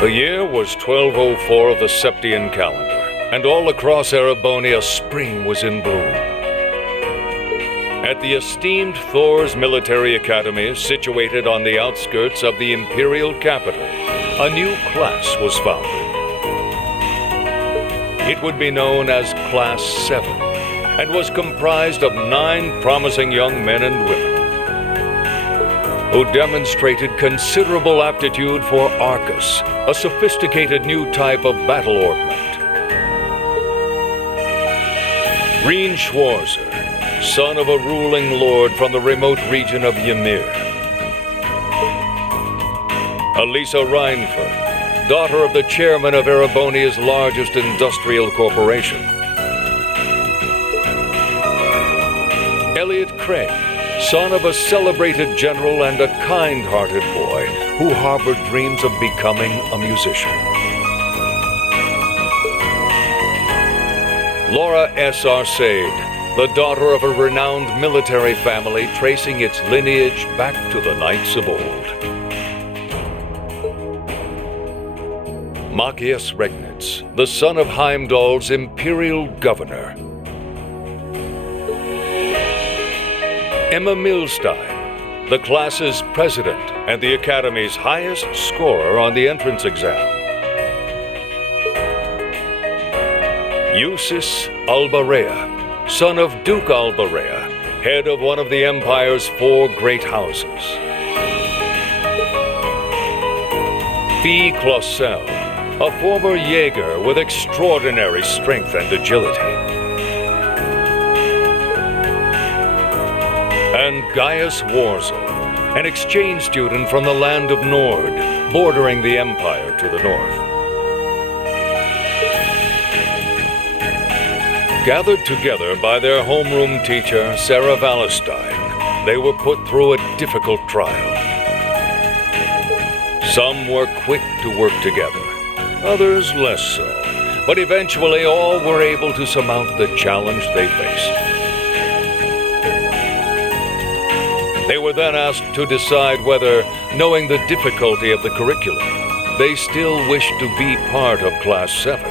The year was 1204 of the Septian calendar, and all across Erebonia spring was in bloom. At the esteemed Thor's Military Academy, situated on the outskirts of the imperial capital, a new class was founded. It would be known as Class 7, and was comprised of 9 promising young men and women who demonstrated considerable aptitude for Arcus, a sophisticated new type of battle ornament. Reen Schwarzer, son of a ruling lord from the remote region of Ymir. Elisa Reinford, daughter of the chairman of Erebonia's largest industrial corporation. Elliot Craig, son of a celebrated general and a kind-hearted boy who harbored dreams of becoming a musician. Laura S. Arcade, the daughter of a renowned military family tracing its lineage back to the knights of old. Machias Regnitz, the son of Heimdall's imperial governor. Emma Milstein, the class's president and the Academy's highest scorer on the entrance exam. Eusis Albarea, son of Duke Albarea, head of one of the Empire's 4 great houses. Fee Clausel, a former Jaeger with extraordinary strength and agility. And Gaius Warzel, an exchange student from the land of Nord, bordering the Empire to the north. Gathered together by their homeroom teacher, Sarah Wallerstein, they were put through a difficult trial. Some were quick to work together, others less so, but eventually all were able to surmount the challenge they faced. They were then asked to decide whether, knowing the difficulty of the curriculum, they still wished to be part of Class 7.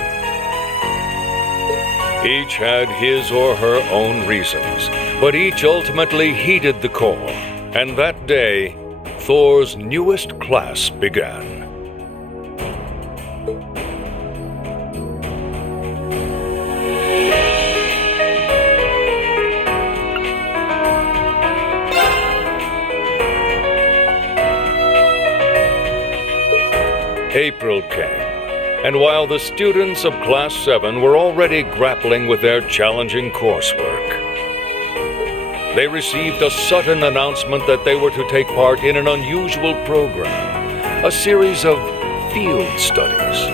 Each had his or her own reasons, but each ultimately heeded the call, and that day, Thor's newest class began. April came, and while the students of Class 7 were already grappling with their challenging coursework, they received a sudden announcement that they were to take part in an unusual program, a series of field studies.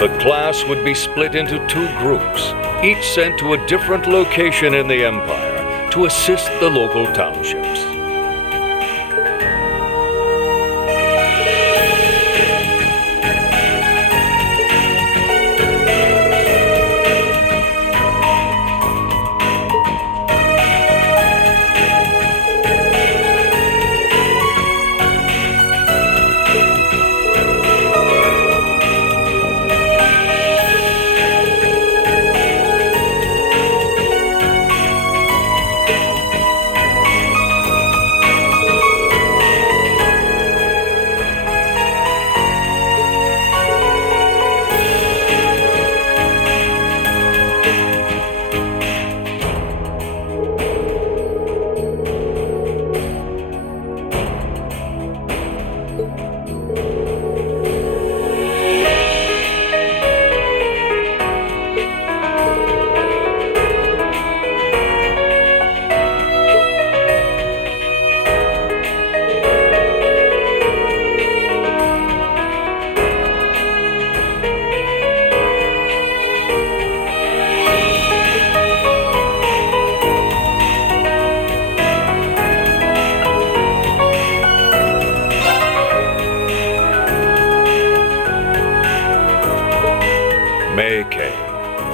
The class would be split into 2 groups, each sent to a different location in the Empire to assist the local townships.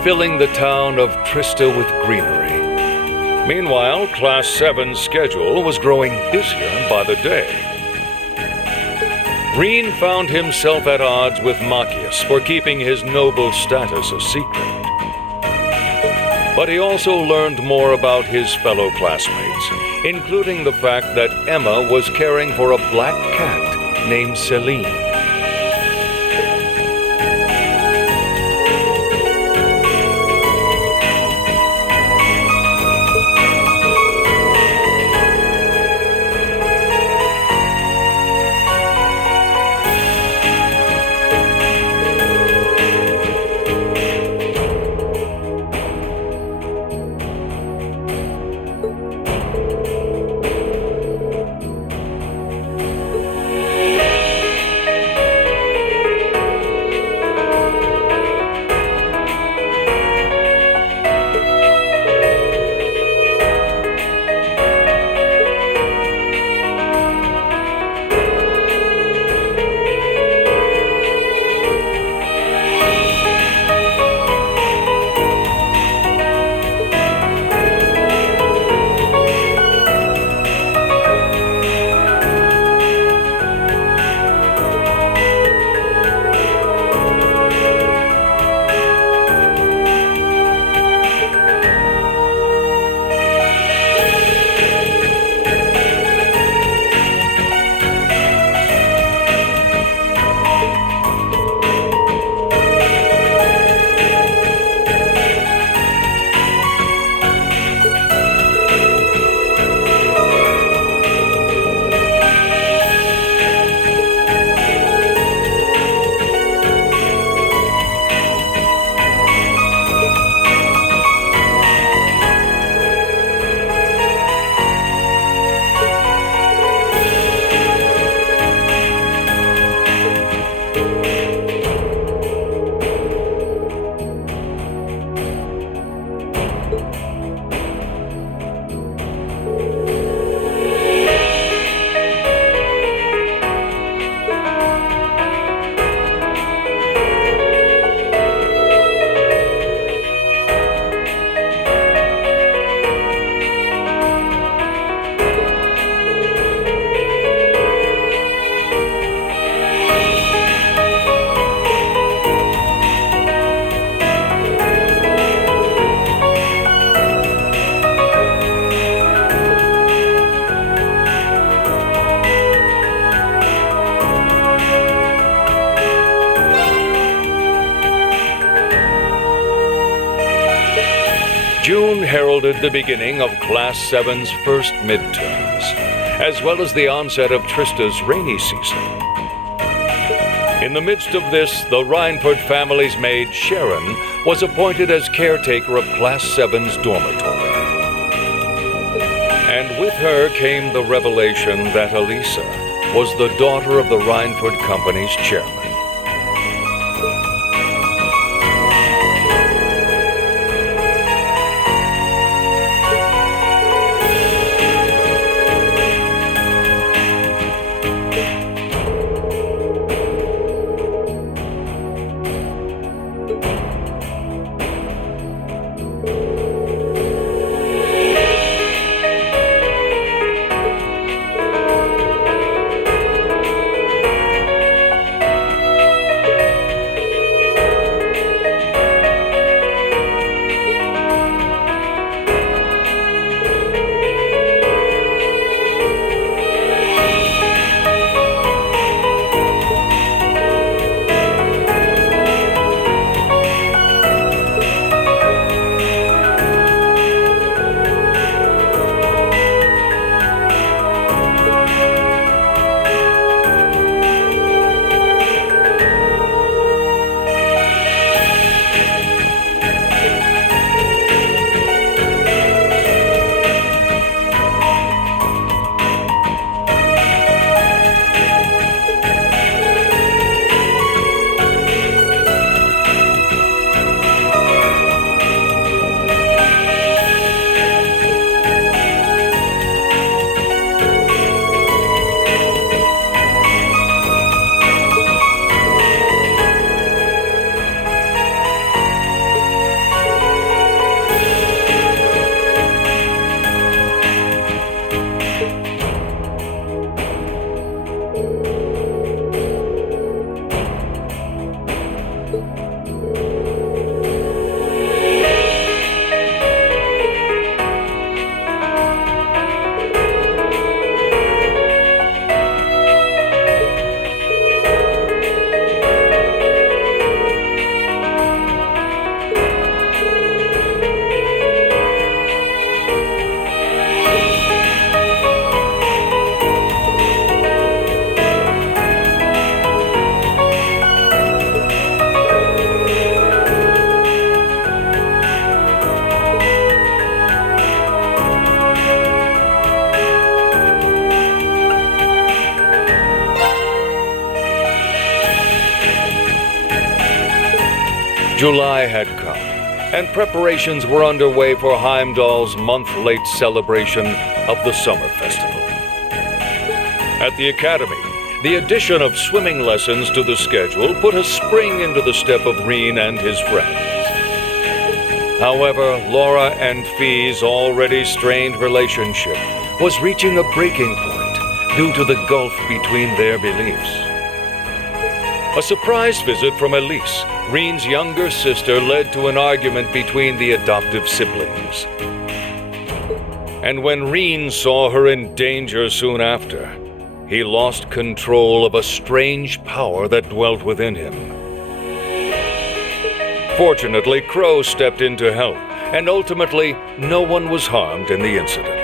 filling the town of Trista with greenery. Meanwhile, Class 7's schedule was growing busier by the day. Reen found himself at odds with Machias for keeping his noble status a secret. But he also learned more about his fellow classmates, including the fact that Emma was caring for a black cat named Celine. June heralded the beginning of Class 7's first midterms, as well as the onset of Trista's rainy season. In the midst of this, the Reinford family's maid, Sharon, was appointed as caretaker of Class 7's dormitory. And with her came the revelation that Elisa was the daughter of the Reinford Company's chairman. July had come, and preparations were underway for Heimdall's month-late celebration of the Summer Festival. At the Academy, the addition of swimming lessons to the schedule put a spring into the step of Reen and his friends. However, Laura and Fee's already strained relationship was reaching a breaking point due to the gulf between their beliefs. A surprise visit from Elise, Reen's younger sister, led to an argument between the adoptive siblings. And when Reen saw her in danger soon after, he lost control of a strange power that dwelt within him. Fortunately, Crow stepped in to help, and ultimately, no one was harmed in the incident.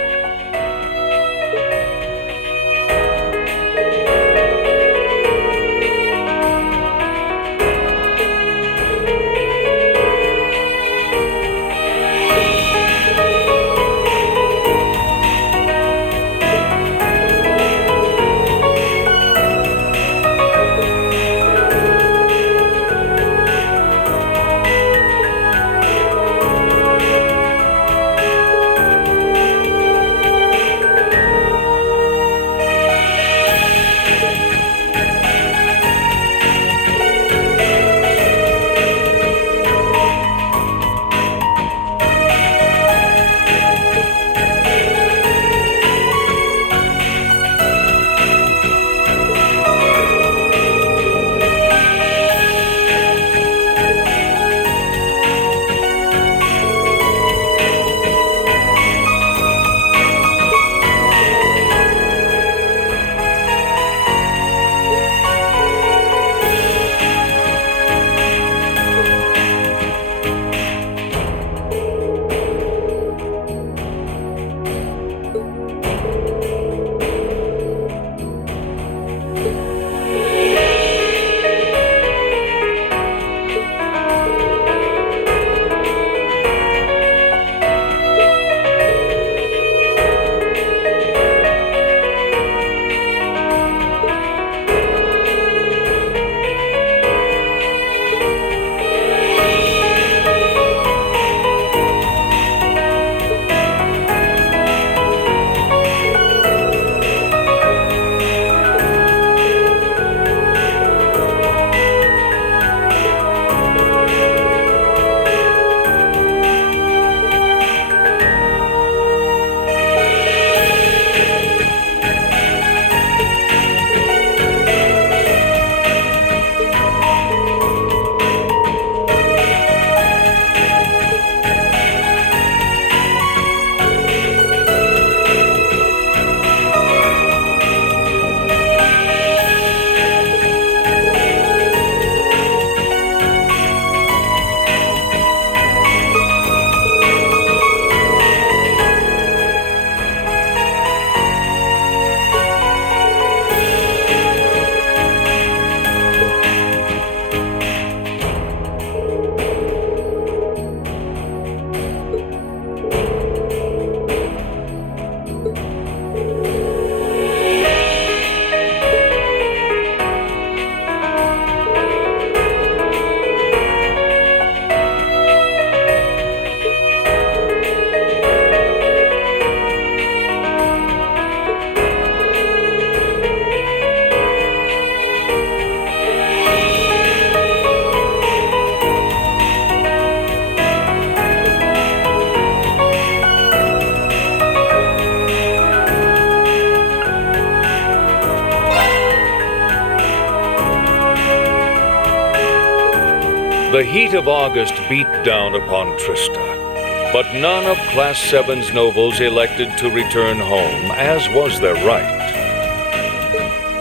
The heat of August beat down upon Trista, but none of Class 7's nobles elected to return home, as was their right.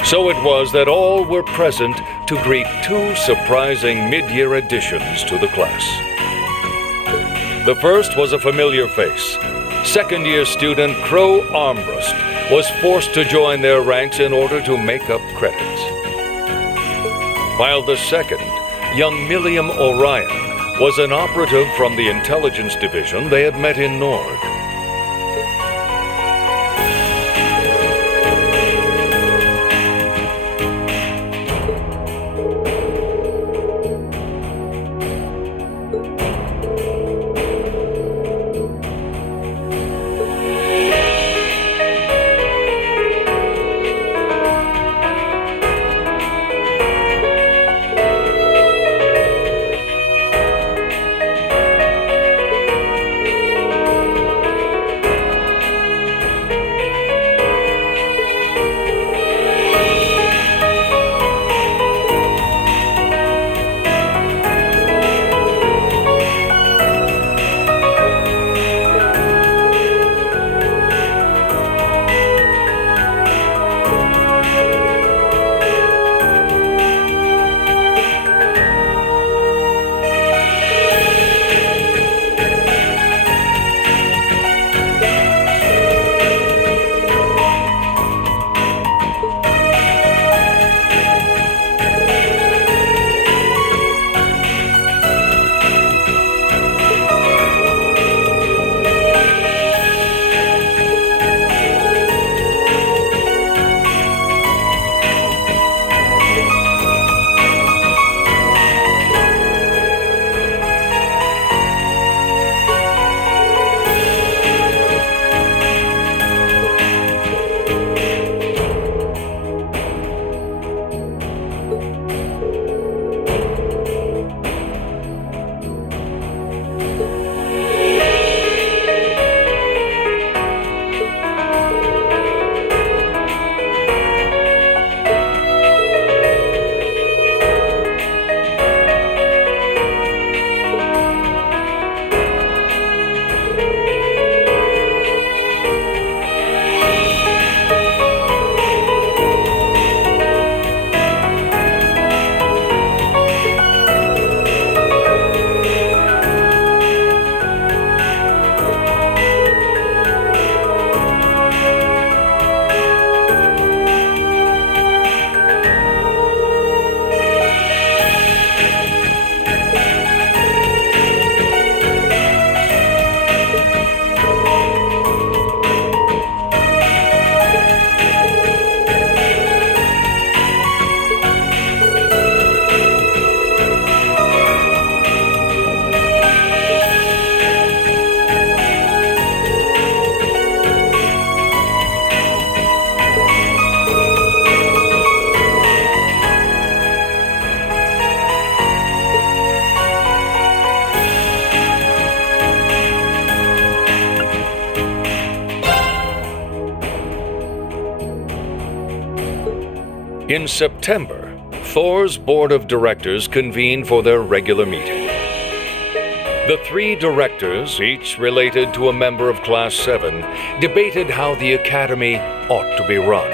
So it was that all were present to greet two surprising mid-year additions to the class. The first was a familiar face. Second-year student Crow Armbrust was forced to join their ranks in order to make up credits. While the second, young Milliam Orion, was an operative from the intelligence division they had met in Nord. In September, Thor's board of directors convened for their regular meeting. The 3 directors, each related to a member of Class 7, debated how the Academy ought to be run.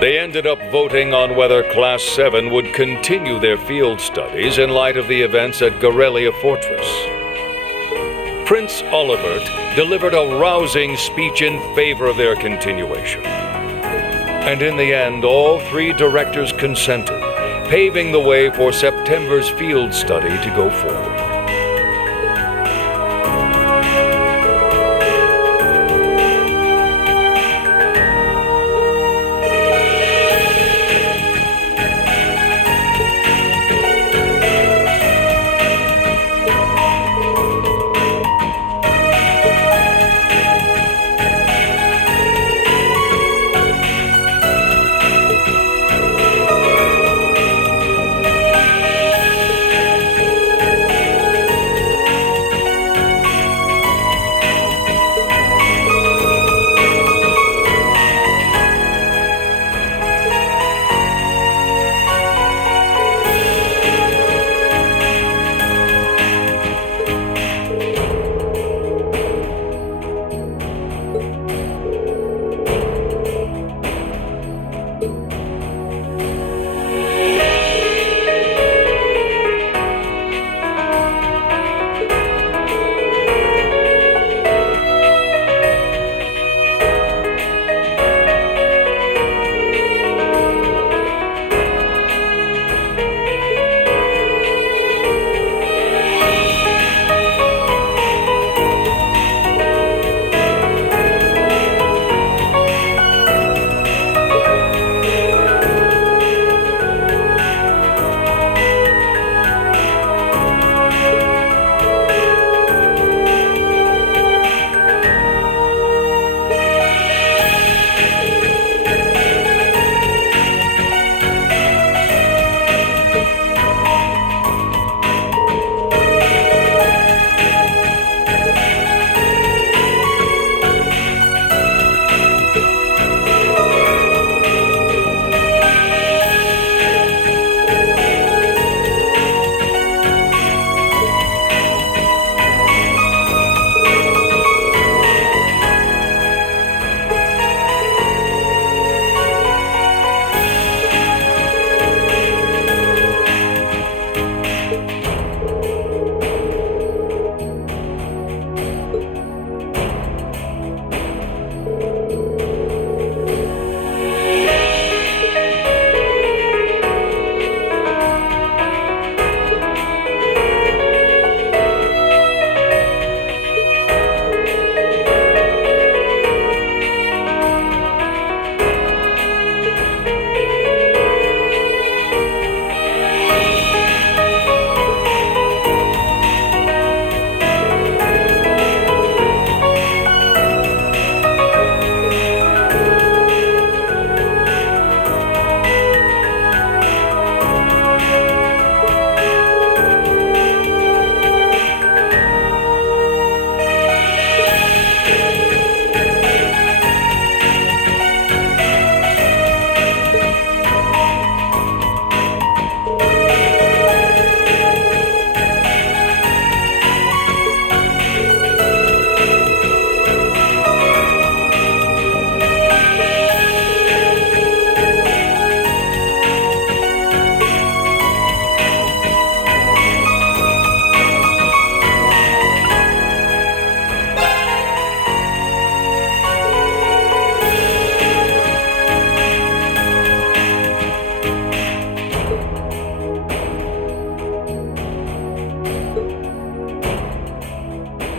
They ended up voting on whether Class 7 would continue their field studies in light of the events at Garrelia Fortress. Prince Olivert delivered a rousing speech in favor of their continuation. And in the end, all 3 directors consented, paving the way for September's field study to go forward.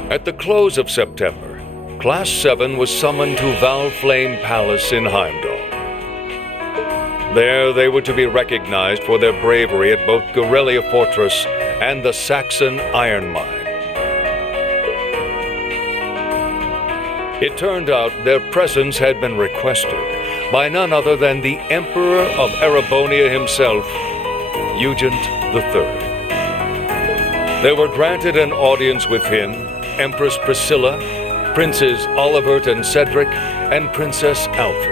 At the close of September, Class 7 was summoned to Valflame Palace in Heimdall. There they were to be recognized for their bravery at both Garrelia Fortress and the Saxon Iron Mine. It turned out their presence had been requested by none other than the Emperor of Erebonia himself, Eugent III. They were granted an audience with him, Empress Priscilla, Princes Olivert and Cedric, and Princess Alfred.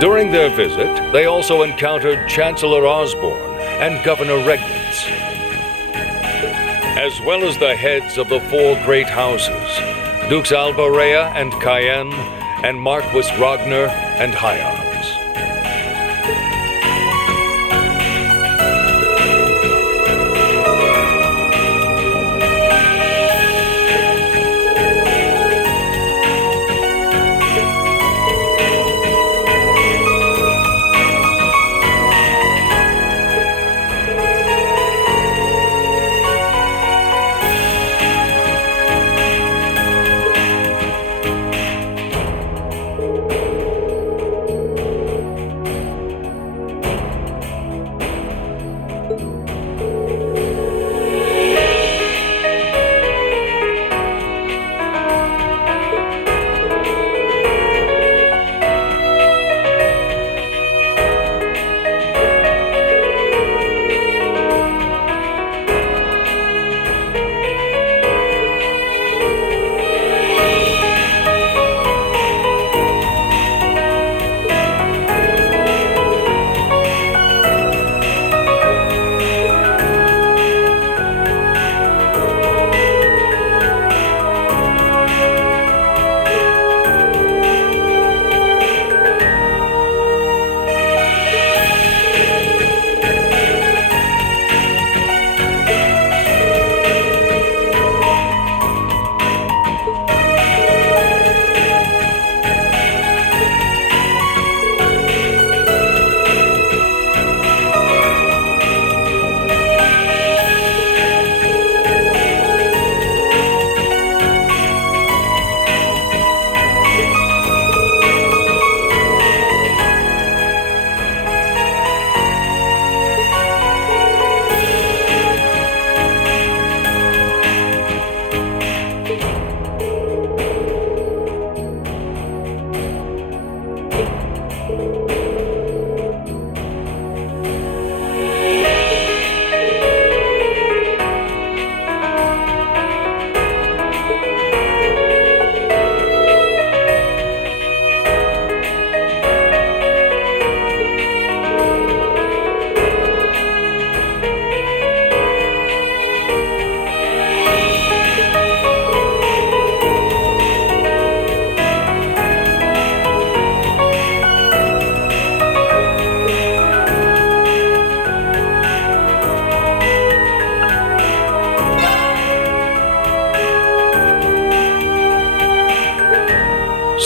During their visit, they also encountered Chancellor Osborne and Governor Regnitz, as well as the heads of the four great houses, Dukes Alvarea and Cayenne, and Marquis Ragnar and Hyarms.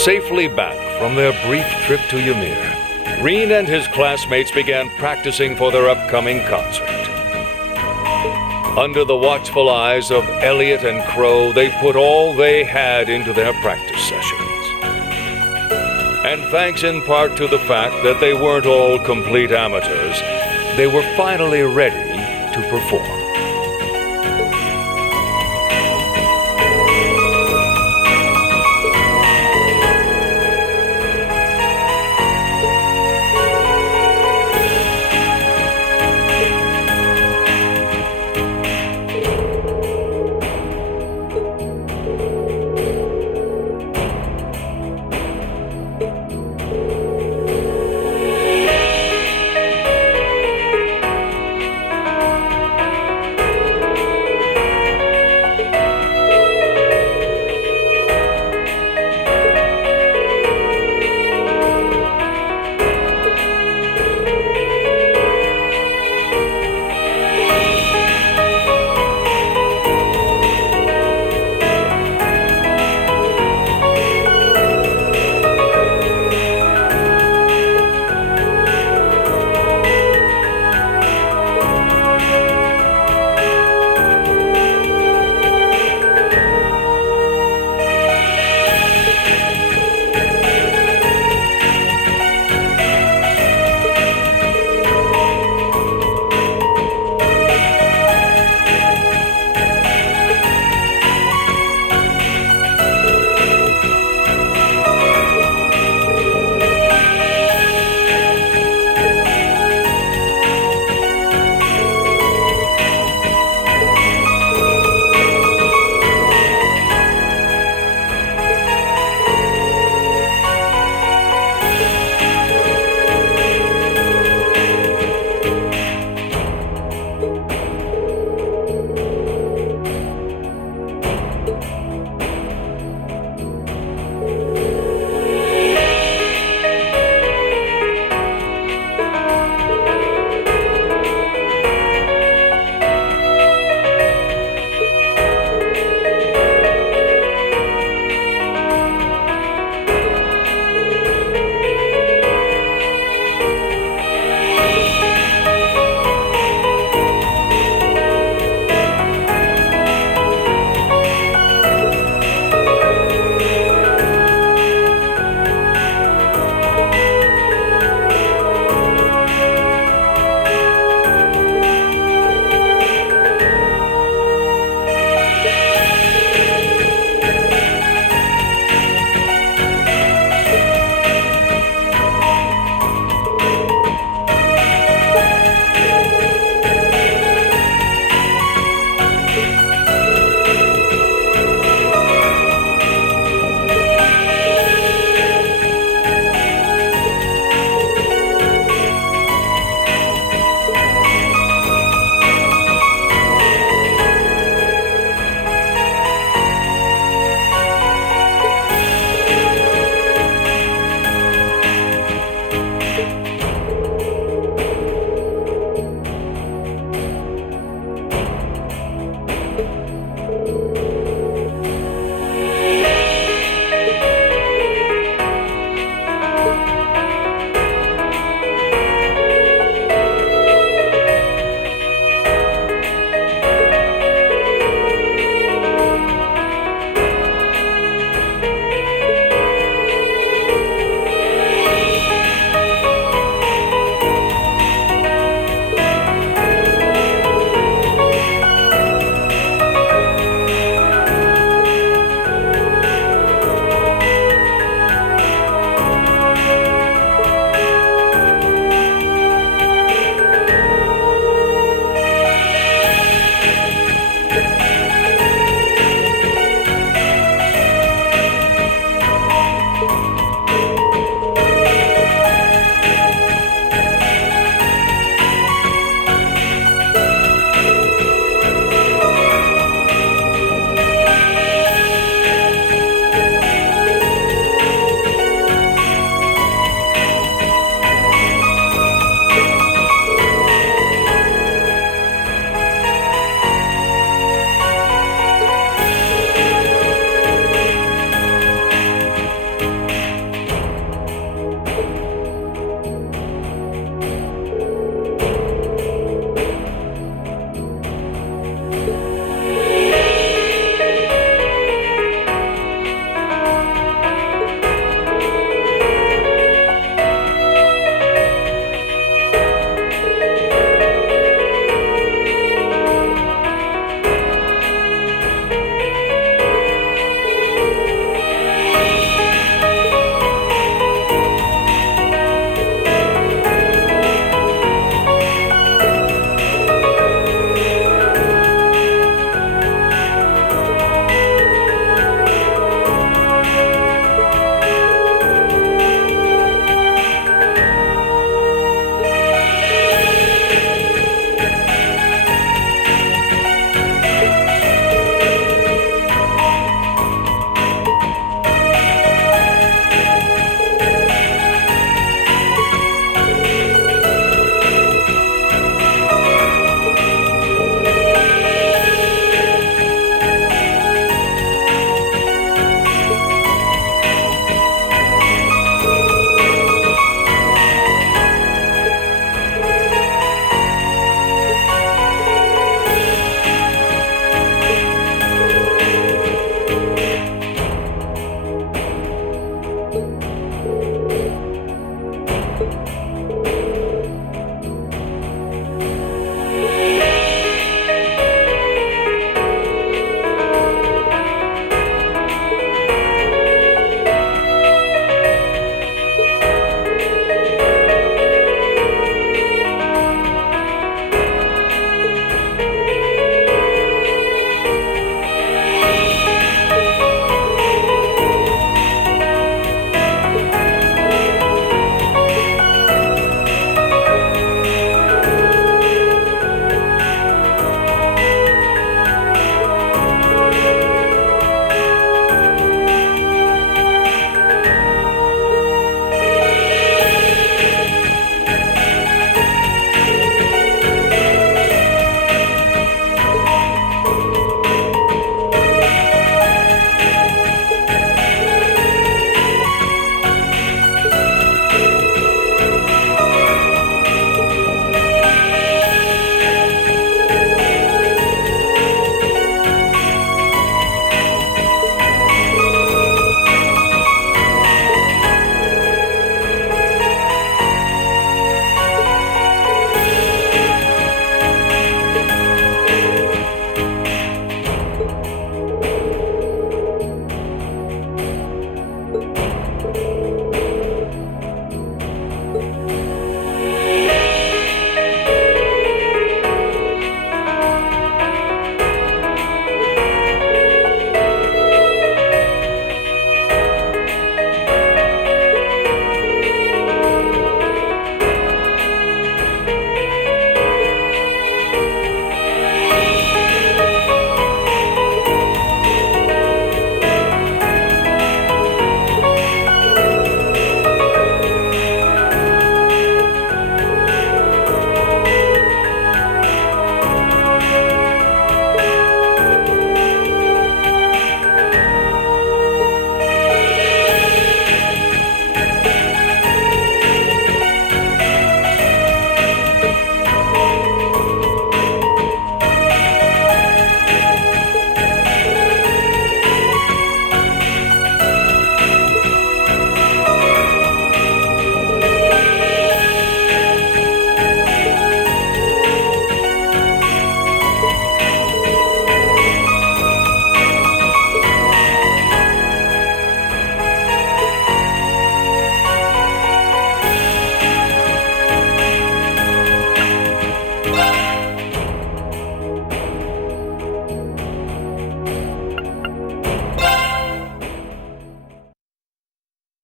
Safely back from their brief trip to Ymir, Reen and his classmates began practicing for their upcoming concert. Under the watchful eyes of Elliot and Crow, they put all they had into their practice sessions. And thanks in part to the fact that they weren't all complete amateurs, they were finally ready to perform.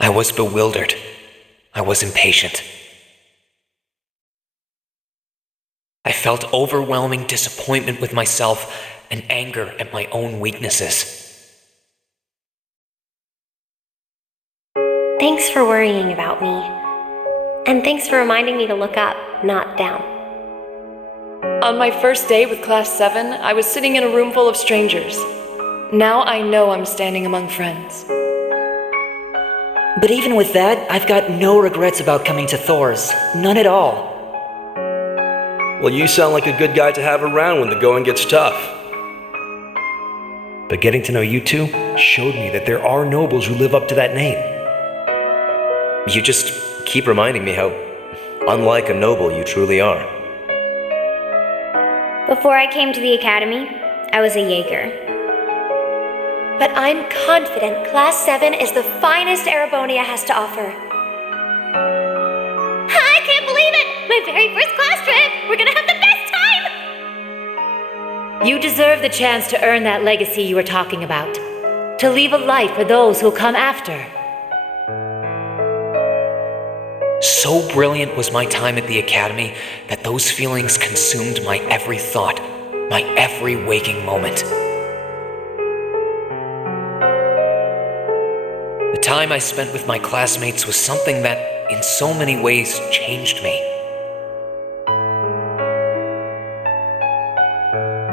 I was bewildered. I was impatient. I felt overwhelming disappointment with myself and anger at my own weaknesses. Thanks for worrying about me. And thanks for reminding me to look up, not down. On my first day with Class 7, I was sitting in a room full of strangers. Now I know I'm standing among friends. But even with that, I've got no regrets about coming to Thor's. None at all. Well, you sound like a good guy to have around when the going gets tough. But getting to know you two showed me that there are nobles who live up to that name. You just keep reminding me how unlike a noble you truly are. Before I came to the academy, I was a Jaeger. But I'm confident Class 7 is the finest Erebonia has to offer. I can't believe it! My very first class trip! We're gonna have the best time! You deserve the chance to earn that legacy you were talking about. To leave a light for those who'll come after. So brilliant was my time at the academy that those feelings consumed my every thought, my every waking moment. The time I spent with my classmates was something that, in so many ways, changed me.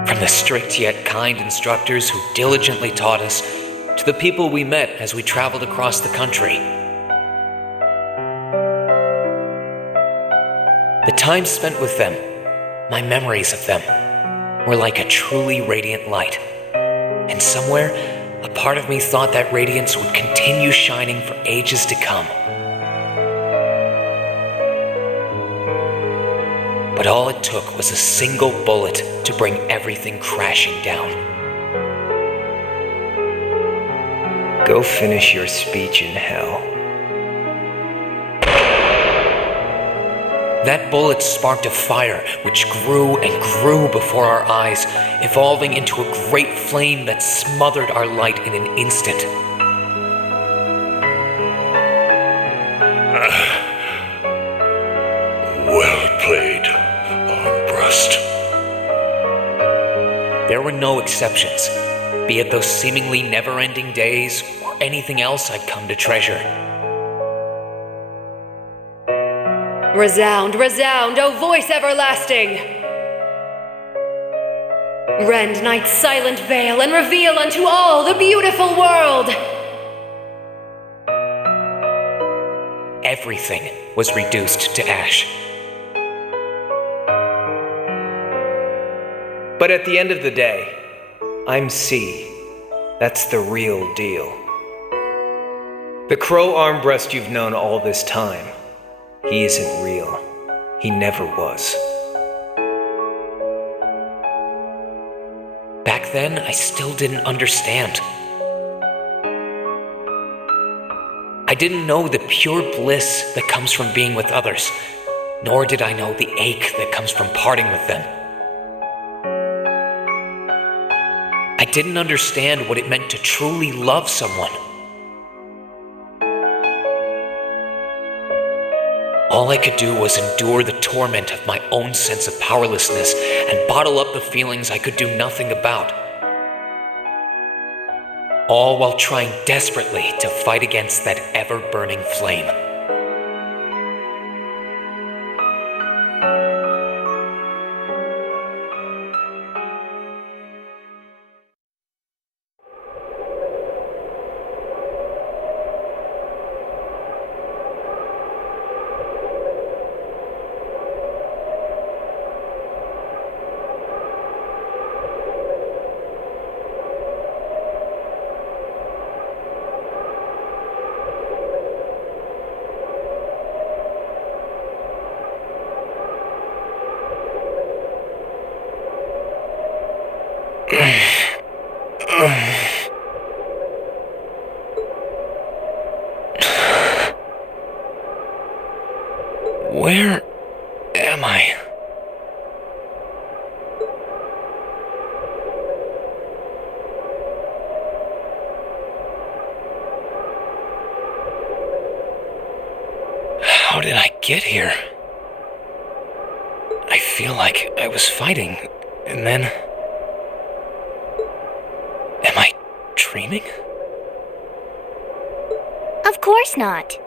From the strict yet kind instructors who diligently taught us, to the people we met as we traveled across the country. The time spent with them, my memories of them, were like a truly radiant light. And somewhere, a part of me thought that radiance would continue shining for ages to come. But all it took was a single bullet to bring everything crashing down. Go finish your speech in hell. That bullet sparked a fire which grew and grew before our eyes, evolving into a great flame that smothered our light in an instant. Well played, Armbrust. There were no exceptions, be it those seemingly never-ending days or anything else I'd come to treasure. Resound, resound, O voice everlasting! Rend night's silent veil and reveal unto all the beautiful world! Everything was reduced to ash. But at the end of the day, I'm C. That's the real deal. The crow Armbrust you've known all this time, he isn't real. He never was. Back then, I still didn't understand. I didn't know the pure bliss that comes from being with others, nor did I know the ache that comes from parting with them. I didn't understand what it meant to truly love someone. All I could do was endure the torment of my own sense of powerlessness and bottle up the feelings I could do nothing about. All while trying desperately to fight against that ever-burning flame. Where am I? did I get here? I feel like I was fighting, and then... Am I dreaming? Of course not.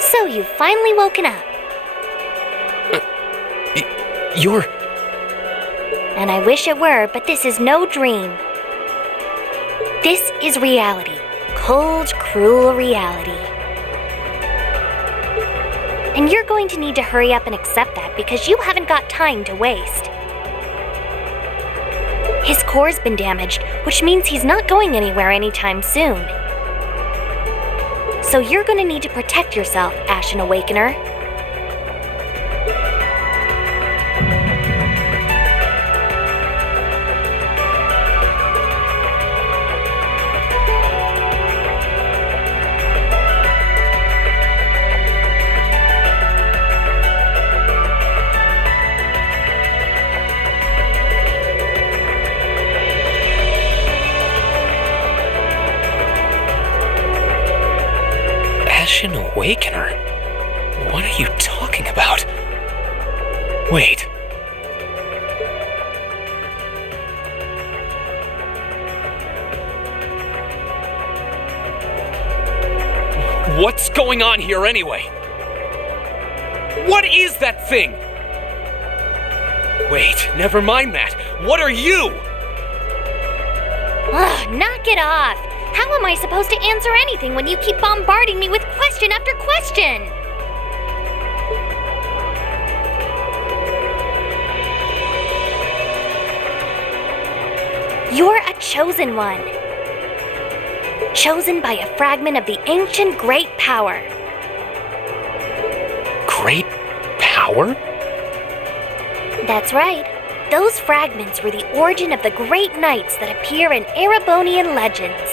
So you've finally woken up. You're... And I wish it were, but this is no dream. This is reality. Cold, cruel reality. And you're going to need to hurry up and accept that because you haven't got time to waste. His core's been damaged, which means he's not going anywhere anytime soon. So you're going to need to protect yourself, Ashen Awakener. Ashen Awakener? What are you talking about? Wait. What's going on here anyway? What is that thing? Wait, never mind that. What are you? Ugh, knock it off! How am I supposed to answer anything when you keep bombarding me with question after question? You're a chosen one. Chosen by a fragment of the ancient great power. Great power? That's right. Those fragments were the origin of the great knights that appear in Erebonian legends.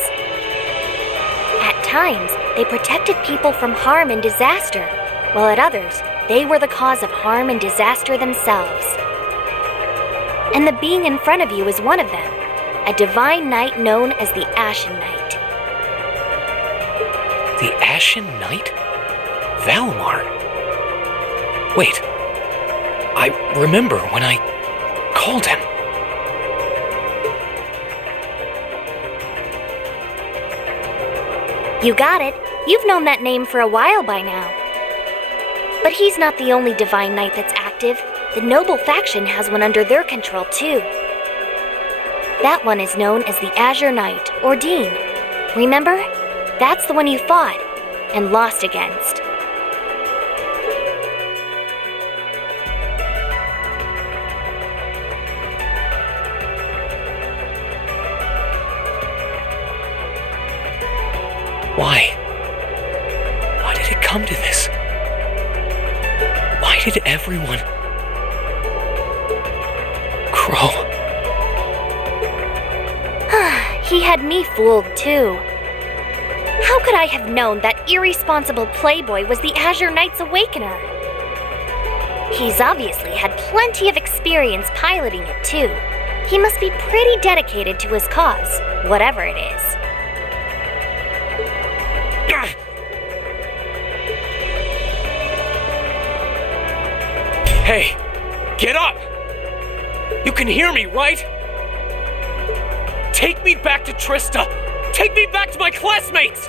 At times, they protected people from harm and disaster, while at others, they were the cause of harm and disaster themselves. And the being in front of you is one of them, a divine knight known as the Ashen Knight. The Ashen Knight? Valimar? Wait, I remember when I called him. You got it. You've known that name for a while by now. But he's not the only divine knight that's active. The noble faction has one under their control too. That one is known as the Azure Knight, or Dean. Remember? That's the one you fought and lost against. Why? Why did it come to this? Why did everyone... Crow? He had me fooled too. How could I have known that irresponsible playboy was the Azure Knight's Awakener? He's obviously had plenty of experience piloting it too. He must be pretty dedicated to his cause, whatever it is. Hey, get up! You can hear me, right? Take me back to Trista! Take me back to my classmates!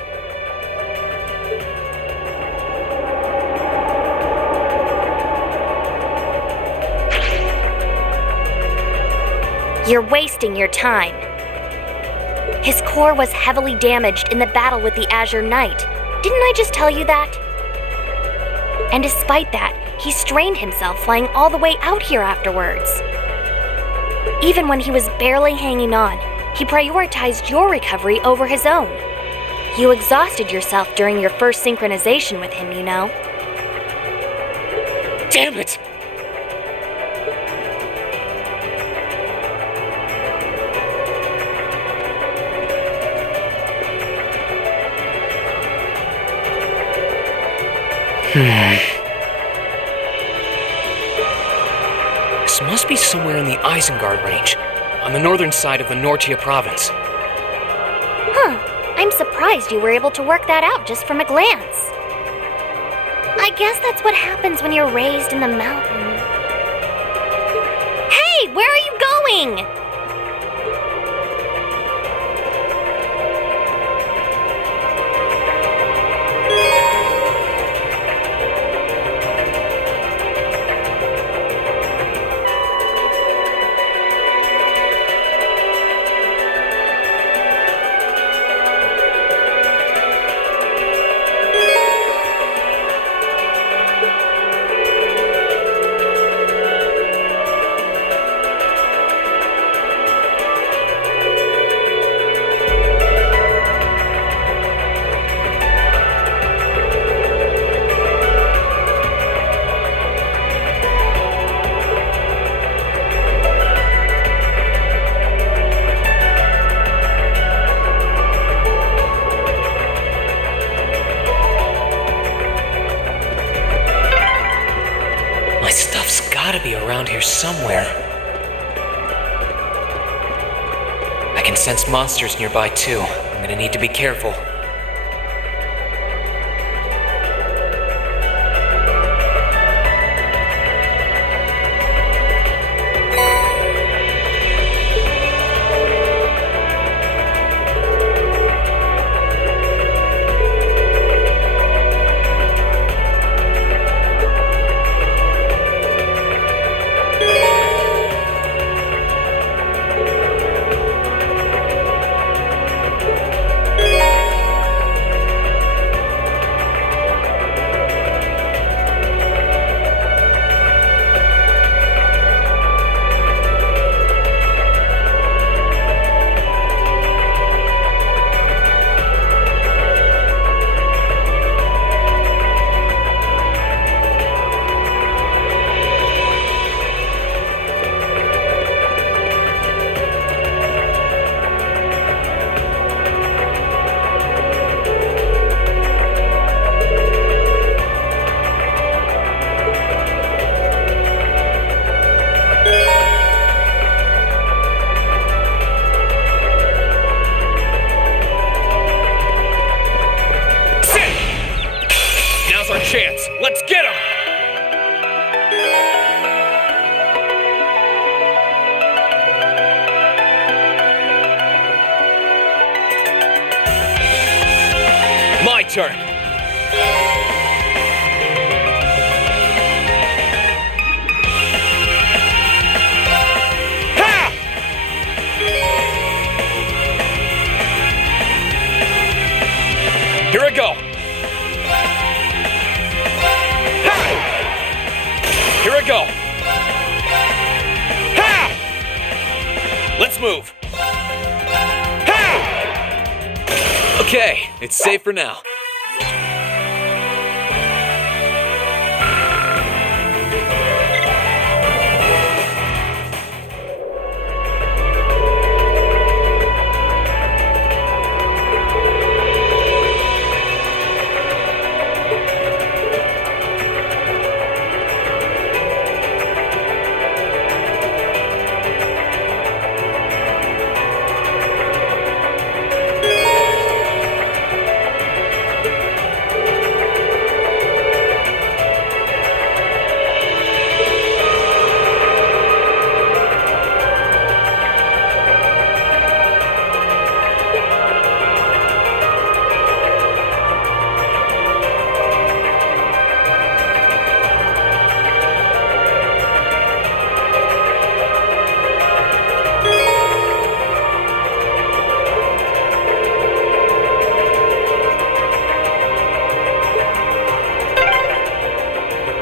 You're wasting your time. His core was heavily damaged in the battle with the Azure Knight. Didn't I just tell you that? And despite that, he strained himself flying all the way out here afterwards. Even when he was barely hanging on, he prioritized your recovery over his own. You exhausted yourself during your first synchronization with him, you know. Damn it! This must be somewhere in the Eisengard Range, on the northern side of the Nortia province. Huh. I'm surprised you were able to work that out just from a glance. I guess that's what happens when you're raised in the mountain. Hey, where are you going? Gotta be around here somewhere. I can sense monsters nearby too. I'm gonna need to be careful. Chance. Let's get him! My turn. Ha! Here I go. Here I go. Ha! Let's move. Ha! Okay, it's safe for now.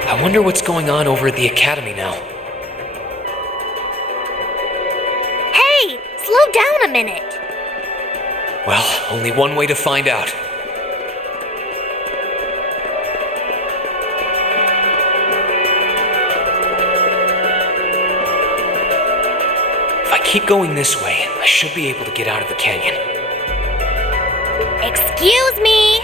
I wonder what's going on over at the academy now. Hey, slow down a minute. Well, only one way to find out. If I keep going this way, I should be able to get out of the canyon. Excuse me.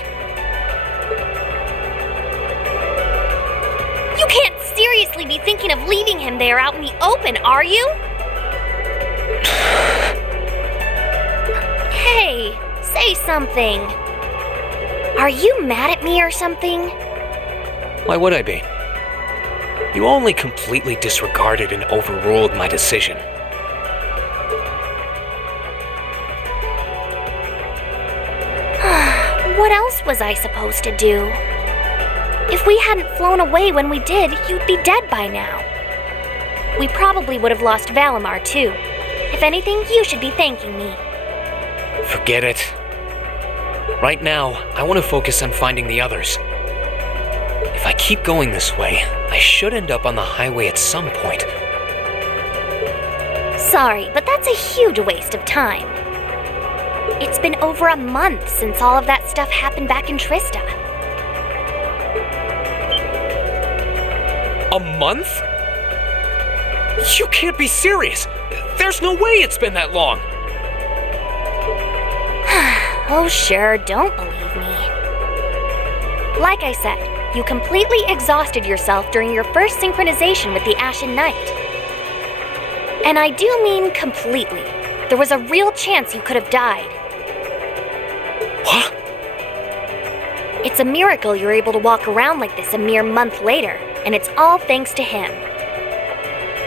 there out in the open, are you? Hey, say something. Are you mad at me or something? Why would I be? You only completely disregarded and overruled my decision. What else was I supposed to do? If we hadn't flown away when we did, you'd be dead by now. We probably would have lost Valimar too. If anything, you should be thanking me. Forget it. Right now, I want to focus on finding the others. If I keep going this way, I should end up on the highway at some point. Sorry, but that's a huge waste of time. It's been over a month since all of that stuff happened back in Trista. A month? You can't be serious! There's no way it's been that long! Oh sure, don't believe me. Like I said, you completely exhausted yourself during your first synchronization with the Ashen Knight. And I do mean completely. There was a real chance you could have died. What? It's a miracle you're able to walk around like this a mere month later, and it's all thanks to him.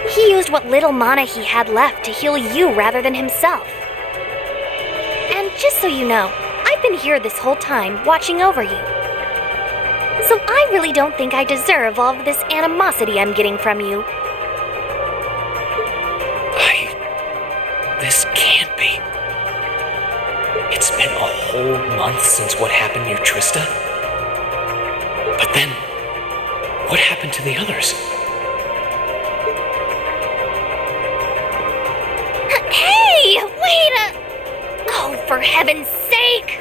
He used what little mana he had left to heal you rather than himself. And just so you know, I've been here this whole time, watching over you. So I really don't think I deserve all of this animosity I'm getting from you. This can't be. It's been a whole month since what happened near Trista. But then, what happened to the others? Hey, wait a... Oh, for heaven's sake!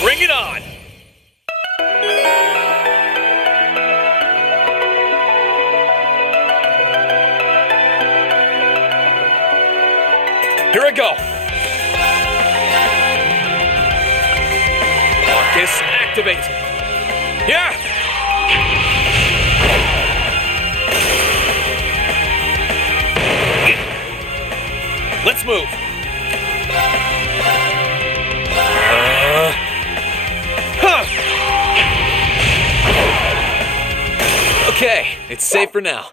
Bring it on! Here I go! Marcus, activate! Yeah! Let's move! Okay, it's safe for now.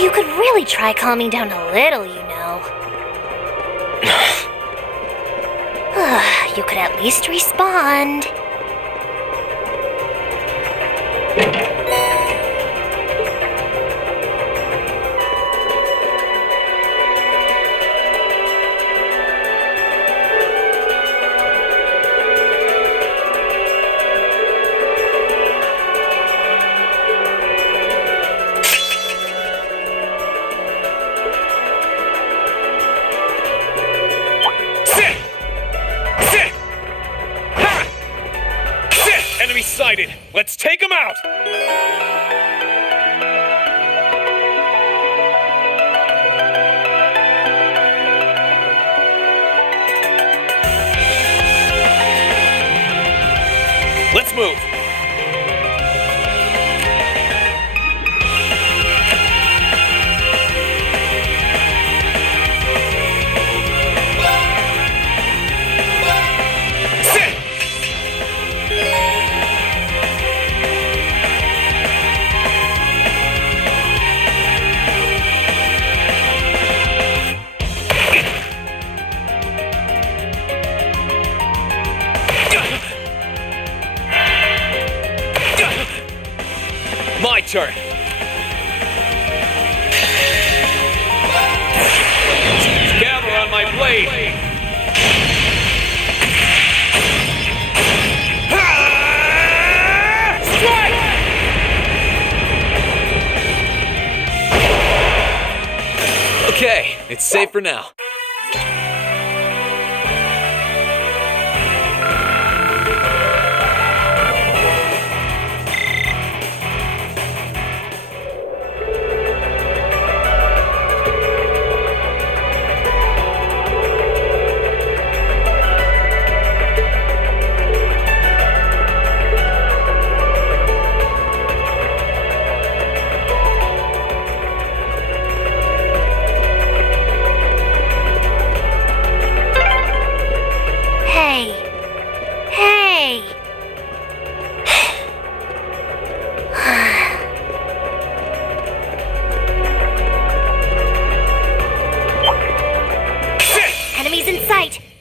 You could really try calming down a little, you know. You could at least respond. excited! Let's take him out! Let's move! Sit! My turn. Gather on my blade. Strike! Okay, it's safe for now.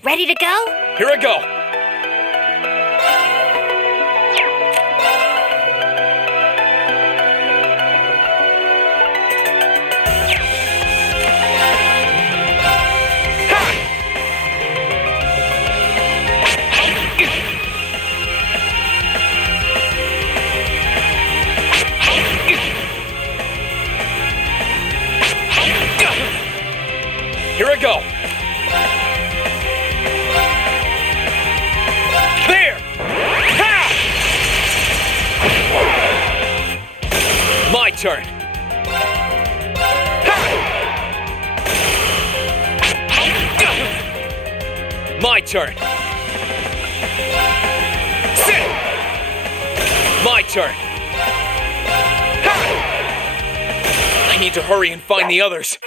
Ready to go? Here I go. Here I go. There! Ha! My turn. Ha! My turn. Sit! My turn. Ha! I need to hurry and find the others.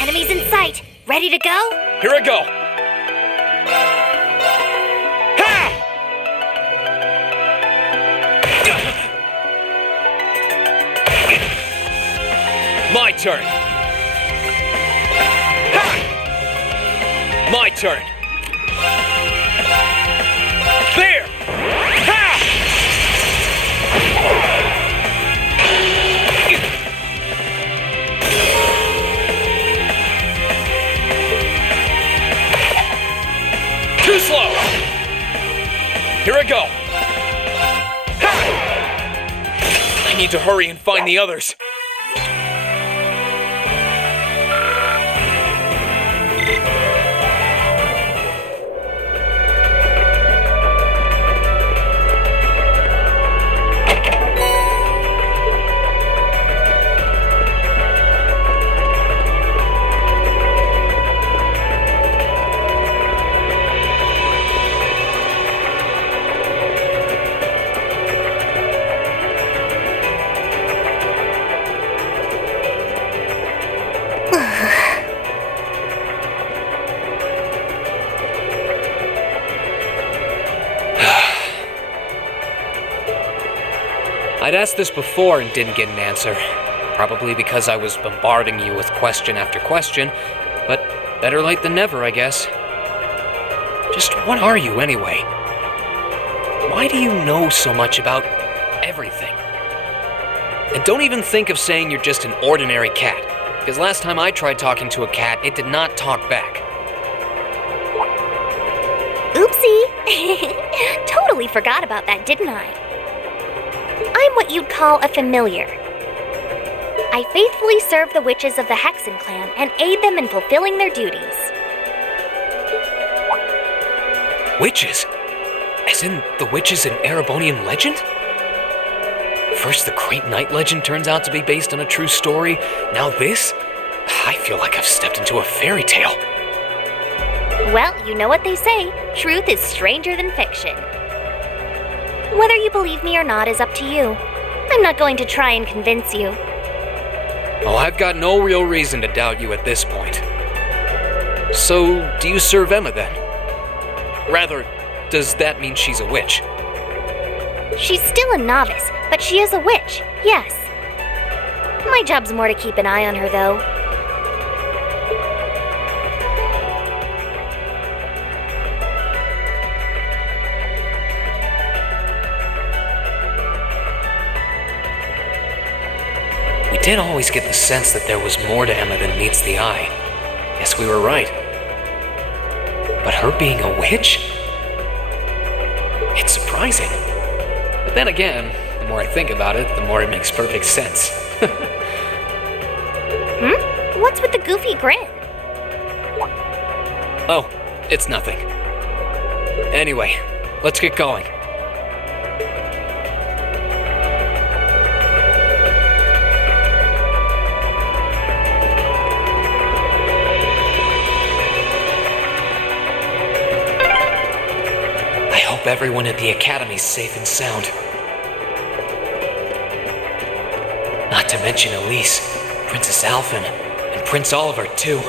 Enemies in sight. Ready to go? Here I go. Ha! My turn. Ha! My turn. There! Ha! Too slow! Here I go! Ha! I need to hurry and find the others. I'd asked this before and didn't get an answer. Probably because I was bombarding you with question after question, but better late than never, I guess. Just what are you, anyway? Why do you know so much about everything? And don't even think of saying you're just an ordinary cat, because last time I tried talking to a cat, it did not talk back. Oopsie. Totally forgot about that, didn't I? I'm what you'd call a familiar. I faithfully serve the witches of the Hexen clan and aid them in fulfilling their duties. Witches? As in the witches in Erebonian legend? First, the Great Night legend turns out to be based on a true story. Now this? I feel like I've stepped into a fairy tale. Well, you know what they say, truth is stranger than fiction. Whether you believe me or not is up to you. I'm not going to try and convince you. Well, I've got no real reason to doubt you at this point. So, do you serve Emma then? Rather, does that mean she's a witch? She's still a novice, but she is a witch, yes. My job's more to keep an eye on her, though. We did always get the sense that there was more to Emma than meets the eye. Guess we were right. But her being a witch? It's surprising. But then again, the more I think about it, the more it makes perfect sense. What's with the goofy grin? Oh, it's nothing. Anyway, let's get going. I hope everyone at the Academy's safe and sound. Not to mention Elise, Princess Alphen, and Prince Oliver, too.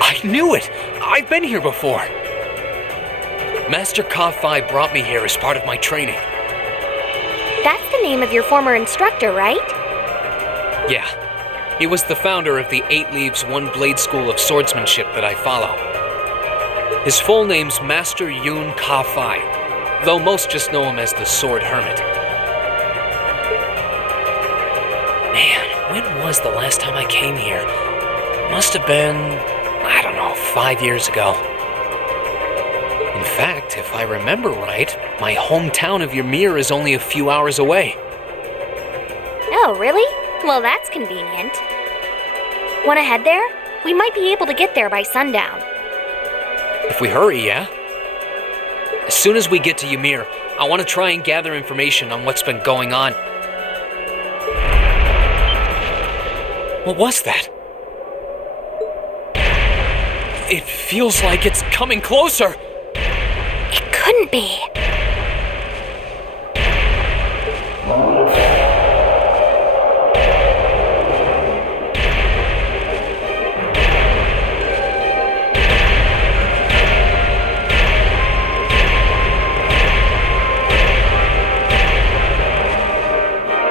I knew it! I've been here before! Master Ka-Fi brought me here as part of my training. That's the name of your former instructor, right? Yeah. He was the founder of the 8 Leaves, 1 Blade School of Swordsmanship that I follow. His full name's Master Yoon Ka-Fi, though most just know him as the Sword Hermit. Man, when was the last time I came here? Must have been, 5 years ago. In fact, if I remember right, my hometown of Ymir is only a few hours away. Oh, really? Well, that's convenient. Wanna head there? We might be able to get there by sundown. If we hurry, yeah? As soon as we get to Ymir, I want to try and gather information on what's been going on. What was that? It feels like it's coming closer. It couldn't be.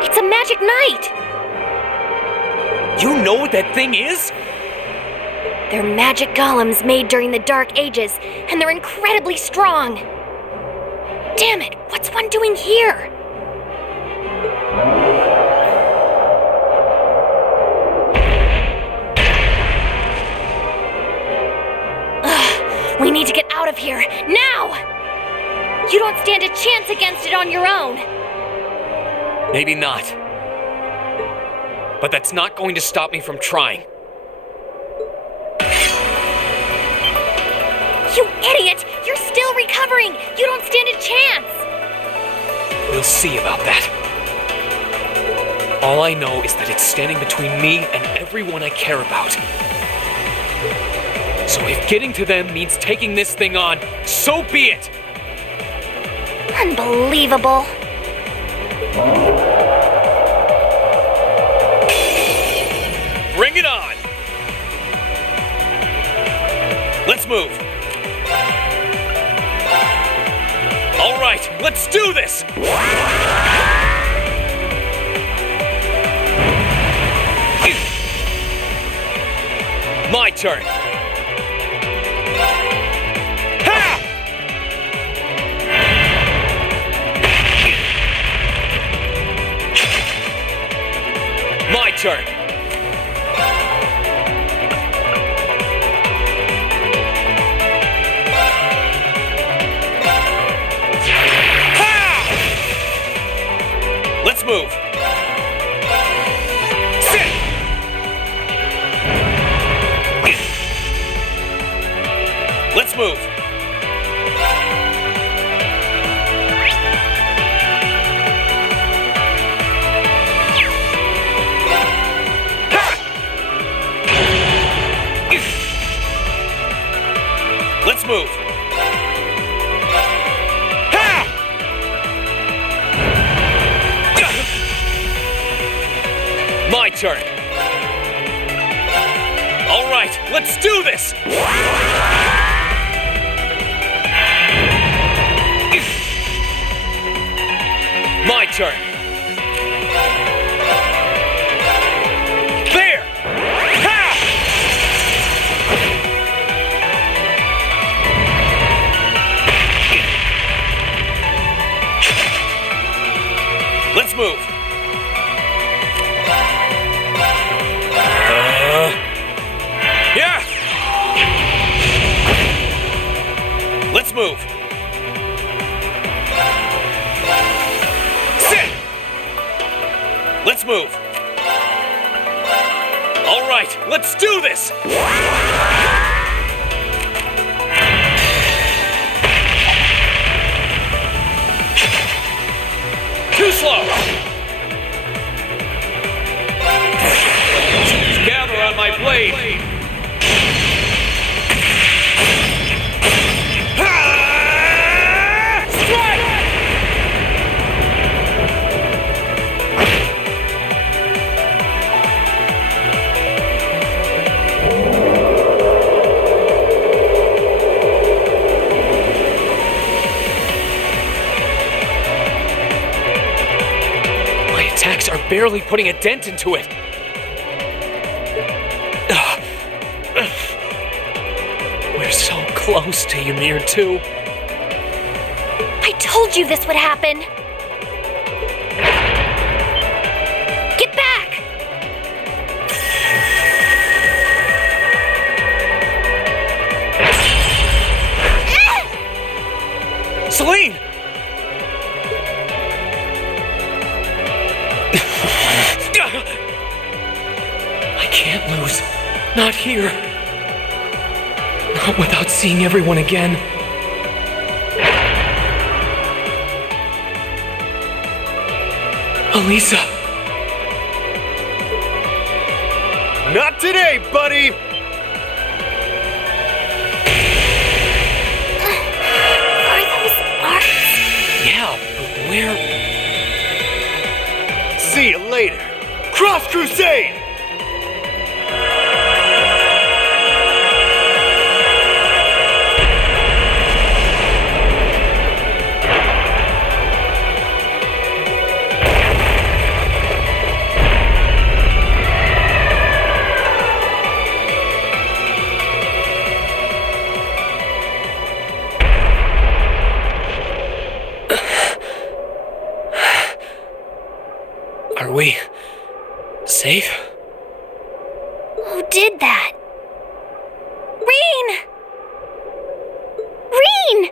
It's a magic knight. You know what that thing is? They're magic golems made during the Dark Ages, and they're incredibly strong. Damn it, what's one doing here? Ugh, we need to get out of here, now! You don't stand a chance against it on your own. Maybe not. But that's not going to stop me from trying. You idiot! You're still recovering! You don't stand a chance! We'll see about that. All I know is that it's standing between me and everyone I care about. So if getting to them means taking this thing on, so be it! Unbelievable. Bring it on! Let's move! All right, let's do this! My turn! Ha! My turn! Let's move. Sit. Let's move. Ha! Let's move. My turn. All right, let's do this. My turn. There. Ha! Let's move. Yeah! Let's move. Sit! Let's move. All right, let's do this! Too slow! Gather on my blade! Are barely putting a dent into it. We're so close to Ymir too. I told you this would happen. Get back! Celine! I can't lose. Not here. Not without seeing everyone again. Elisa. Not today, buddy! Are those arts? Yeah, but where? See you later. Cross Crusade! Are we safe? Who did that? Reen! Reen!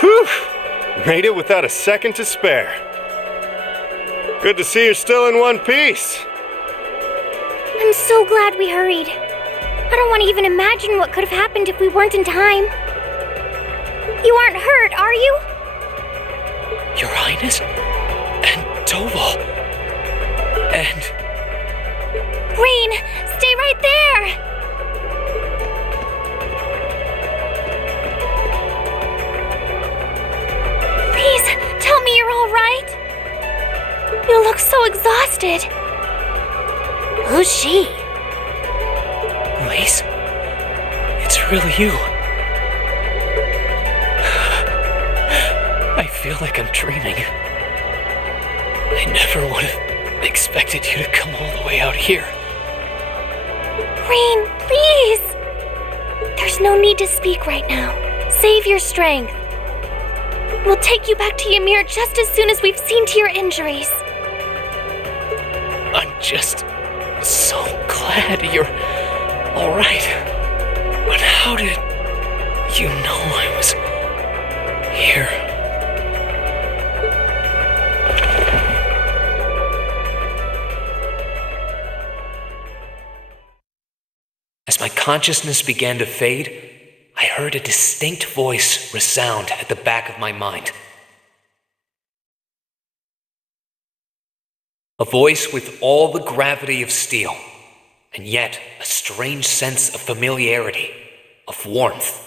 Whew! Made it without a second to spare. Good to see you're still in one piece. I'm so glad we hurried. I don't want to even imagine what could have happened if we weren't in time. You aren't hurt, are you? Your Highness? And Toad? You look so exhausted. Who's she? Elise? It's really you. I feel like I'm dreaming. I never would have expected you to come all the way out here. Rain, please! There's no need to speak right now. Save your strength. We'll take you back to Ymir just as soon as we've seen to your injuries. I'm just so glad you're all right. But how did you know I was here? As my consciousness began to fade, I heard a distinct voice resound at the back of my mind. A voice with all the gravity of steel, and yet a strange sense of familiarity, of warmth.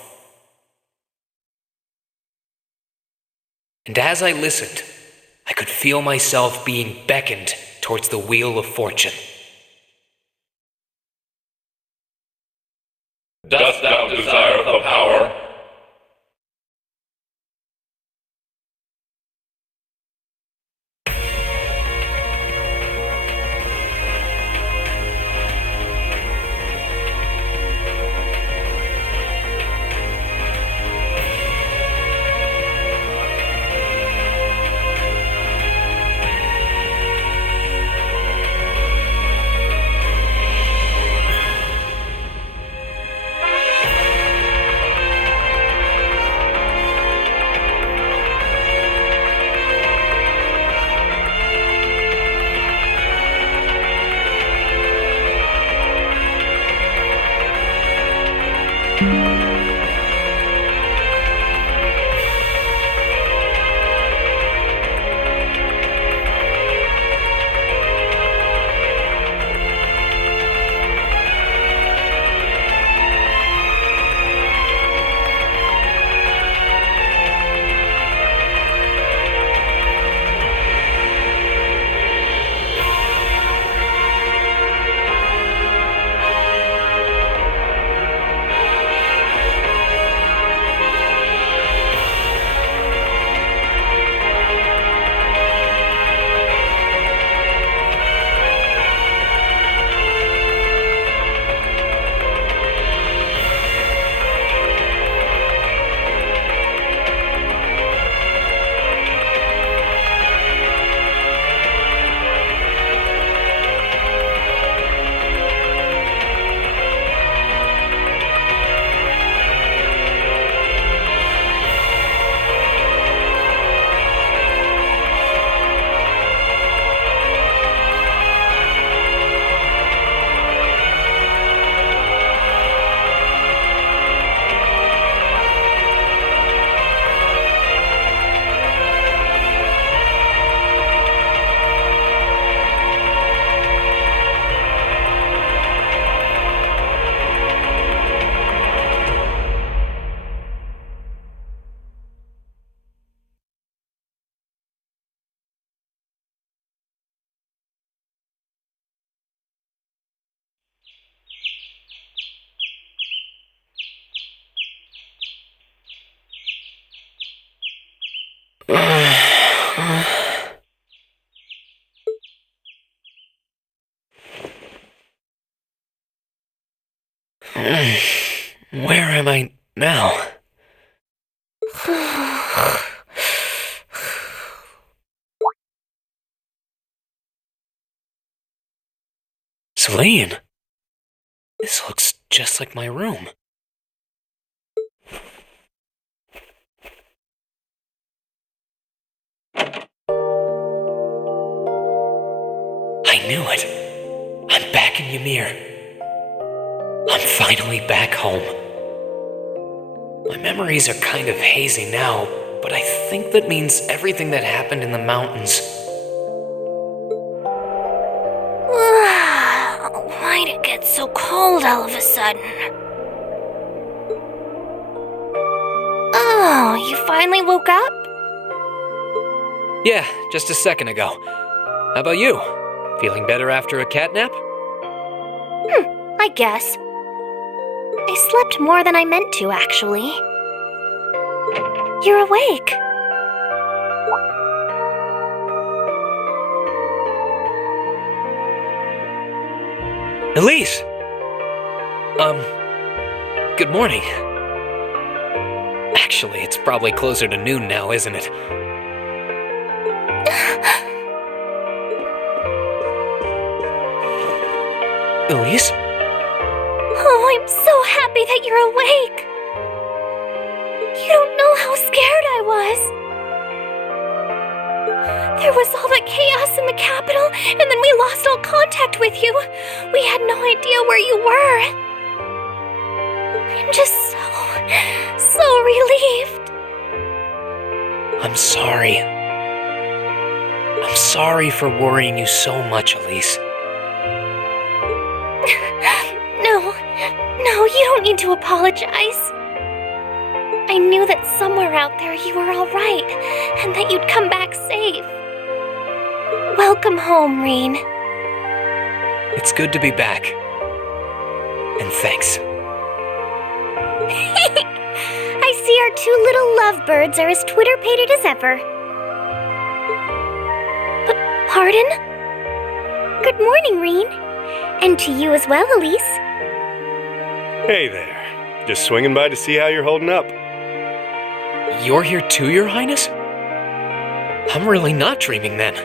And as I listened, I could feel myself being beckoned towards the wheel of fortune. Dost thou desire the power? Where am I now? Celine, this looks just like my room. I knew it. I'm back in Ymir. I'm finally back home. My memories are kind of hazy now, but I think that means everything that happened in the mountains. Why'd it get so cold all of a sudden? Oh, you finally woke up? Yeah, just a second ago. How about you? Feeling better after a cat nap? I guess. I slept more than I meant to, actually. You're awake. Elise! Good morning. Actually, it's probably closer to noon now, isn't it? Elise? Oh, I'm so happy that you're awake. You don't know how scared I was. There was all that chaos in the capital, and then we lost all contact with you. We had no idea where you were. I'm just so relieved. I'm sorry. I'm sorry for worrying you so much, Elise. No, you don't need to apologize. I knew that somewhere out there you were all right, and that you'd come back safe. Welcome home, Rean. It's good to be back. And thanks. I see our two little lovebirds are as Twitter-pated as ever. Pardon? Good morning, Rean. And to you as well, Elise. Hey there. Just swinging by to see how you're holding up. You're here too, Your Highness? I'm really not dreaming then.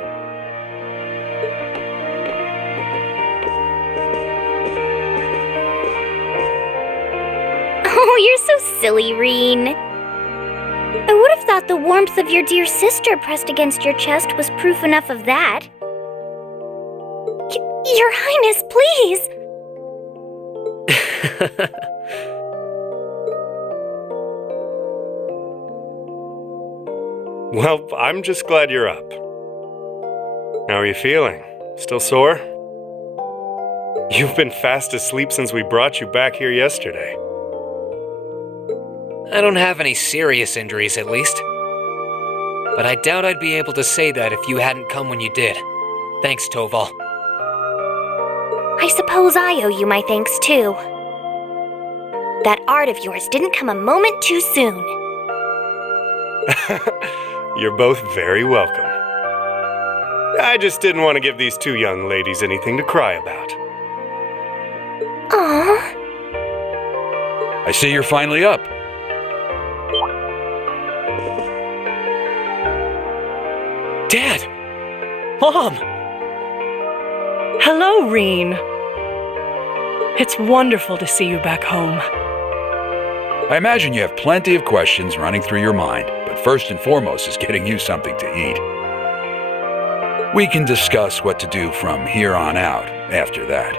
Oh, you're so silly, Rean. I would have thought the warmth of your dear sister pressed against your chest was proof enough of that. Your Highness, please! Well, I'm just glad you're up. How are you feeling? Still sore? You've been fast asleep since we brought you back here yesterday. I don't have any serious injuries, at least. But I doubt I'd be able to say that if you hadn't come when you did. Thanks, Toval. I suppose I owe you my thanks, too. That art of yours didn't come a moment too soon. You're both very welcome. I just didn't want to give these two young ladies anything to cry about. Aww. I see you're finally up. Dad! Mom! Hello, Rean. It's wonderful to see you back home. I imagine you have plenty of questions running through your mind, but first and foremost is getting you something to eat. We can discuss what to do from here on out after that.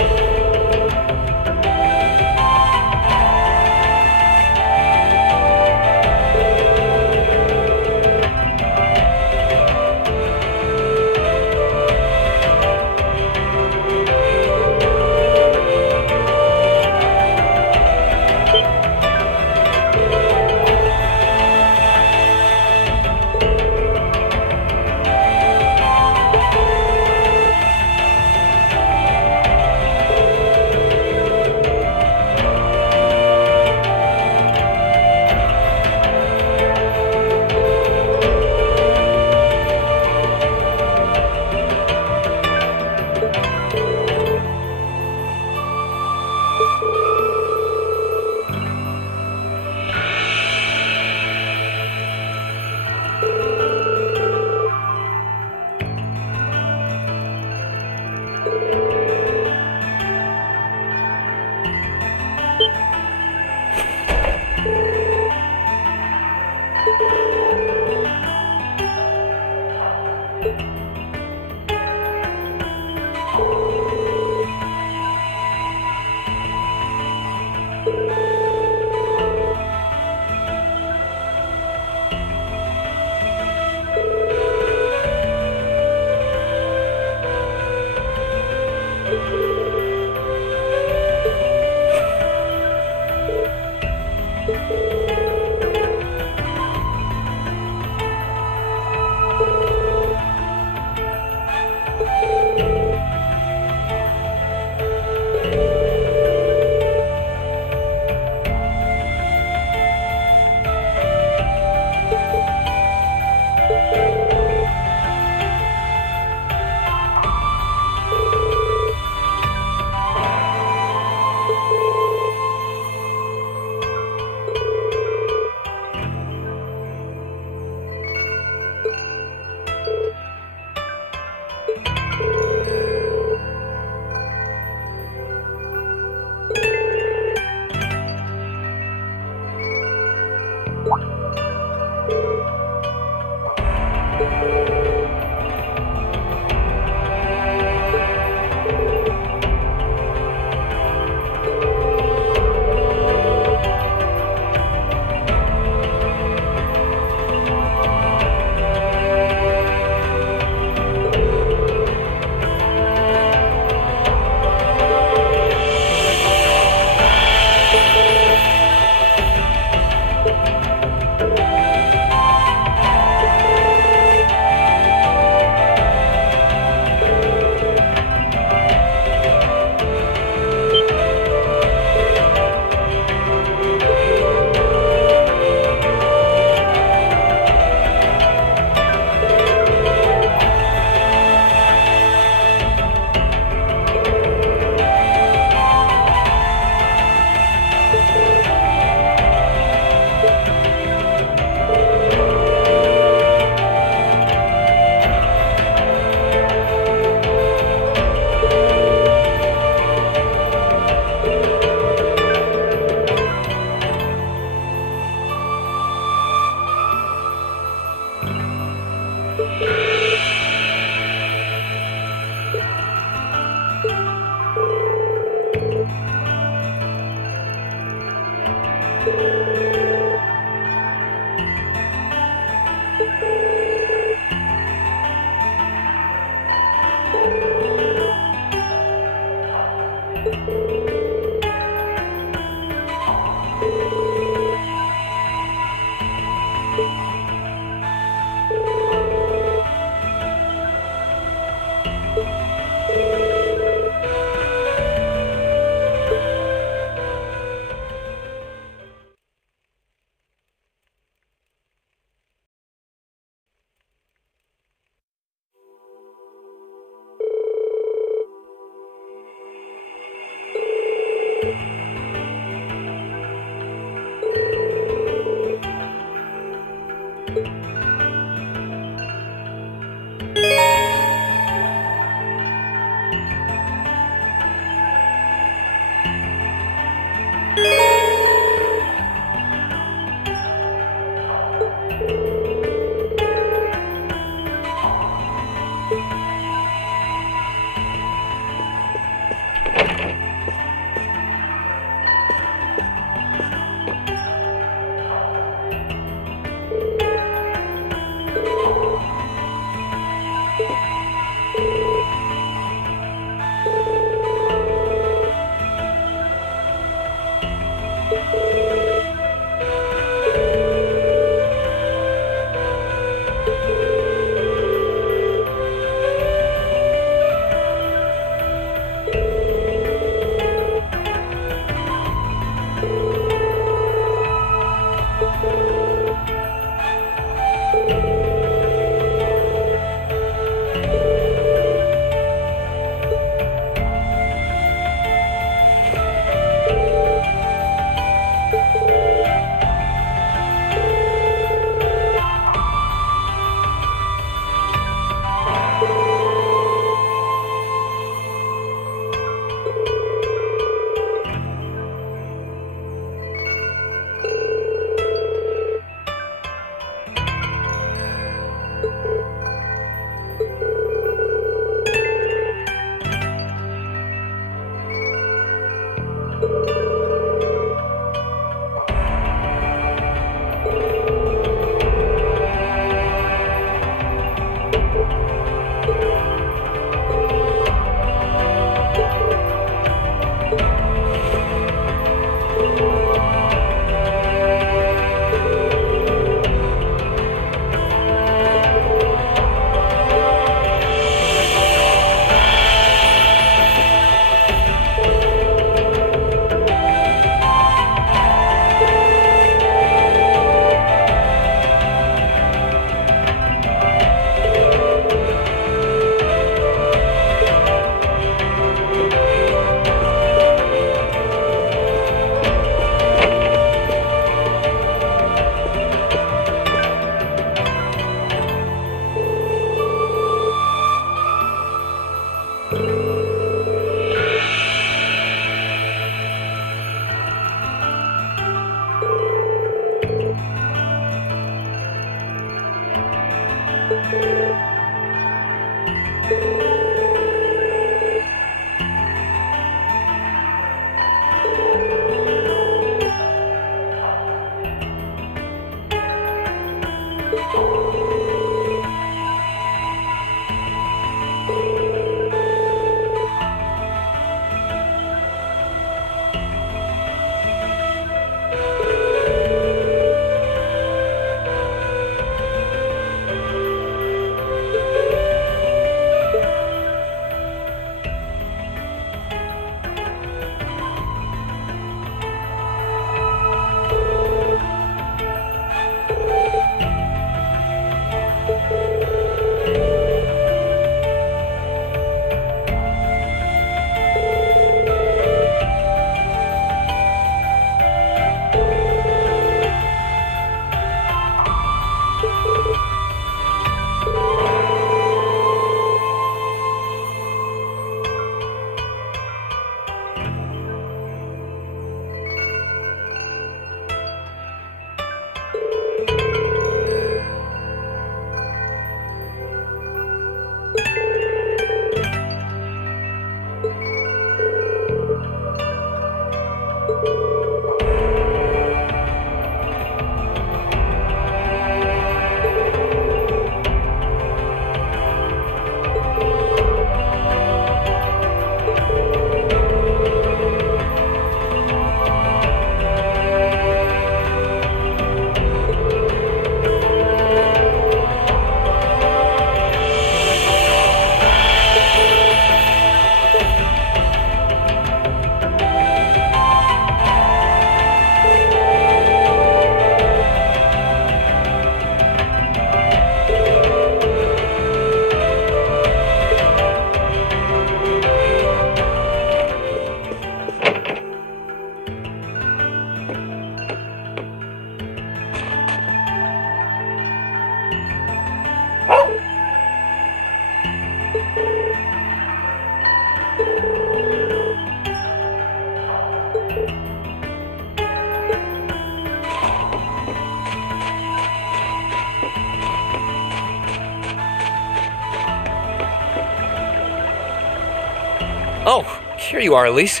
Oh, here you are, Elise.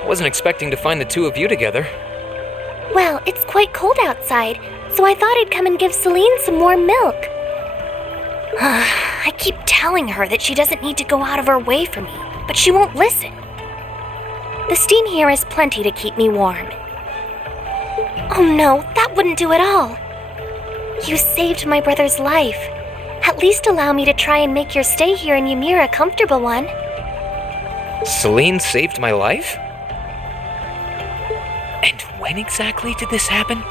I wasn't expecting to find the two of you together. Well, it's quite cold outside, so I thought I'd come and give Celine some warm milk. I keep telling her that she doesn't need to go out of her way for me, but she won't listen. The steam here is plenty to keep me warm. Oh no, that wouldn't do at all. You saved my brother's life. At least allow me to try and make your stay here in Ymir a comfortable one. Celine saved my life? And when exactly did this happen?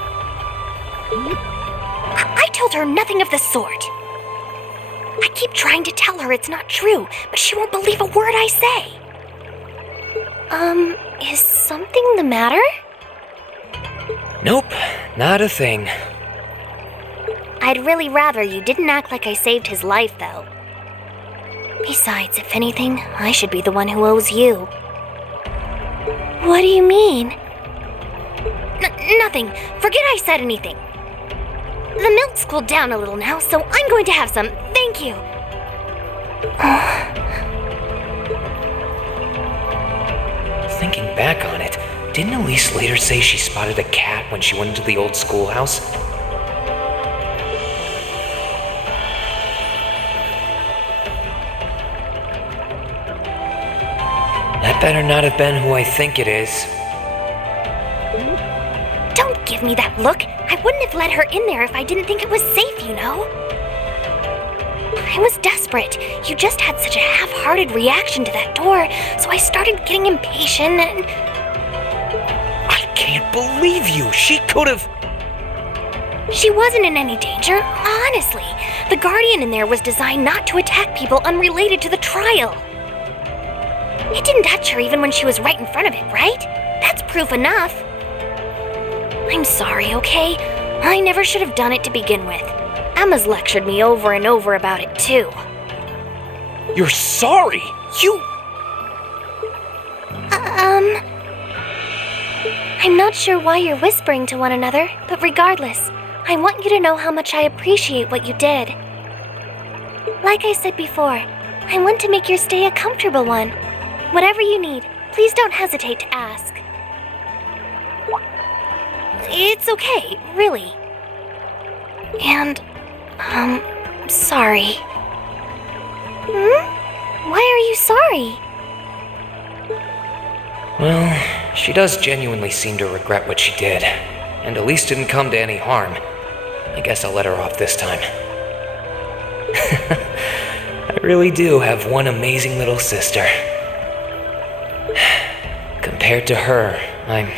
I told her nothing of the sort. I keep trying to tell her it's not true, but she won't believe a word I say. Is something the matter? Nope, not a thing. I'd really rather you didn't act like I saved his life, though. Besides, if anything, I should be the one who owes you. What do you mean? Nothing. Forget I said anything. The milk's cooled down a little now, so I'm going to have some. Thank you. Thinking back on it, didn't Elise later say she spotted a cat when she went into the old schoolhouse? That better not have been who I think it is. Don't give me that look. I wouldn't have let her in there if I didn't think it was safe, you know. I was desperate. You just had such a half-hearted reaction to that door, so I started getting impatient and... I can't believe you! She could have... She wasn't in any danger, honestly. The Guardian in there was designed not to attack people unrelated to the trial. It didn't touch her even when she was right in front of it, right? That's proof enough. I'm sorry, okay? I never should have done it to begin with. Emma's lectured me over and over about it, too. You're sorry? You... I'm not sure why you're whispering to one another, but regardless, I want you to know how much I appreciate what you did. Like I said before, I want to make your stay a comfortable one. Whatever you need, please don't hesitate to ask. It's okay, really. And, sorry. Why are you sorry? Well, she does genuinely seem to regret what she did, and at least didn't come to any harm. I guess I'll let her off this time. I really do have one amazing little sister. Compared to her, I'm...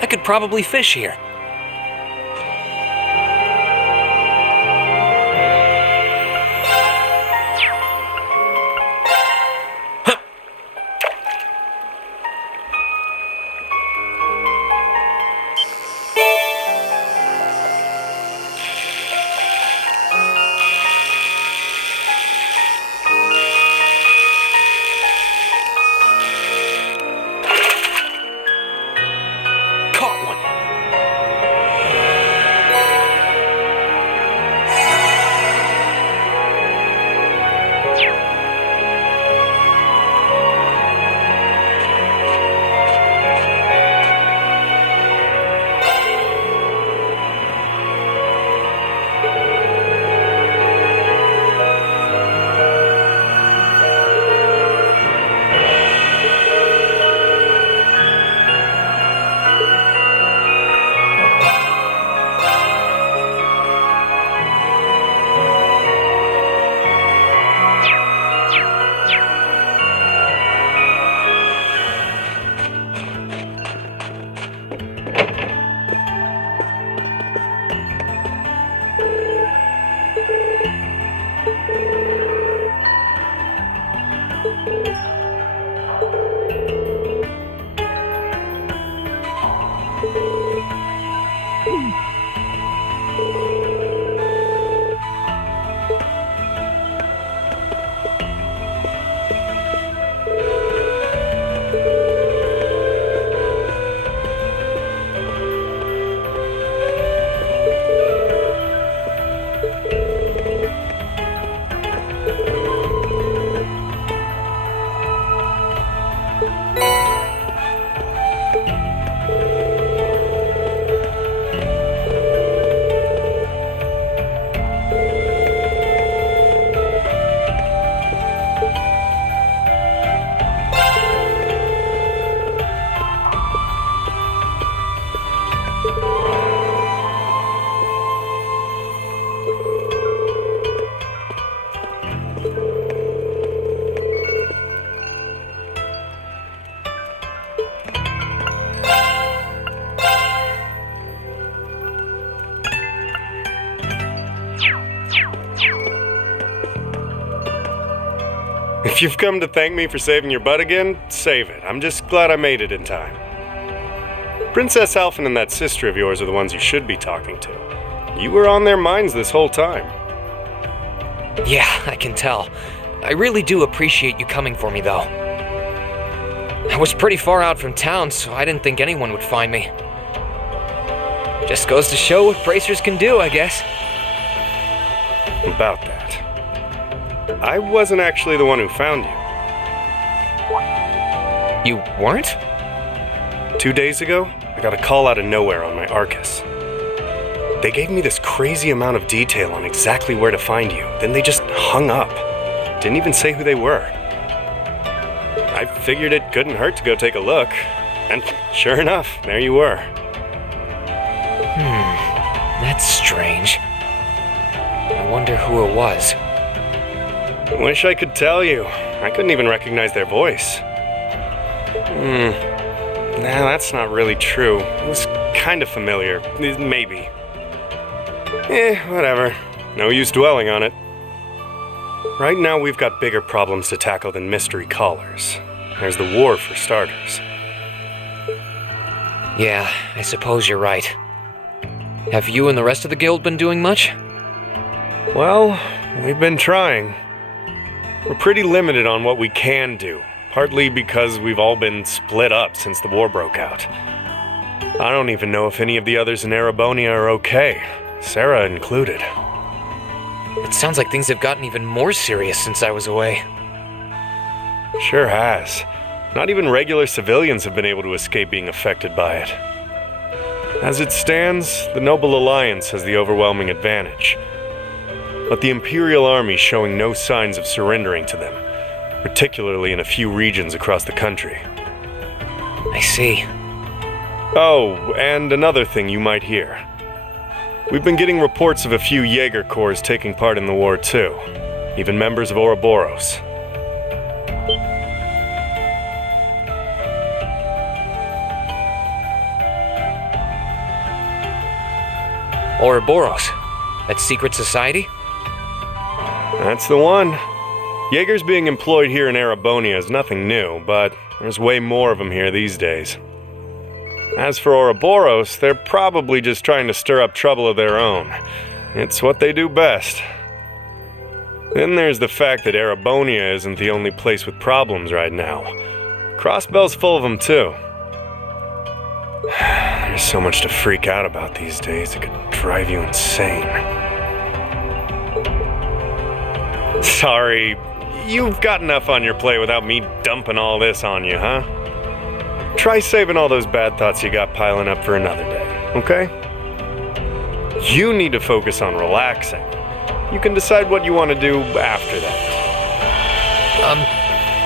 I could probably fish here. If you've come to thank me for saving your butt again, save it. I'm just glad I made it in time. Princess Alphen and that sister of yours are the ones you should be talking to. You were on their minds this whole time. Yeah, I can tell. I really do appreciate you coming for me, though. I was pretty far out from town, so I didn't think anyone would find me. Just goes to show what bracers can do, I guess. About that. I wasn't actually the one who found you. You weren't? 2 days ago, I got a call out of nowhere on my Arcus. They gave me this crazy amount of detail on exactly where to find you, then they just hung up. Didn't even say who they were. I figured it couldn't hurt to go take a look, and sure enough, there you were. That's strange. I wonder who it was. Wish I could tell you. I couldn't even recognize their voice. Nah, that's not really true. It was kind of familiar. Maybe. Whatever. No use dwelling on it. Right now we've got bigger problems to tackle than mystery callers. There's the war for starters. Yeah, I suppose you're right. Have you and the rest of the guild been doing much? Well, we've been trying. We're pretty limited on what we can do, partly because we've all been split up since the war broke out. I don't even know if any of the others in Erebonia are okay, Sarah included. It sounds like things have gotten even more serious since I was away. Sure has. Not even regular civilians have been able to escape being affected by it. As it stands, the Noble Alliance has the overwhelming advantage. But the Imperial Army's showing no signs of surrendering to them, particularly in a few regions across the country. I see. Oh, and another thing you might hear. We've been getting reports of a few Jaeger Corps taking part in the war too, even members of Ouroboros. Ouroboros? That secret society? That's the one. Jaegers being employed here in Erebonia is nothing new, but there's way more of them here these days. As for Ouroboros, they're probably just trying to stir up trouble of their own. It's what they do best. Then there's the fact that Erebonia isn't the only place with problems right now. Crossbell's full of them too. There's so much to freak out about these days, it could drive you insane. Sorry, you've got enough on your plate without me dumping all this on you, huh? Try saving all those bad thoughts you got piling up for another day, okay? You need to focus on relaxing. You can decide what you want to do after that.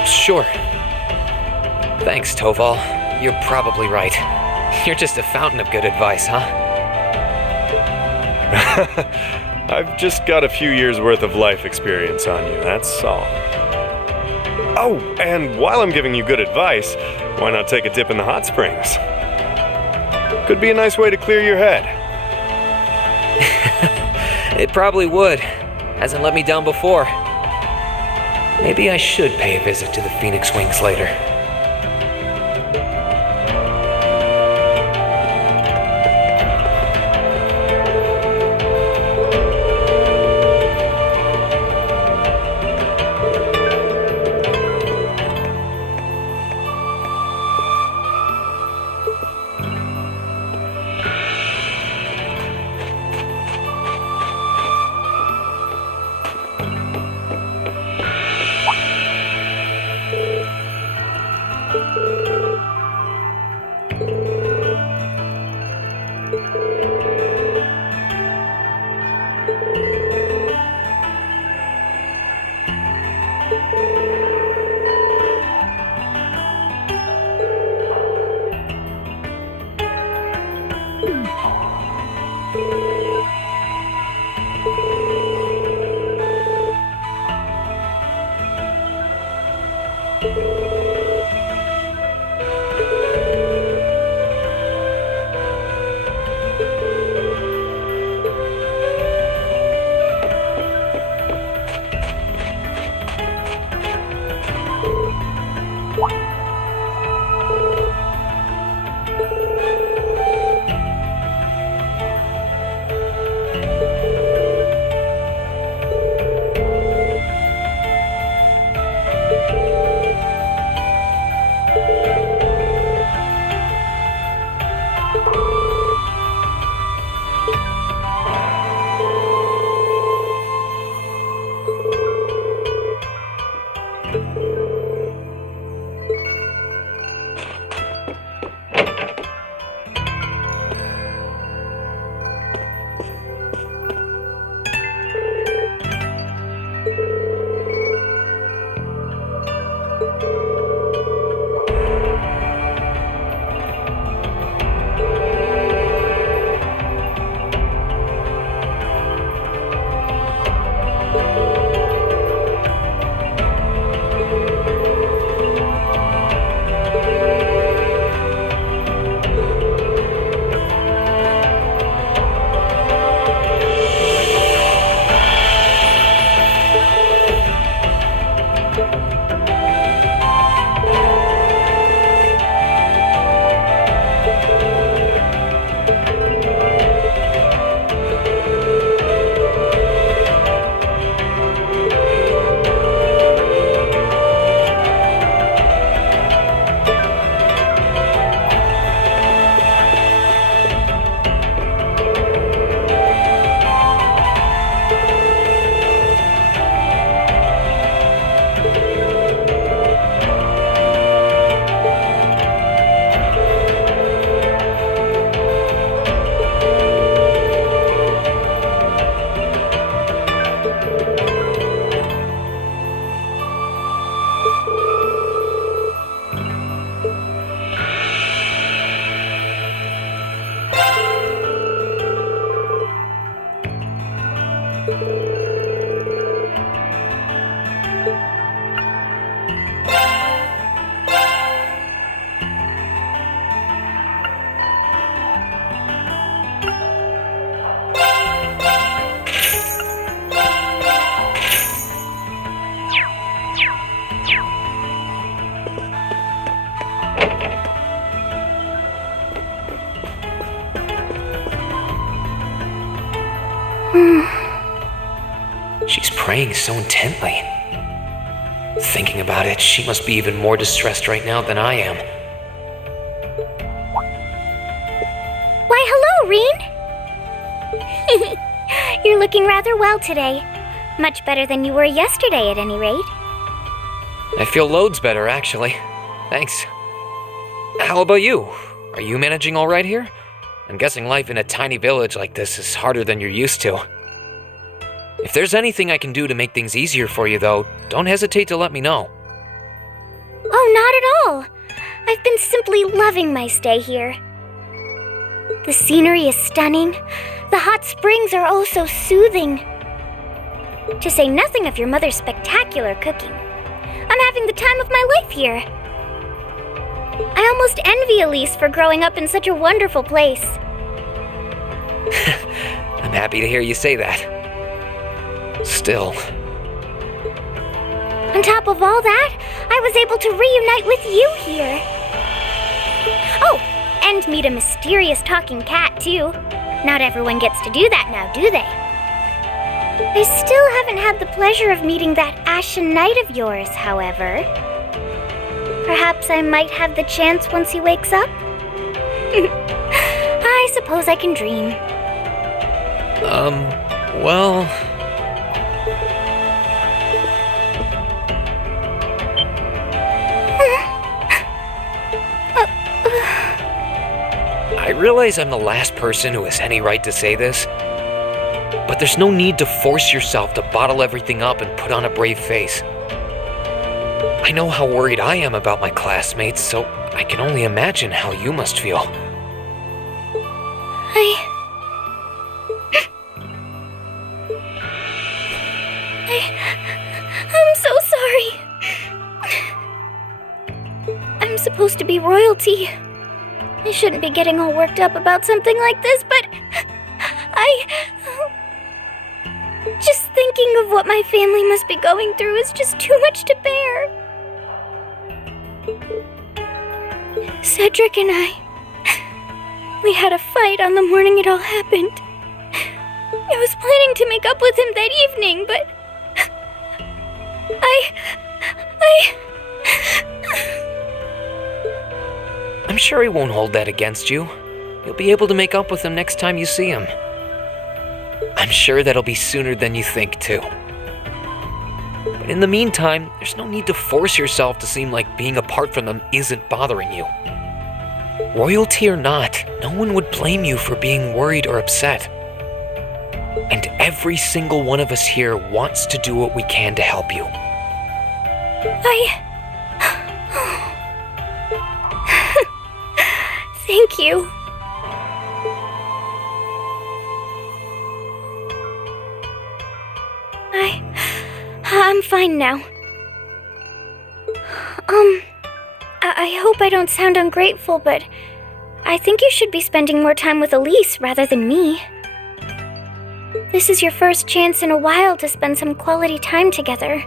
Sure. Thanks, Toval. You're probably right. You're just a fountain of good advice, huh? I've just got a few years worth of life experience on you, that's all. Oh, and while I'm giving you good advice, why not take a dip in the hot springs? Could be a nice way to clear your head. It probably would. Hasn't let me down before. Maybe I should pay a visit to the Phoenix Wings later. She's praying so intently. Thinking about it, she must be even more distressed right now than I am. Why, hello, Reen! You're looking rather well today. Much better than you were yesterday, at any rate. I feel loads better, actually. Thanks. How about you? Are you managing all right here? I'm guessing life in a tiny village like this is harder than you're used to. If there's anything I can do to make things easier for you, though, don't hesitate to let me know. Oh, not at all. I've been simply loving my stay here. The scenery is stunning. The hot springs are oh so soothing. To say nothing of your mother's spectacular cooking. I'm having the time of my life here. I almost envy Elise for growing up in such a wonderful place. I'm happy to hear you say that. Still. On top of all that, I was able to reunite with you here. Oh, and meet a mysterious talking cat, too. Not everyone gets to do that now, do they? I still haven't had the pleasure of meeting that Ashen Knight of yours, however. Perhaps I might have the chance once he wakes up? I suppose I can dream. Well... I realize I'm the last person who has any right to say this, but there's no need to force yourself to bottle everything up and put on a brave face. I know how worried I am about my classmates, so I can only imagine how you must feel. I'm so sorry. I'm supposed to be royalty. I shouldn't be getting all worked up about something like this, but just thinking of what my family must be going through is just too much to bear. Cedric and we had a fight on the morning it all happened. I was planning to make up with him that evening, but I'm sure he won't hold that against you. You'll be able to make up with him next time you see him. I'm sure that'll be sooner than you think, too. But in the meantime, there's no need to force yourself to seem like being apart from them isn't bothering you. Royalty or not, no one would blame you for being worried or upset. And every single one of us here wants to do what we can to help you. Thank you. I'm fine now. I hope I don't sound ungrateful, but I think you should be spending more time with Elise rather than me. This is your first chance in a while to spend some quality time together.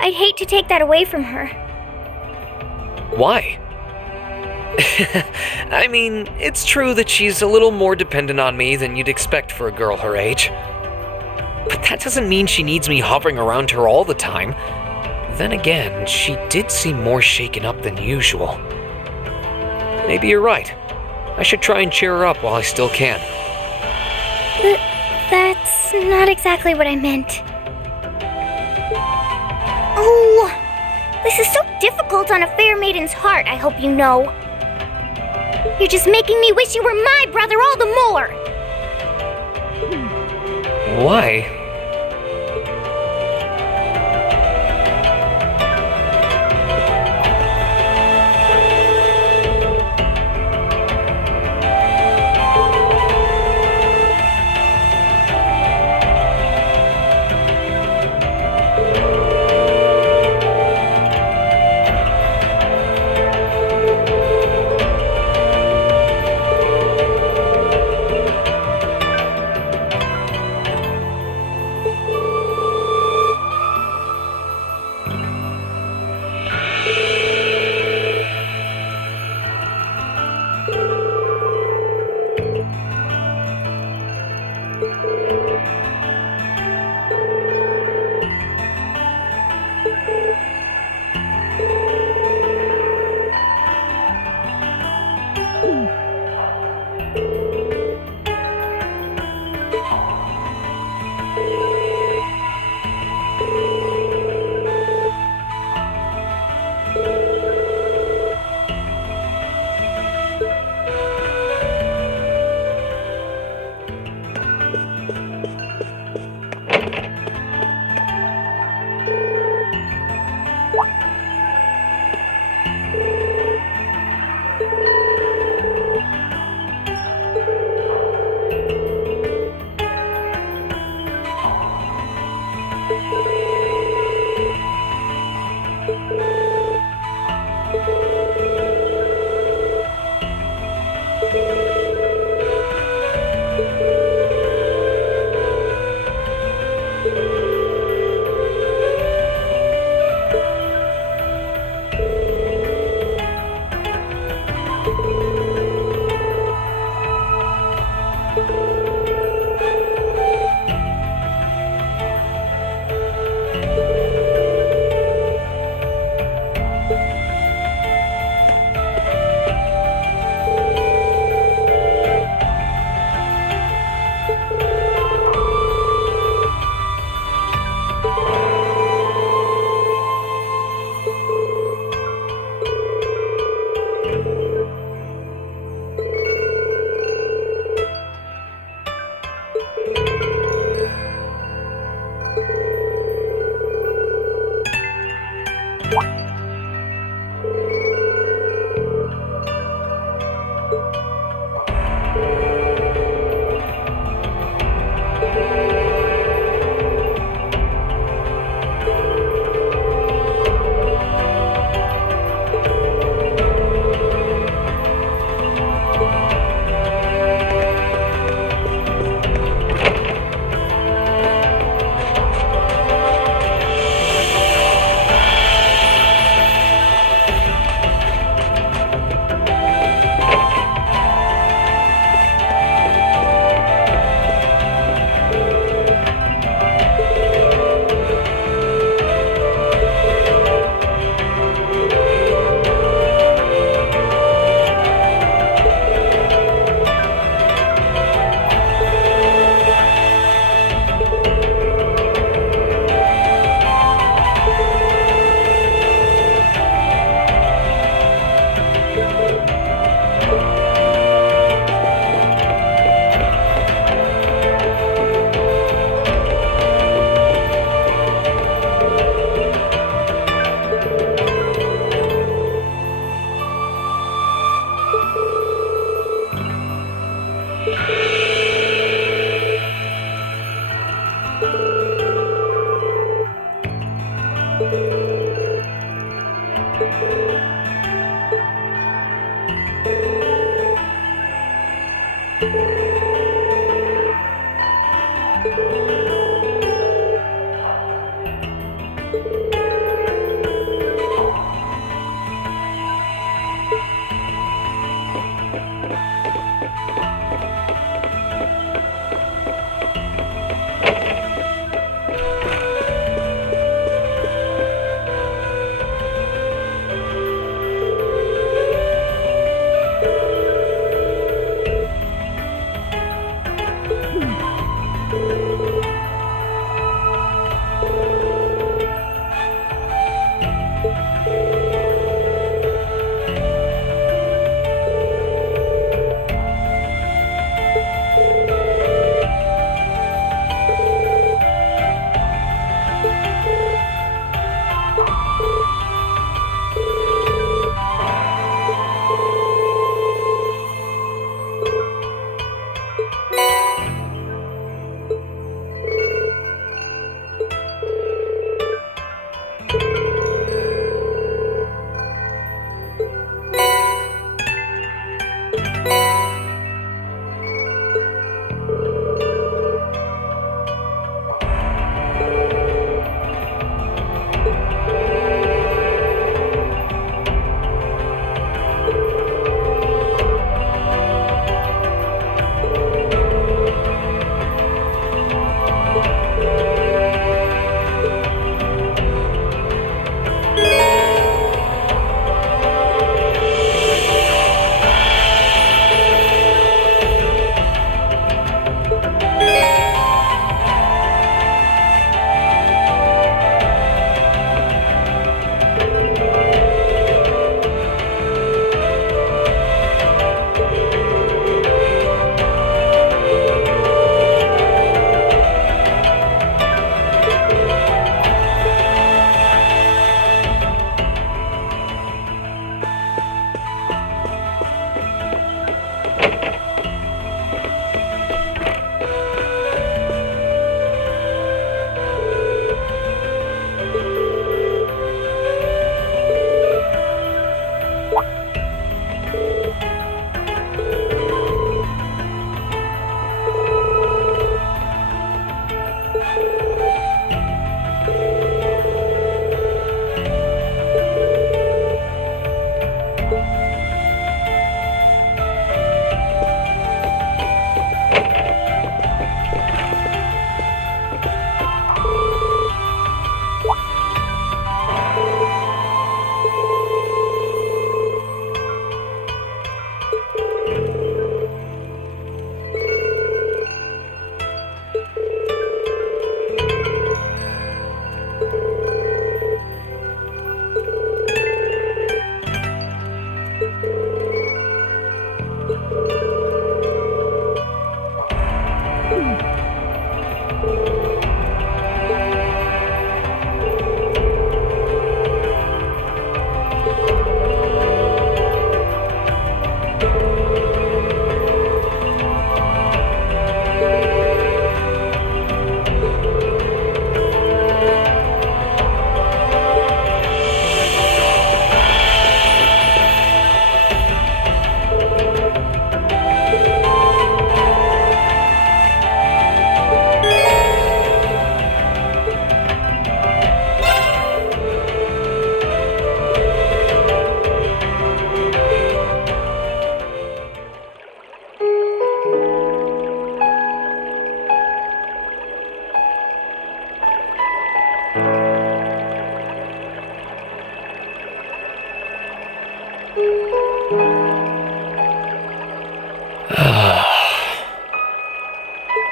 I'd hate to take that away from her. Why? I mean, it's true that she's a little more dependent on me than you'd expect for a girl her age. But that doesn't mean she needs me hovering around her all the time. Then again, she did seem more shaken up than usual. Maybe you're right. I should try and cheer her up while I still can. That's not exactly what I meant. Oh, this is so difficult on a fair maiden's heart, I hope you know. You're just making me wish you were my brother all the more. Why?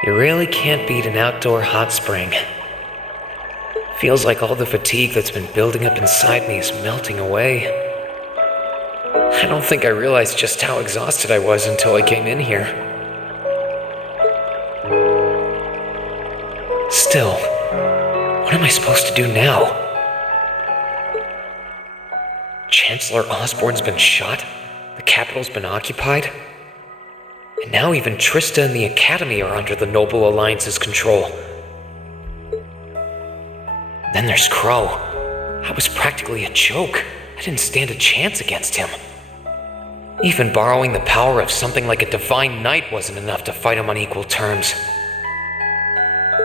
You really can't beat an outdoor hot spring. Feels like all the fatigue that's been building up inside me is melting away. I don't think I realized just how exhausted I was until I came in here. Still, what am I supposed to do now? Chancellor Osborne's been shot, the capital's been occupied, And now even Trista and the Academy are under the Noble Alliance's control. Then there's Crow. I was practically a joke. I didn't stand a chance against him. Even borrowing the power of something like a divine knight wasn't enough to fight him on equal terms.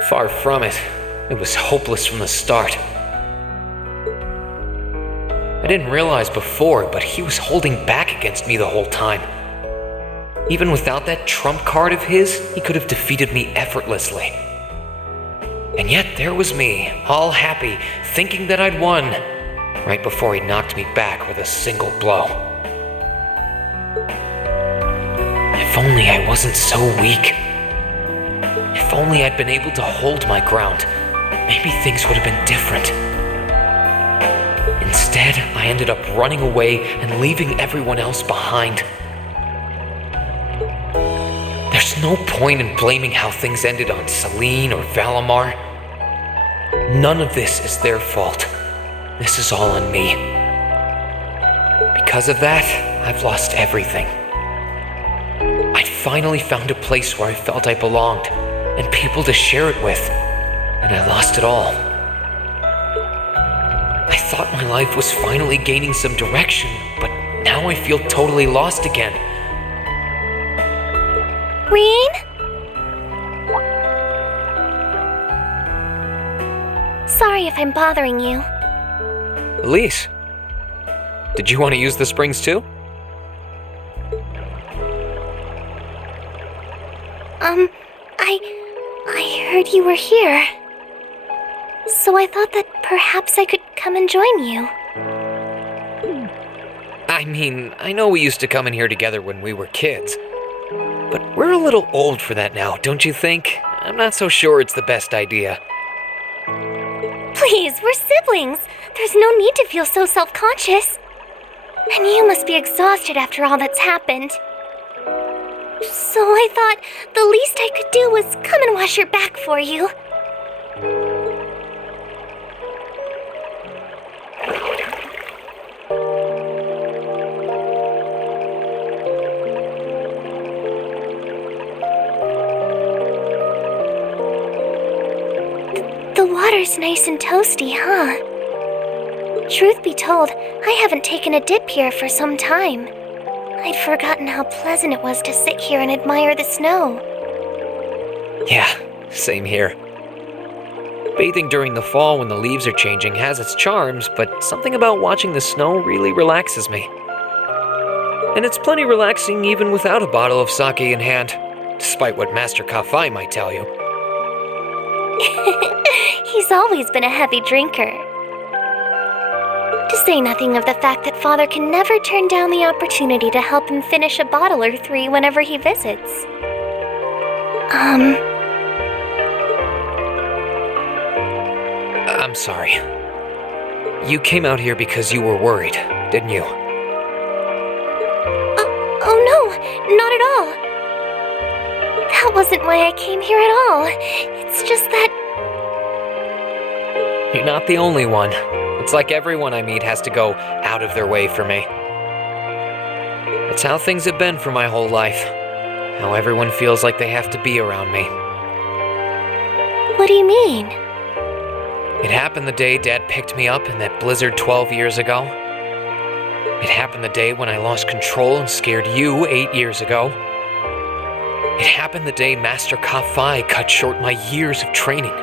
Far from it. It was hopeless from the start. I didn't realize before, but he was holding back against me the whole time. Even without that trump card of his, he could have defeated me effortlessly. And yet there was me, all happy, thinking that I'd won, right before he knocked me back with a single blow. If only I wasn't so weak. If only I'd been able to hold my ground, maybe things would have been different. Instead, I ended up running away and leaving everyone else behind. There's no point in blaming how things ended on Celine or Valimar. None of this is their fault. This is all on me. Because of that, I've lost everything. I'd finally found a place where I felt I belonged, and people to share it with, and I lost it all. I thought my life was finally gaining some direction, but now I feel totally lost again. Reen? Sorry if I'm bothering you. Elise, did you want to use the springs too? I heard you were here. So I thought that perhaps I could come and join you. I mean, I know we used to come in here together when we were kids. But we're a little old for that now, don't you think? I'm not so sure it's the best idea. Please, we're siblings. There's no need to feel so self-conscious. And you must be exhausted after all that's happened. So I thought the least I could do was come and wash your back for you. The water's nice and toasty, huh? Truth be told, I haven't taken a dip here for some time. I'd forgotten how pleasant it was to sit here and admire the snow. Yeah, same here. Bathing during the fall when the leaves are changing has its charms, but something about watching the snow really relaxes me. And it's plenty relaxing even without a bottle of sake in hand, despite what Master Kafai might tell you. He's always been a heavy drinker. To say nothing of the fact that Father can never turn down the opportunity to help him finish a bottle or three whenever he visits. I'm sorry. You came out here because you were worried, didn't you? Oh no, not at all. That wasn't why I came here at all. It's just that... You're not the only one. It's like everyone I meet has to go out of their way for me. It's how things have been for my whole life. How everyone feels like they have to be around me. What do you mean? It happened the day Dad picked me up in that blizzard 12 years ago. It happened the day when I lost control and scared you 8 years ago. It happened the day Master Kafai cut short my years of training.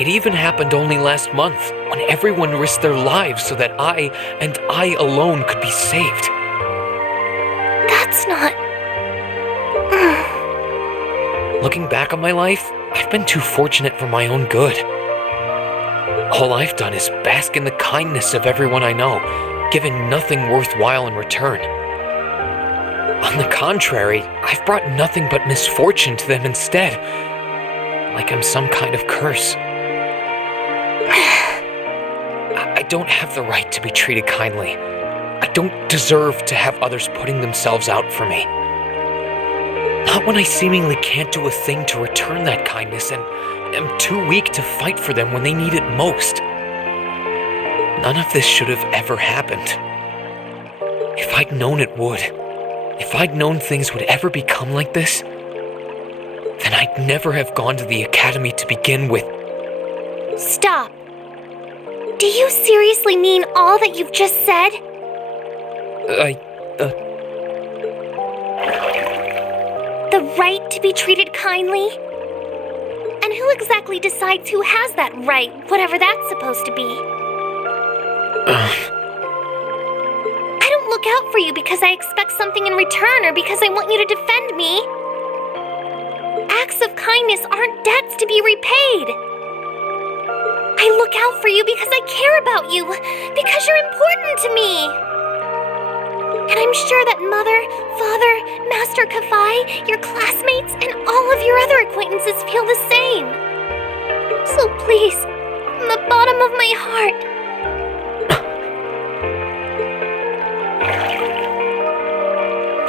It even happened only last month, when everyone risked their lives so that I, and I alone, could be saved. That's not... Looking back on my life, I've been too fortunate for my own good. All I've done is bask in the kindness of everyone I know, giving nothing worthwhile in return. On the contrary, I've brought nothing but misfortune to them instead, like I'm some kind of curse. I don't have the right to be treated kindly. I don't deserve to have others putting themselves out for me. Not when I seemingly can't do a thing to return that kindness and am too weak to fight for them when they need it most. None of this should have ever happened. If I'd known it would, If I'd known things would ever become like this, then I'd never have gone to the academy to begin with. Stop. Do you seriously mean all that you've just said? The right to be treated kindly? And who exactly decides who has that right, whatever that's supposed to be? I don't look out for you because I expect something in return or because I want you to defend me. Acts of kindness aren't debts to be repaid. I look out for you because I care about you, because you're important to me. And I'm sure that Mother, Father, Master Kafai, your classmates, and all of your other acquaintances feel the same. So please, from the bottom of my heart,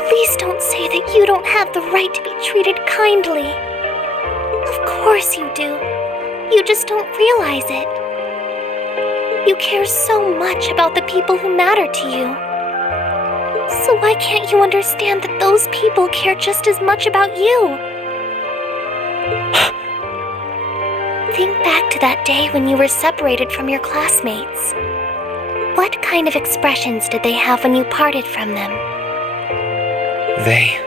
please don't say that you don't have the right to be treated kindly. Of course you do. You just don't realize it. You care so much about the people who matter to you. So why can't you understand that those people care just as much about you? Think back to that day when you were separated from your classmates. What kind of expressions did they have when you parted from them? They...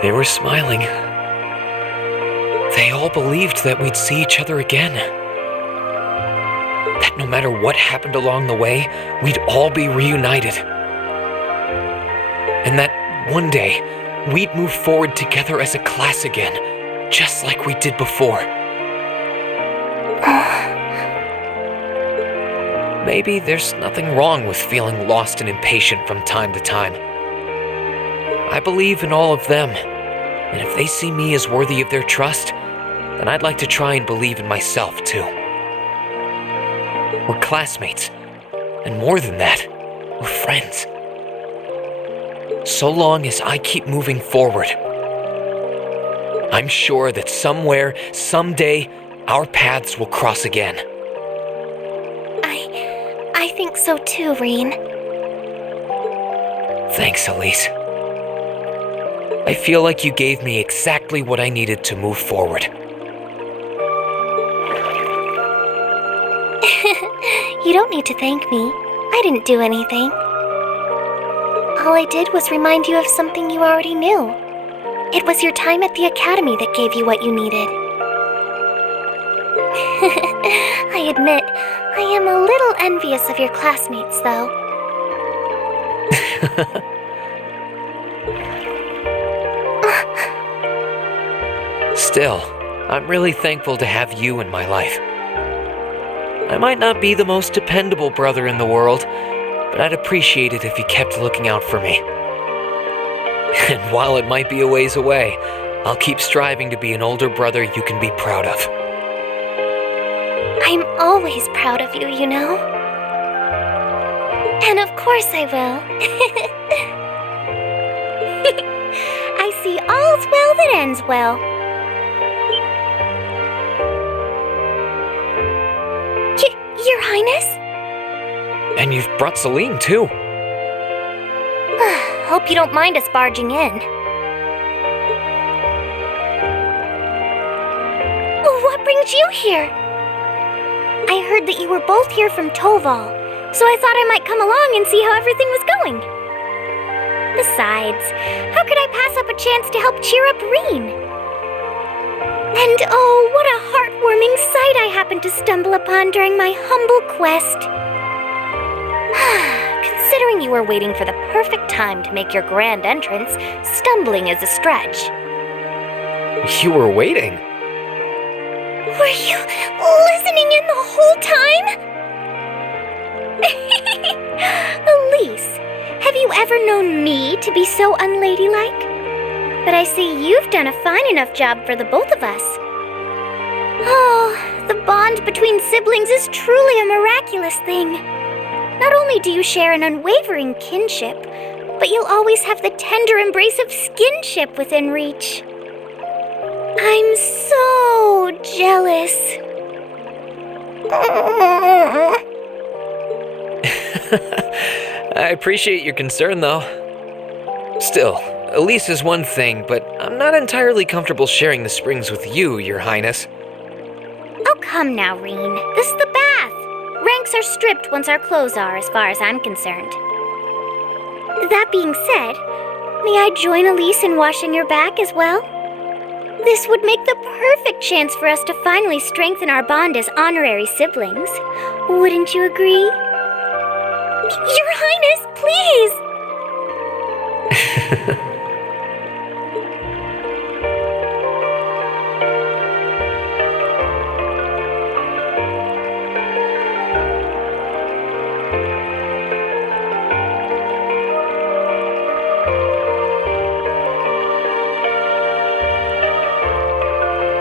They were smiling. They all believed that we'd see each other again. That no matter what happened along the way, we'd all be reunited. And that one day, we'd move forward together as a class again, just like we did before. Maybe there's nothing wrong with feeling lost and impatient from time to time. I believe in all of them, and if they see me as worthy of their trust, then I'd like to try and believe in myself too. We're classmates, and more than that, we're friends. So long as I keep moving forward, I'm sure that somewhere, someday, our paths will cross again. I think so too, Reen. Thanks, Elise. I feel like you gave me exactly what I needed to move forward. You don't need to thank me. I didn't do anything. All I did was remind you of something you already knew. It was your time at the academy that gave you what you needed. I admit, I am a little envious of your classmates, though. Still, I'm really thankful to have you in my life. I might not be the most dependable brother in the world, but I'd appreciate it if you kept looking out for me. And while it might be a ways away, I'll keep striving to be an older brother you can be proud of. I'm always proud of you, you know? And of course I will. I see all's well that ends well. Your Highness? And you've brought Celine, too. Hope you don't mind us barging in. What brings you here? I heard that you were both here from Toval, so I thought I might come along and see how everything was going. Besides, how could I pass up a chance to help cheer up Reen? And oh, what a heartwarming sight I happened to stumble upon during my humble quest. Considering you were waiting for the perfect time to make your grand entrance, stumbling is a stretch. You were waiting? Were you listening in the whole time? Elise, have you ever known me to be so unladylike? But I see you've done a fine enough job for the both of us. Oh, the bond between siblings is truly a miraculous thing. Not only do you share an unwavering kinship, but you'll always have the tender embrace of skinship within reach. I'm so jealous. I appreciate your concern, though. Still, Elise is one thing, but I'm not entirely comfortable sharing the springs with you, Your Highness. Oh, come now, Reen. This is the bath. Ranks are stripped once our clothes are, as far as I'm concerned. That being said, may I join Elise in washing your back as well? This would make the perfect chance for us to finally strengthen our bond as honorary siblings. Wouldn't you agree? Your Highness, please!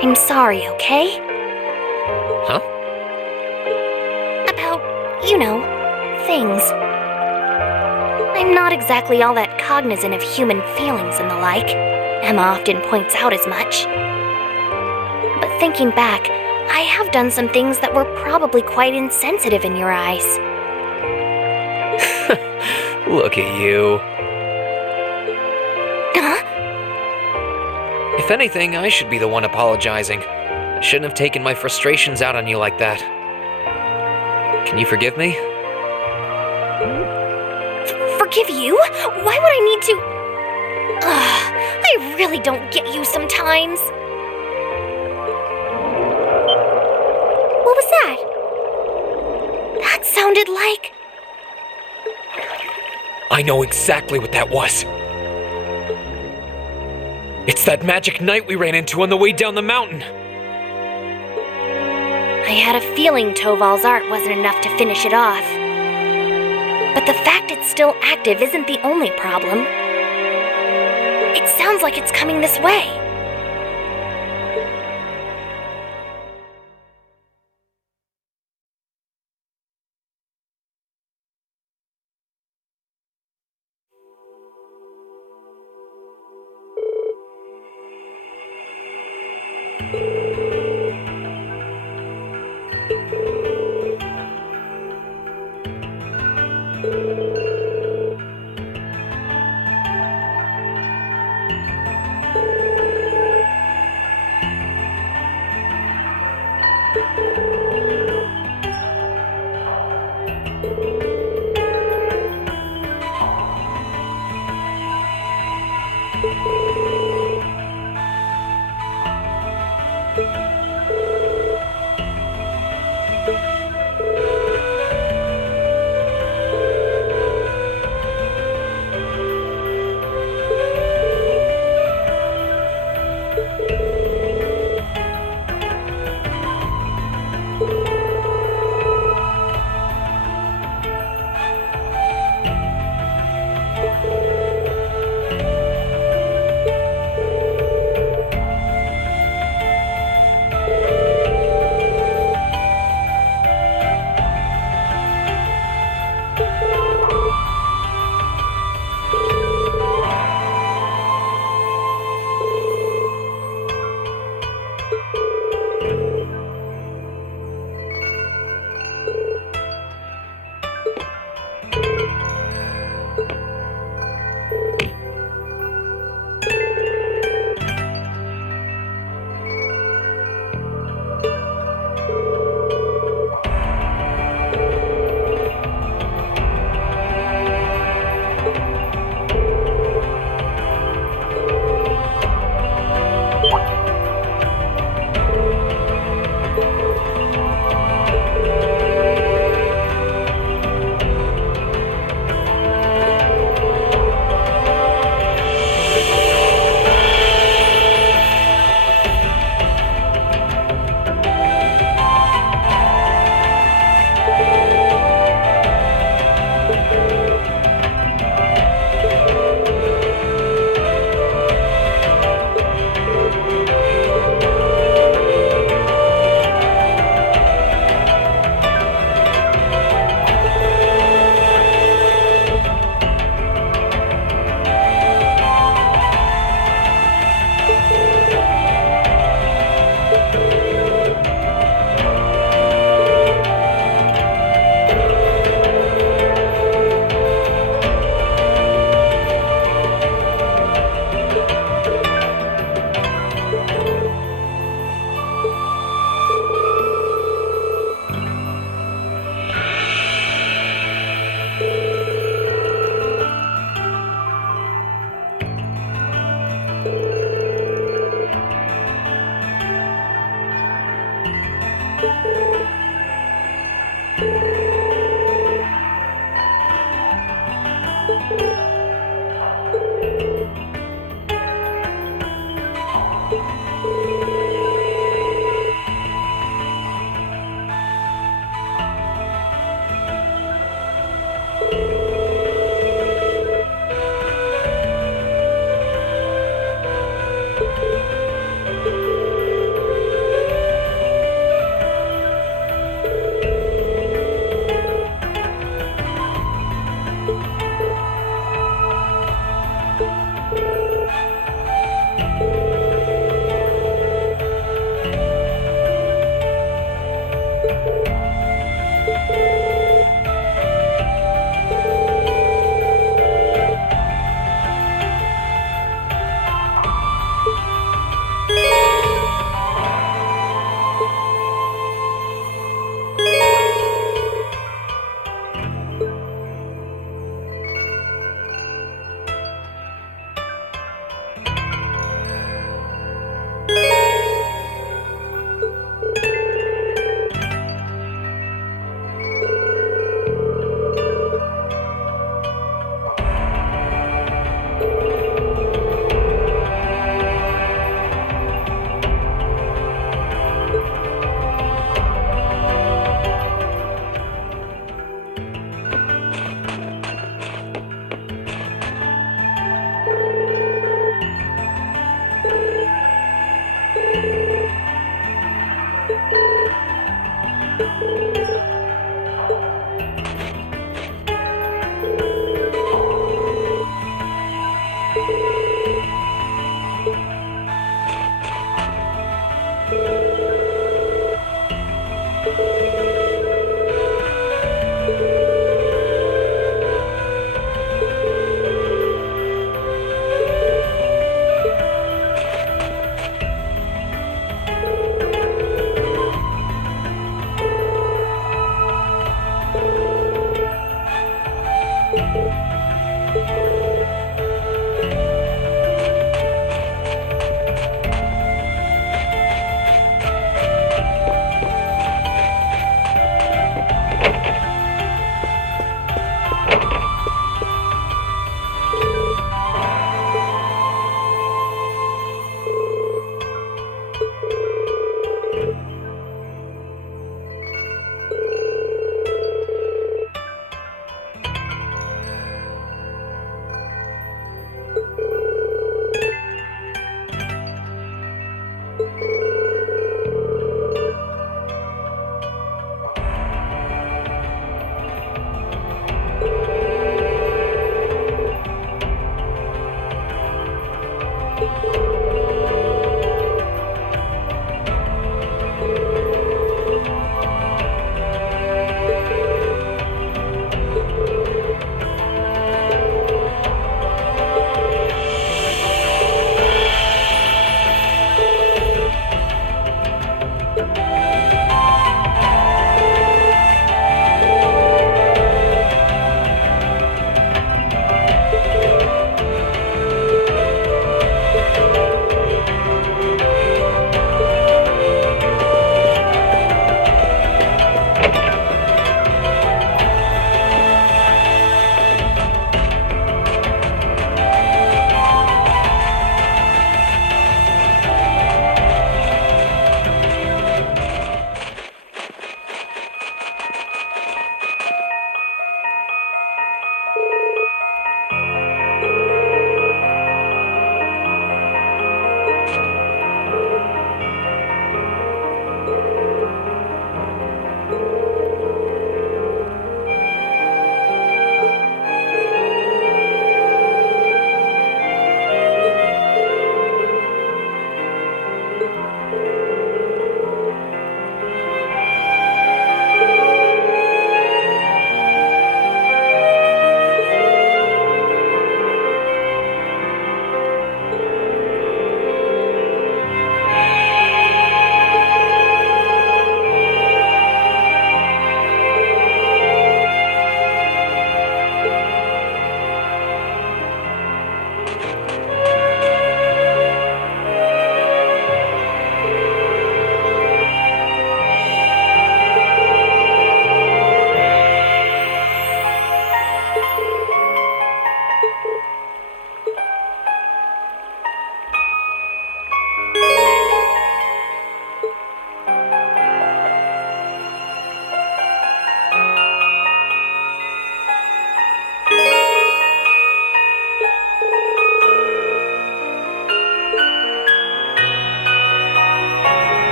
I'm sorry, okay? Huh? About, things. I'm not exactly all that cognizant of human feelings and the like. Emma often points out as much. But thinking back, I have done some things that were probably quite insensitive in your eyes. Look at you. Huh? If anything, I should be the one apologizing. I shouldn't have taken my frustrations out on you like that. Can you forgive me? Forgive you? Why would I need to? I really don't get you sometimes. What was that? That sounded like... I know exactly what that was. It's that magic knight we ran into on the way down the mountain. I had a feeling Toval's art wasn't enough to finish it off. But the fact it's still active isn't the only problem. It sounds like it's coming this way.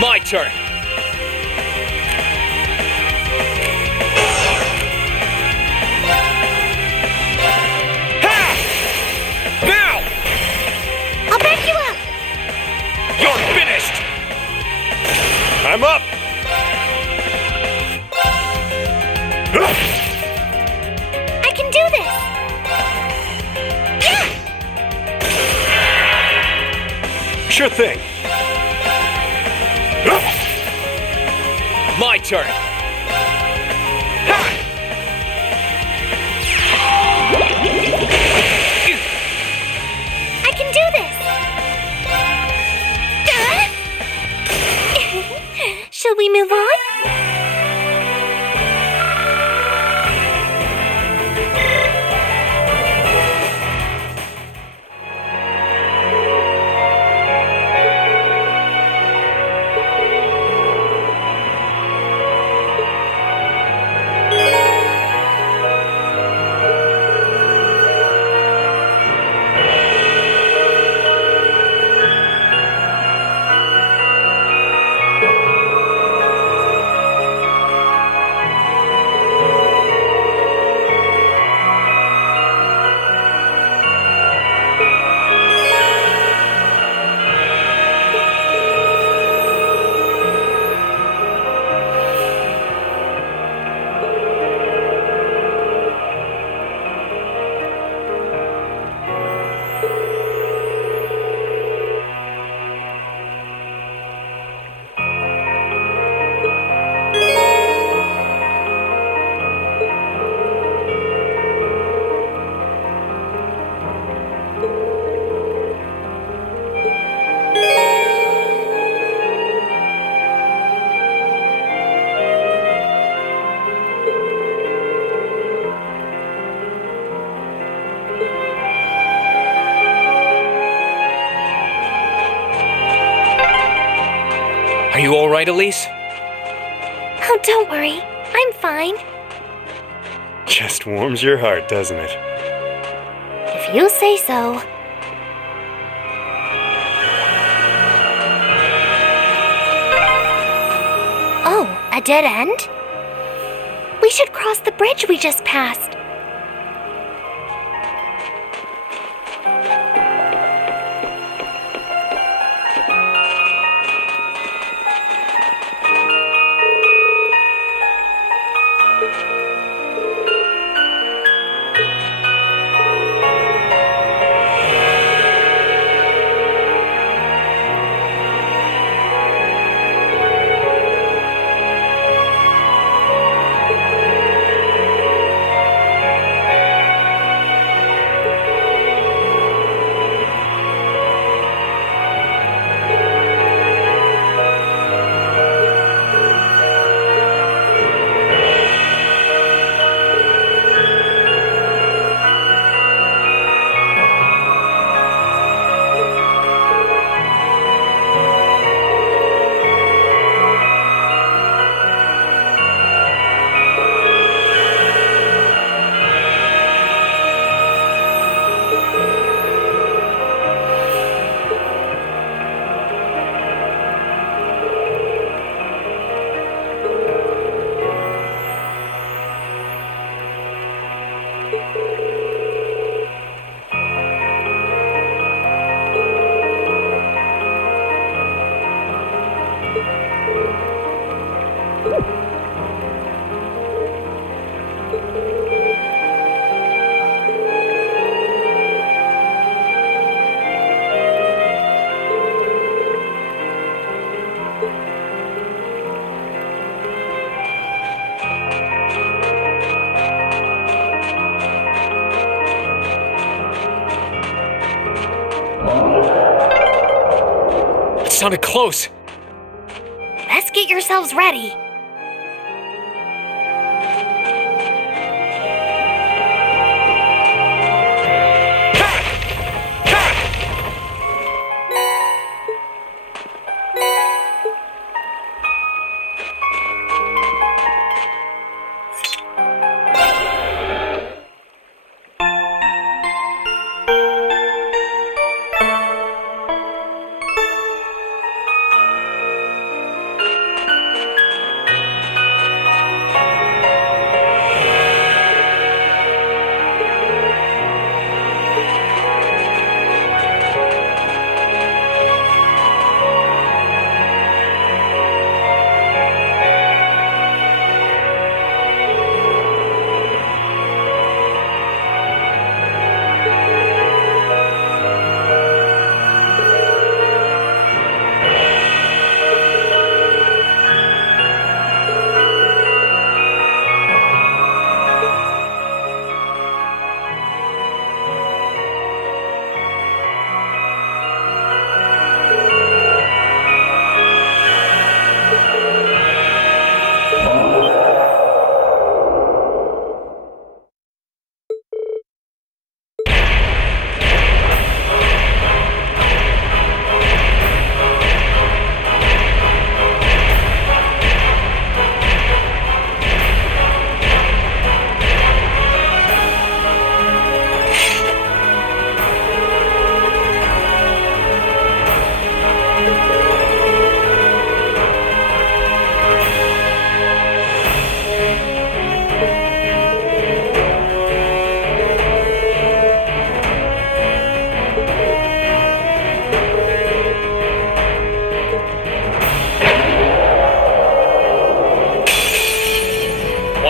My turn. Ha! Now! I'll back you up. You're finished! I'm up! I can do this. Yeah! Sure thing. My turn. Ha! I can do this. Shall we move on? Are you all right, Elise? Oh, don't worry. I'm fine. Just warms your heart, doesn't it? If you say so. Oh, a dead end? We should cross the bridge we just passed. Sounded close. Let's get yourselves ready.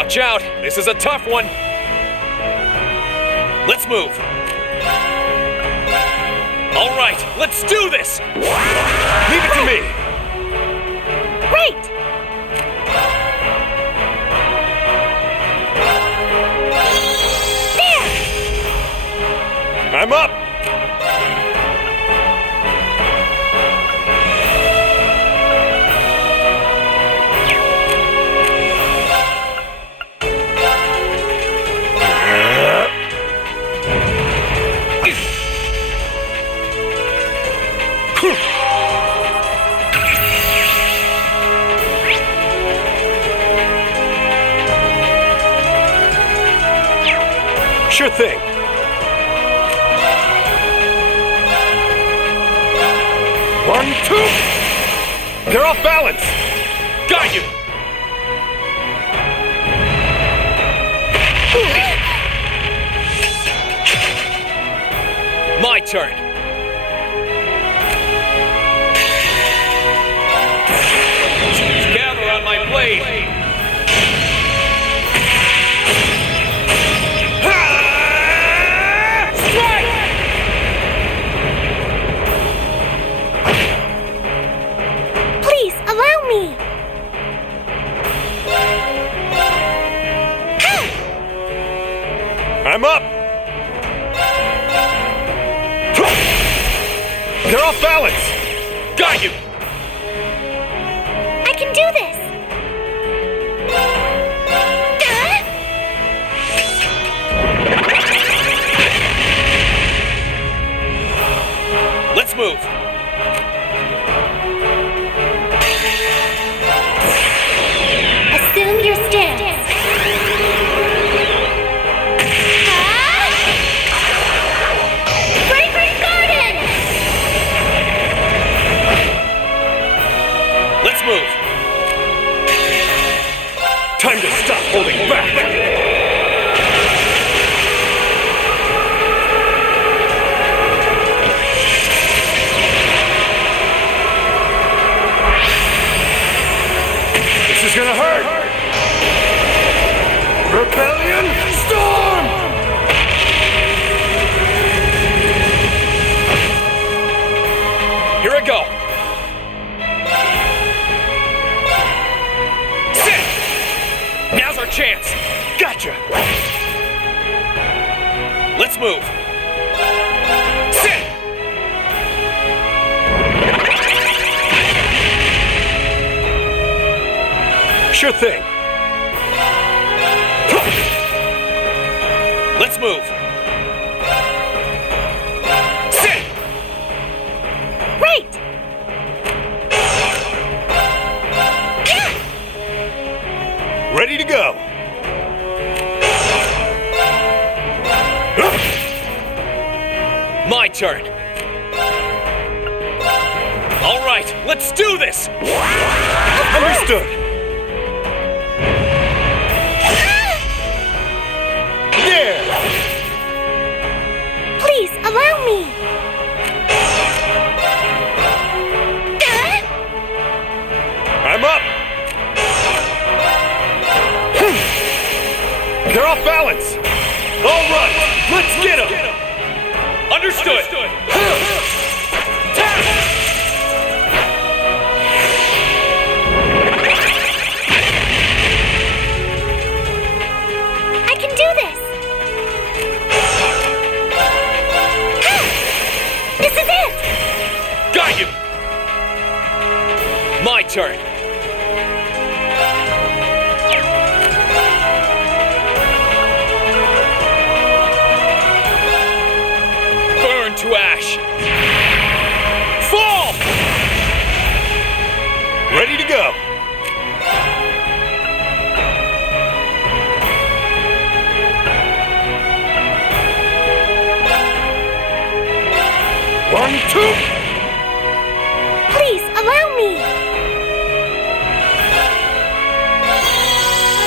Watch out! This is a tough one! Let's move! All right, let's do this! Leave it to me! Great! There! I'm up! Sure thing. One, two! They're off balance! Got you! My turn! Gather on my blade! Strike! Please, allow me! I'm up! They're off balance! Got you! I can do this! Let's move! Assume your stance. Fragrant Garden! Let's move! Time to stop holding back! This is gonna hurt! Rebellion Storm! Here I go! Sit! Now's our chance! Gotcha! Let's move! Sit! Sure thing. Let's move! Sit! Right! Ready to go. My turn! All right, let's do this! Understood. Yeah! Please, allow me! I'm up! They're off balance! All right, let's get them! Understood! I can do this! This is it! Got you! My turn! Burn to ash! Fall! Ready to go. One, two! Please, allow me!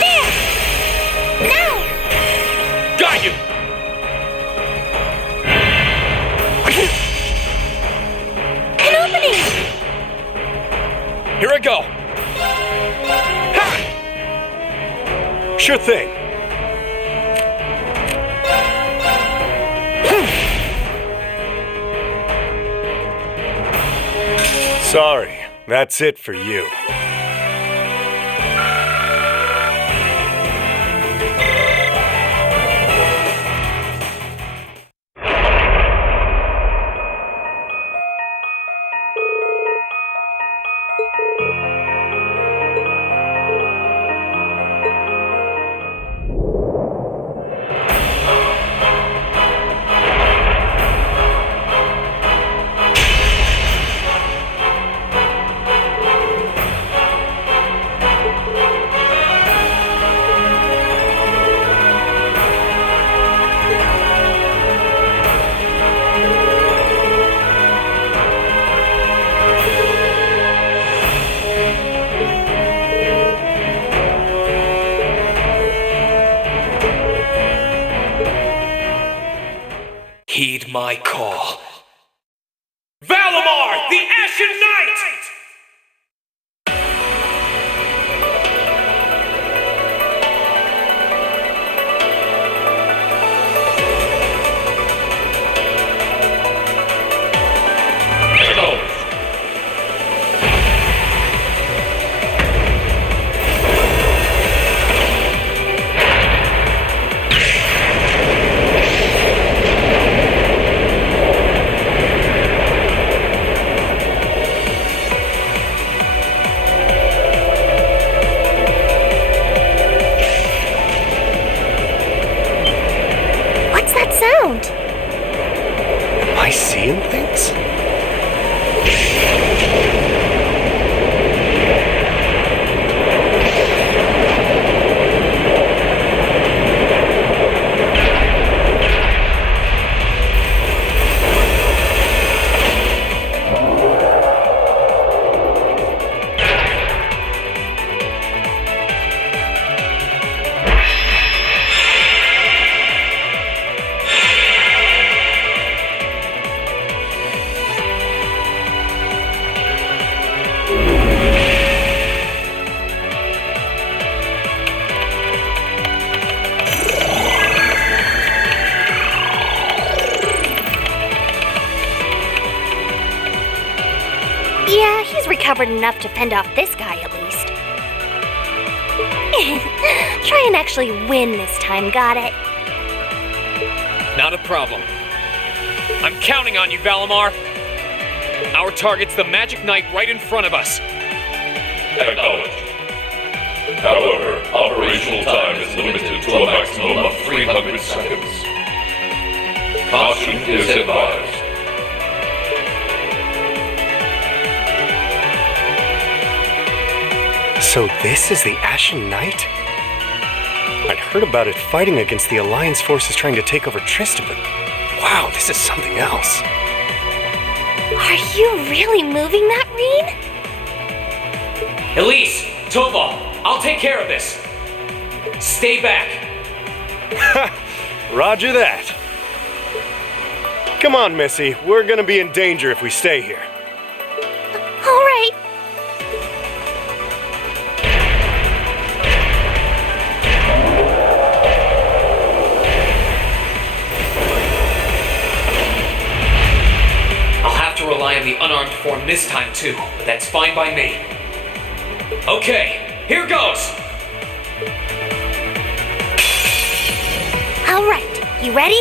There! Now! Got you! An opening! Here I go! Ha! Sure thing. Sorry, that's it for you. all. Valimar, the Ashen Knight! Am I seeing things? Yeah, he's recovered enough to fend off this guy at least. Try and actually win this time, got it? Not a problem. I'm counting on you, Valimar. Our target's the Magic Knight right in front of us. Acknowledged. However, operational time is limited to a maximum of 300 seconds. Caution is advised. So this is the Ashen Knight? I'd heard about it fighting against the Alliance forces trying to take over Trista, but wow, this is something else. Are you really moving that, Reen? Elise, Tova, I'll take care of this. Stay back. Roger that. Come on, Missy. We're gonna be in danger if we stay here. All right. I'll have to rely on the unarmed form this time too, but that's fine by me. Okay, here goes! All right. You ready?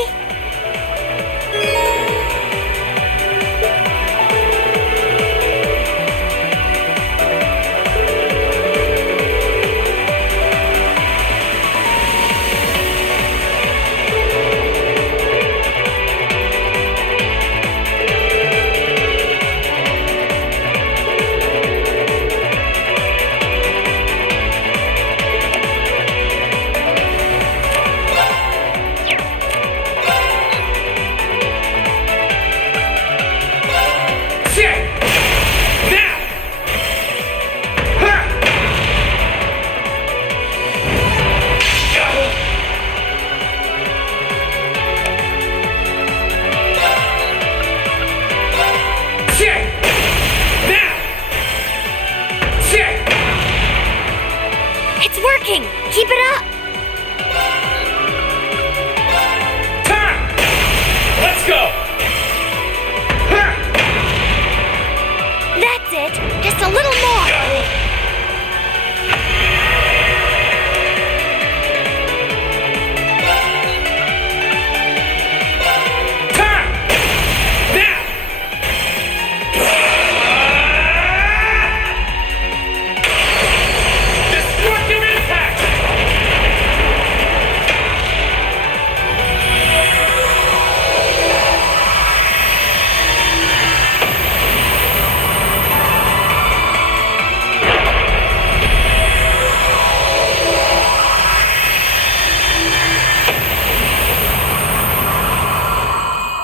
Keep it up! Time! Let's go! That's it! Just a little more! Time! Now! Destructive impact!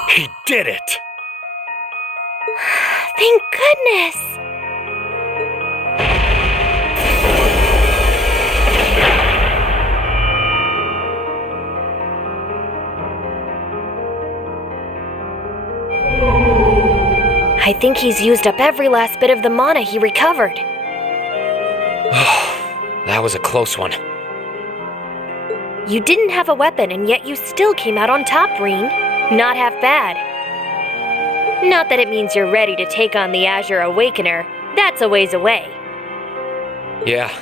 He did it! Thank goodness! I think he's used up every last bit of the mana he recovered. That was a close one. You didn't have a weapon, and yet you still came out on top, Reen. Not half bad. Not that it means you're ready to take on the Azure Awakener. That's a ways away. Yeah,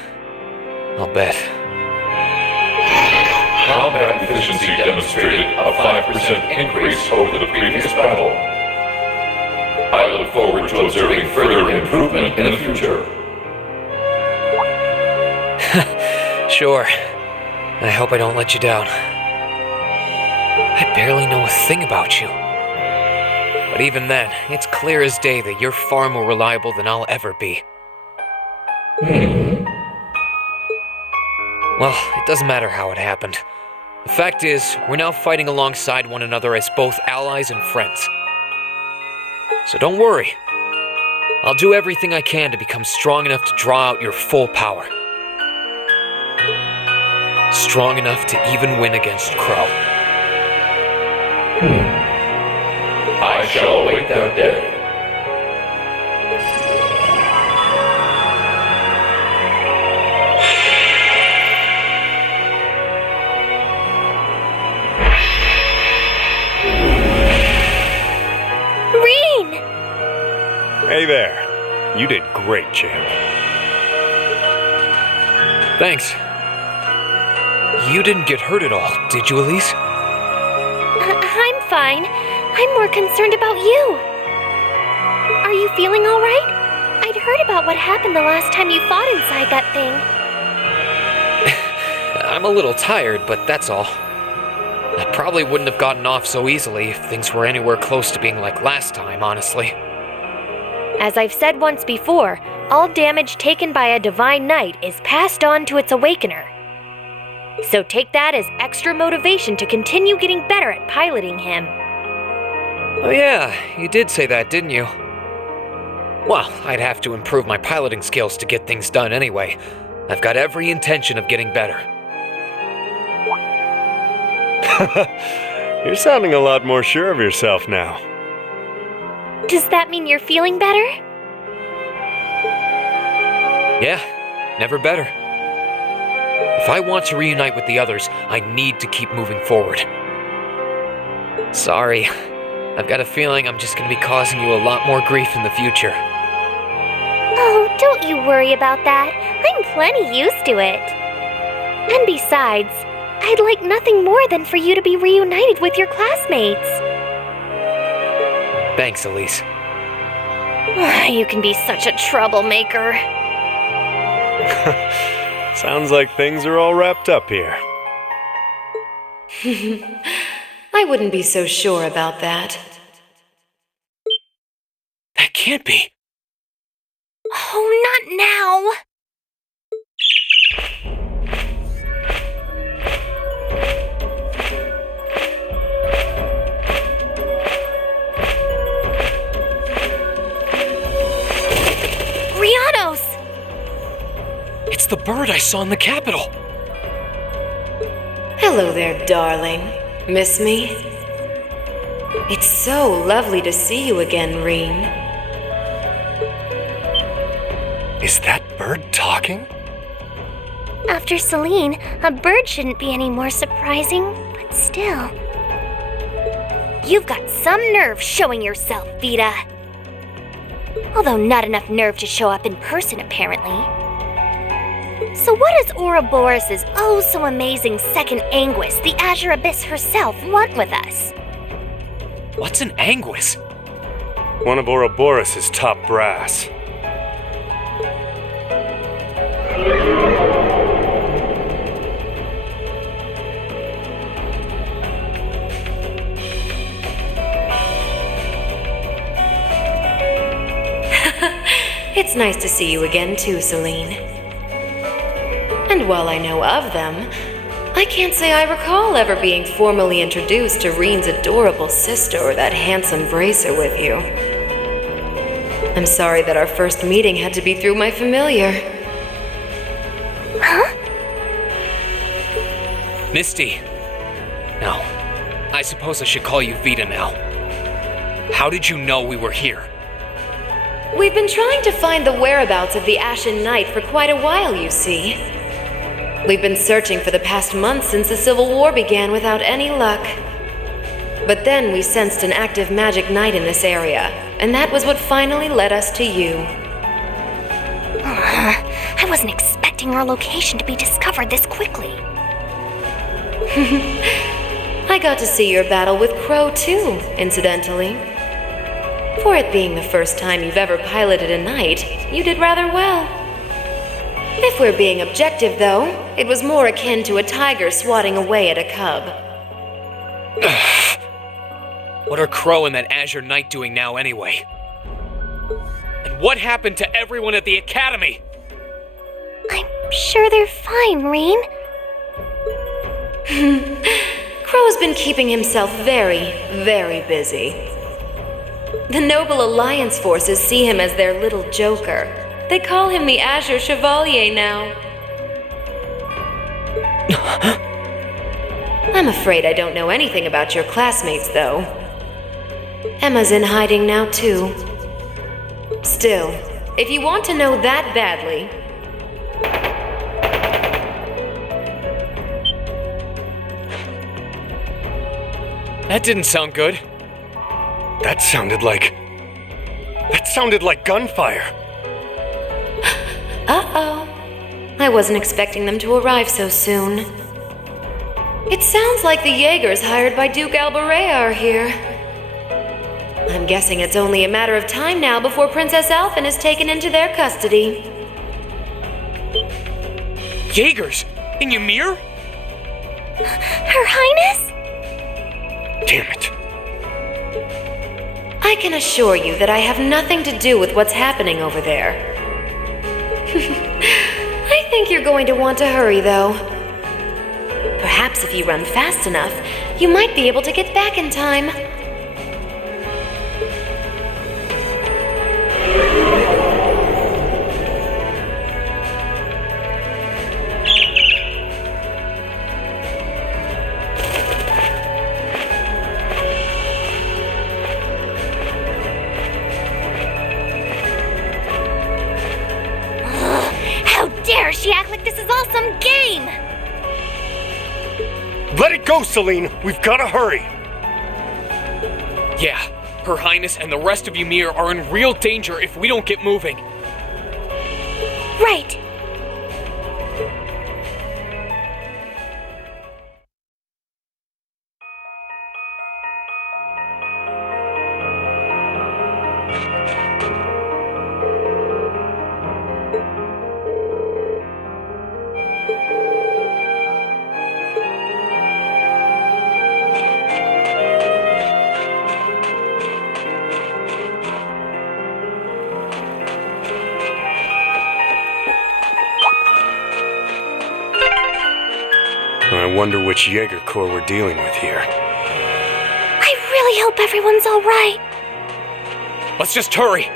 I'll bet. Combat efficiency demonstrated a 5% increase over the previous battle. I look forward to observing further improvement in the future. Sure. I hope I don't let you down. I barely know a thing about you. But even then, it's clear as day that you're far more reliable than I'll ever be. Well, it doesn't matter how it happened. The fact is, we're now fighting alongside one another as both allies and friends. So don't worry. I'll do everything I can to become strong enough to draw out your full power. Strong enough to even win against Crow. I shall await that day. Reen! Hey there. You did great, champ. Thanks. You didn't get hurt at all, did you, Elise? I'm fine. I'm more concerned about you. Are you feeling all right? I'd heard about what happened the last time you fought inside that thing. I'm a little tired, but that's all. I probably wouldn't have gotten off so easily if things were anywhere close to being like last time, honestly. As I've said once before, all damage taken by a Divine Knight is passed on to its Awakener. So take that as extra motivation to continue getting better at piloting him. Oh yeah, you did say that, didn't you? Well, I'd have to improve my piloting skills to get things done anyway. I've got every intention of getting better. You're sounding a lot more sure of yourself now. Does that mean you're feeling better? Yeah, never better. If I want to reunite with the others, I need to keep moving forward. Sorry, I've got a feeling I'm just going to be causing you a lot more grief in the future. Oh, don't you worry about that. I'm plenty used to it. And besides, I'd like nothing more than for you to be reunited with your classmates. Thanks, Elise. You can be such a troublemaker. Sounds like things are all wrapped up here. I wouldn't be so sure about that. That can't be. Oh, not now! Rianos! It's the bird I saw in the Capitol. Hello there, darling. Miss me? It's so lovely to see you again, Reen. Is that bird talking? After Celine, a bird shouldn't be any more surprising, but still. You've got some nerve showing yourself, Vita. Although not enough nerve to show up in person, apparently. So what does Ouroboros' oh-so-amazing second Anguis, the Azure Abyss herself, want with us? What's an Anguis? One of Ouroboros' top brass. It's nice to see you again too, Celine. And while I know of them, I can't say I recall ever being formally introduced to Reen's adorable sister or that handsome bracer with you. I'm sorry that our first meeting had to be through my familiar. Huh? Misty. No, I suppose I should call you Vita now. How did you know we were here? We've been trying to find the whereabouts of the Ashen Knight for quite a while, you see. We've been searching for the past month since the Civil War began without any luck. But then we sensed an active magic knight in this area, and that was what finally led us to you. I wasn't expecting our location to be discovered this quickly. I got to see your battle with Crow too, incidentally. For it being the first time you've ever piloted a knight, you did rather well. If we're being objective, though, it was more akin to a tiger swatting away at a cub. What are Crow and that Azure Knight doing now anyway? And what happened to everyone at the Academy? I'm sure they're fine, Rain. Crow's been keeping himself very, very busy. The Noble Alliance forces see him as their little joker. They call him the Azure Chevalier now. I'm afraid I don't know anything about your classmates, though. Emma's in hiding now, too. Still, if you want to know that badly... That didn't sound good. That sounded like gunfire. Uh-oh. I wasn't expecting them to arrive so soon. It sounds like the Jaegers hired by Duke Alberea are here. I'm guessing it's only a matter of time now before Princess Alphen is taken into their custody. Jaegers? In Ymir? Her Highness? Damn it. I can assure you that I have nothing to do with what's happening over there. I think you're going to want to hurry, though. Perhaps if you run fast enough, you might be able to get back in time. She act like this is all some game! Let it go, Celine! We've gotta hurry! Yeah, Her Highness and the rest of Ymir are in real danger if we don't get moving. Right! I wonder which Jaeger Corps we're dealing with here. I really hope everyone's all right. Let's just hurry.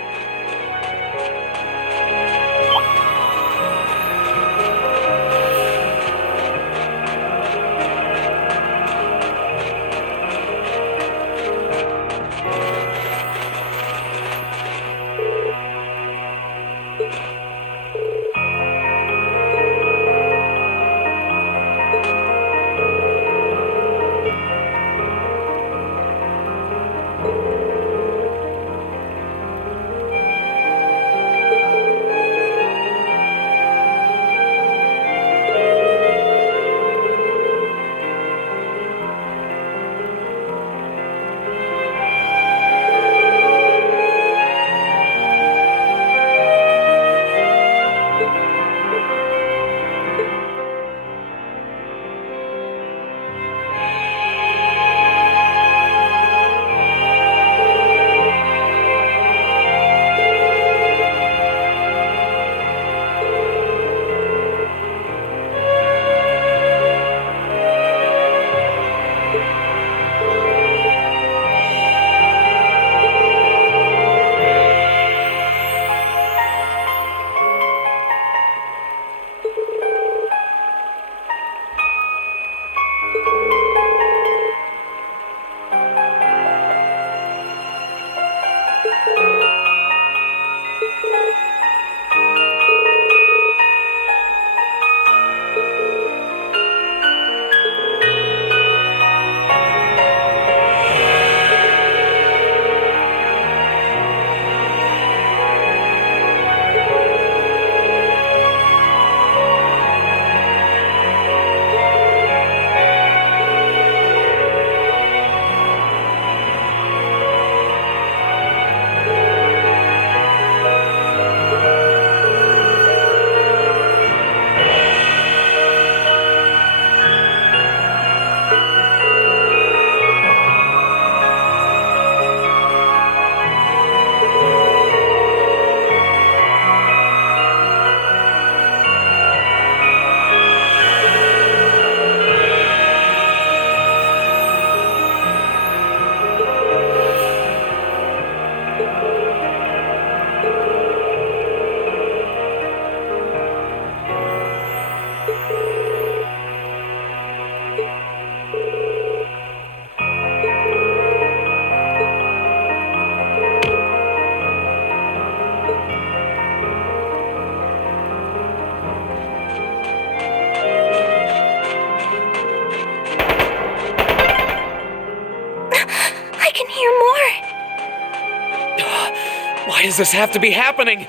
Why does this have to be happening?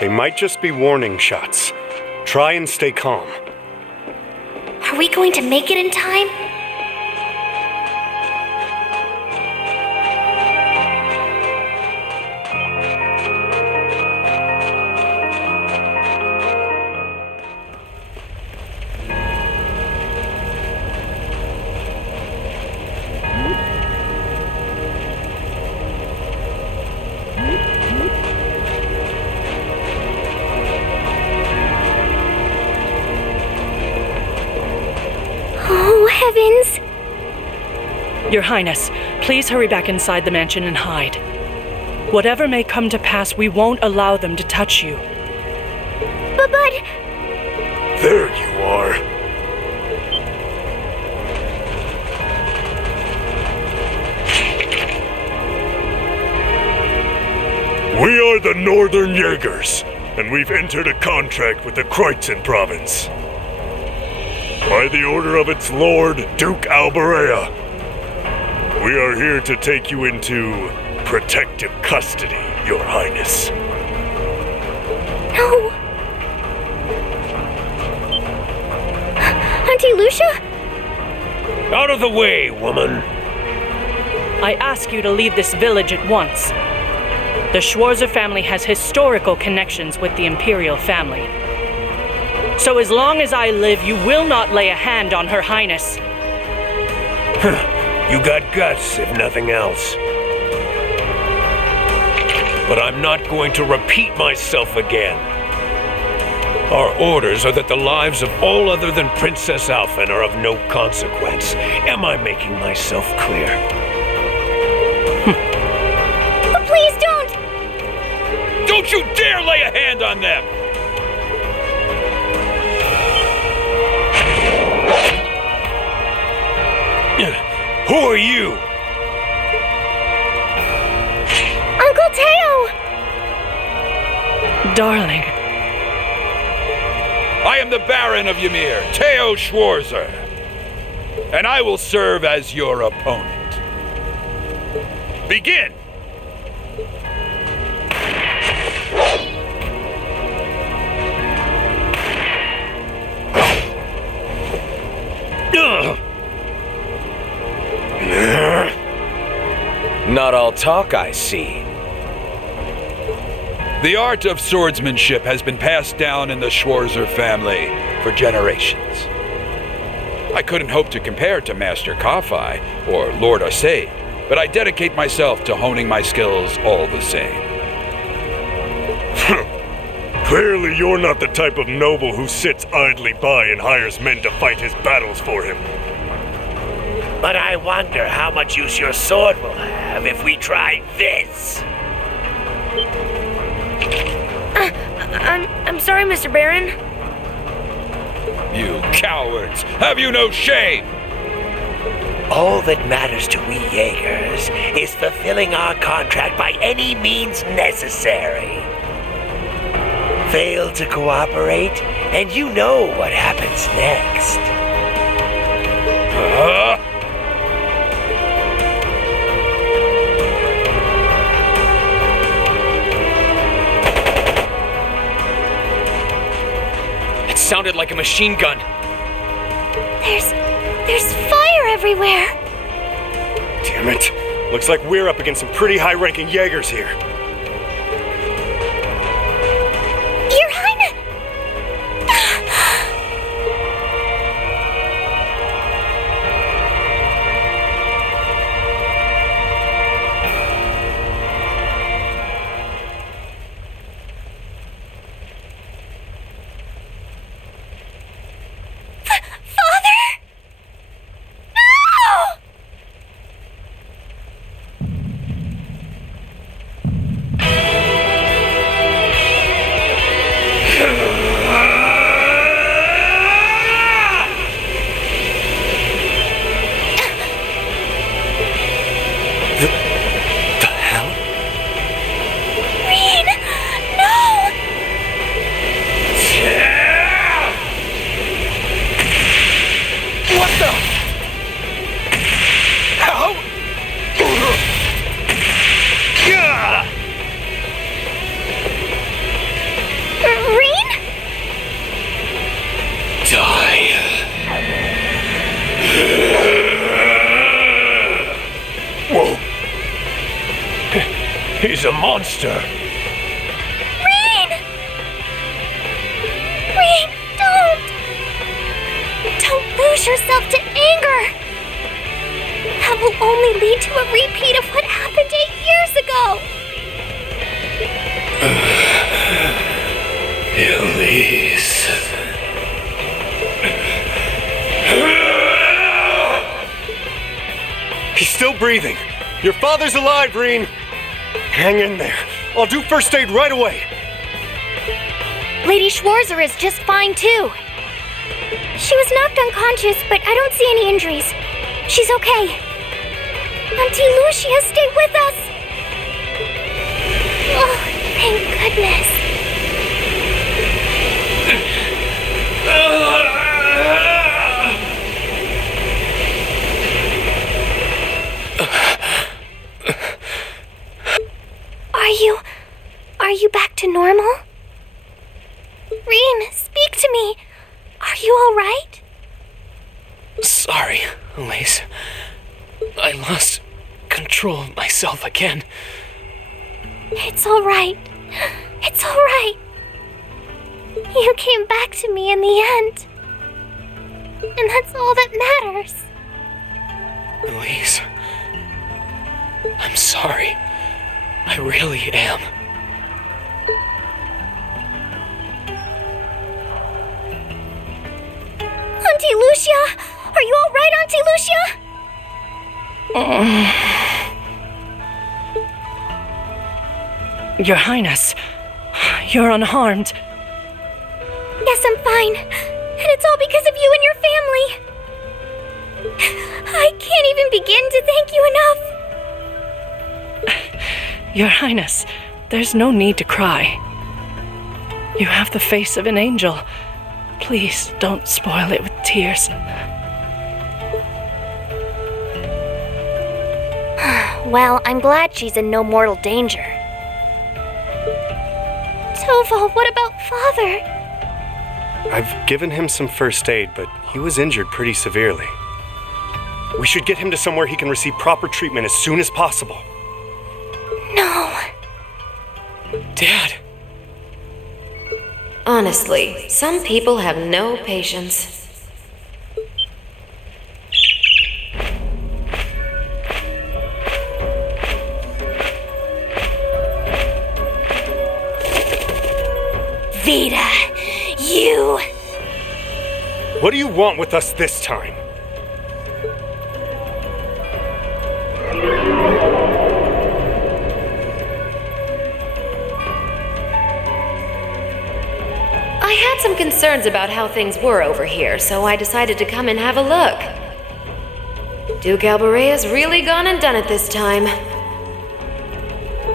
They might just be warning shots. Try and stay calm. Are we going to make it in time? Heavens! Your Highness, please hurry back inside the mansion and hide. Whatever may come to pass, we won't allow them to touch you. But... There you are. We are the Northern Jaegers, and we've entered a contract with the Kreutzen province. By the order of its lord, Duke Alberea, we are here to take you into protective custody, Your Highness. No! Auntie Lucia? Out of the way, woman! I ask you to leave this village at once. The Schwarzer family has historical connections with the Imperial family. So as long as I live, you will not lay a hand on Her Highness. You got guts, if nothing else. But I'm not going to repeat myself again. Our orders are that the lives of all other than Princess Alphen are of no consequence. Am I making myself clear? But please don't! Don't you dare lay a hand on them! Who are you? Uncle Teo! Darling. I am the Baron of Ymir, Teo Schwarzer, and I will serve as your opponent. Begin! Not all talk, I see. The art of swordsmanship has been passed down in the Schwarzer family for generations. I couldn't hope to compare to Master Kafai or Lord Asaid, but I dedicate myself to honing my skills all the same. Clearly you're not the type of noble who sits idly by and hires men to fight his battles for him. But I wonder how much use your sword will have if we try this. I'm sorry, Mr. Baron. You cowards! Have you no shame? All that matters to we Jaegers is fulfilling our contract by any means necessary. Fail to cooperate, and you know what happens next. Sounded like a machine gun. There's fire everywhere. Damn it. Looks like we're up against some pretty high-ranking Jaegers here. Your Highness! He's a monster. Reen! Reen, don't! Don't lose yourself to anger! That will only lead to a repeat of what happened 8 years ago! Elise. He's still breathing. Your father's alive, Reen. Hang in there. I'll do first aid right away. Lady Schwarzer is just fine, too. She was knocked unconscious, but I don't see any injuries. She's okay. Auntie Lucia, stay with us. Oh, thank goodness. Are you back to normal? Reen, speak to me. Are you all right? Sorry, Elise. I lost control of myself again. It's all right. It's all right. You came back to me in the end. And that's all that matters. Elise, I'm sorry. I really am. Auntie Lucia! Are you all right, Auntie Lucia? Your Highness, you're unharmed. Yes, I'm fine. And it's all because of you and your family. I can't even begin to thank you enough. Your Highness, there's no need to cry. You have the face of an angel. Please don't spoil it with tears. Well, I'm glad she's in no mortal danger. Tova, what about Father? I've given him some first aid, but he was injured pretty severely. We should get him to somewhere he can receive proper treatment as soon as possible. No. Dad. Honestly, some people have no patience. Vita, you... What do you want with us this time? I had some concerns about how things were over here, so I decided to come and have a look. Duke Alberea's really gone and done it this time.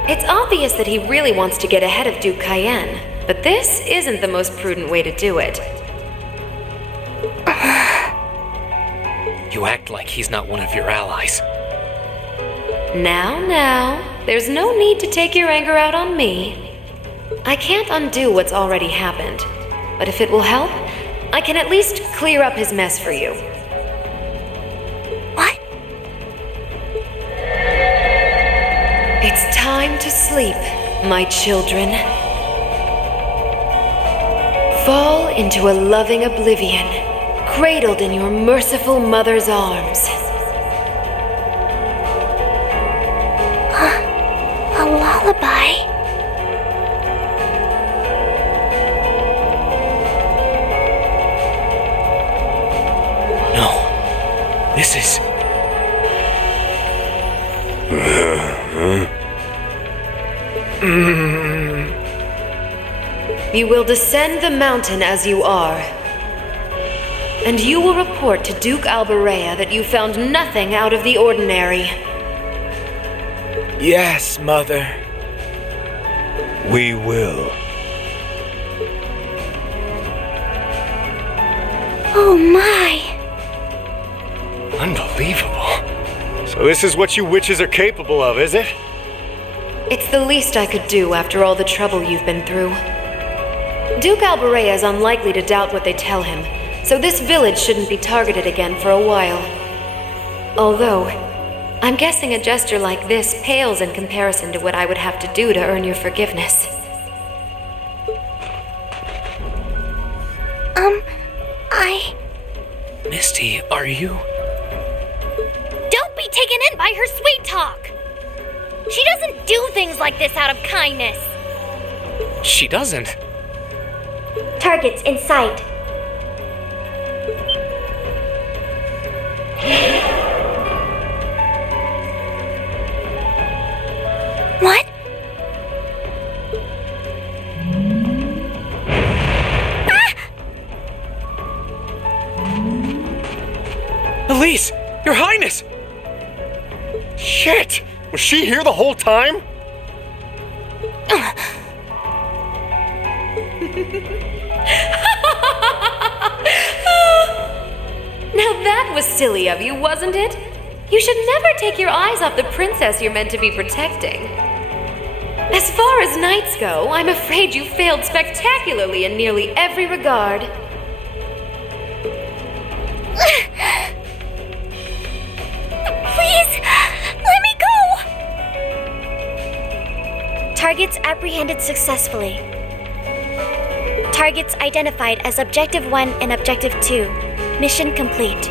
It's obvious that he really wants to get ahead of Duke Cayenne, but this isn't the most prudent way to do it. You act like he's not one of your allies. Now, there's no need to take your anger out on me. I can't undo what's already happened, but if it will help, I can at least clear up his mess for you. What? It's time to sleep, my children. Fall into a loving oblivion, cradled in your merciful mother's arms. A lullaby? No. This is... You will descend the mountain as you are. And you will report to Duke Alberea that you found nothing out of the ordinary. Yes, Mother. We will. Oh my! Unbelievable. So this is what you witches are capable of, is it? It's the least I could do after all the trouble you've been through. Duke Alberea is unlikely to doubt what they tell him, so this village shouldn't be targeted again for a while. Although, I'm guessing a gesture like this pales in comparison to what I would have to do to earn your forgiveness. Misty, are you? Don't be taken in by her sweet talk! She doesn't do things like this out of kindness. She doesn't. Targets in sight. What? Elise! Your Highness! Shit! Was she here the whole time? Now that was silly of you, wasn't it? You should never take your eyes off the princess you're meant to be protecting. As far as knights go, I'm afraid you failed spectacularly in nearly every regard. Please, let me go! Targets apprehended successfully. Targets identified as Objective 1 and Objective 2. Mission complete.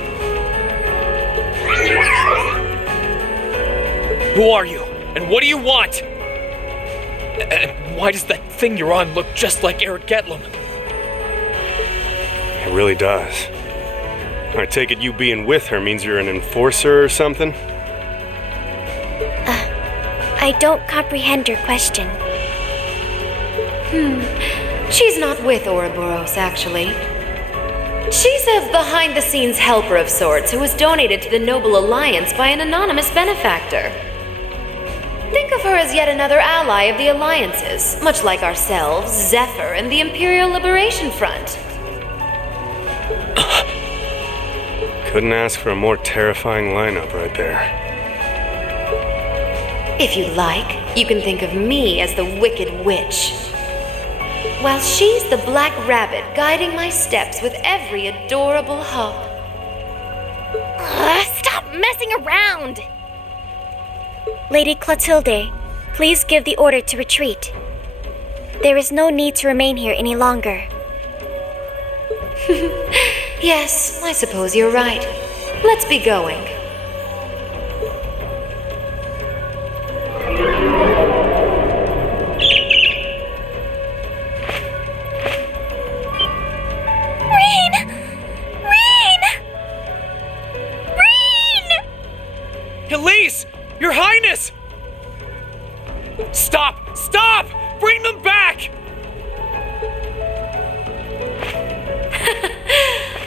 Who are you? And what do you want? And why does that thing you're on look just like Eric Getlum? It really does. I take it you being with her means you're an enforcer or something? I don't comprehend your question. She's not with Ouroboros, actually. She's a behind-the-scenes helper of sorts who was donated to the Noble Alliance by an anonymous benefactor. Think of her as yet another ally of the Alliances, much like ourselves, Zephyr, and the Imperial Liberation Front. Couldn't ask for a more terrifying lineup right there. If you like, you can think of me as the Wicked Witch, while she's the Black Rabbit guiding my steps with every adorable hop. Stop messing around! Lady Clotilde, please give the order to retreat. There is no need to remain here any longer. Yes, I suppose you're right. Let's be going. Elise! Your Highness! Stop! Stop! Bring them back!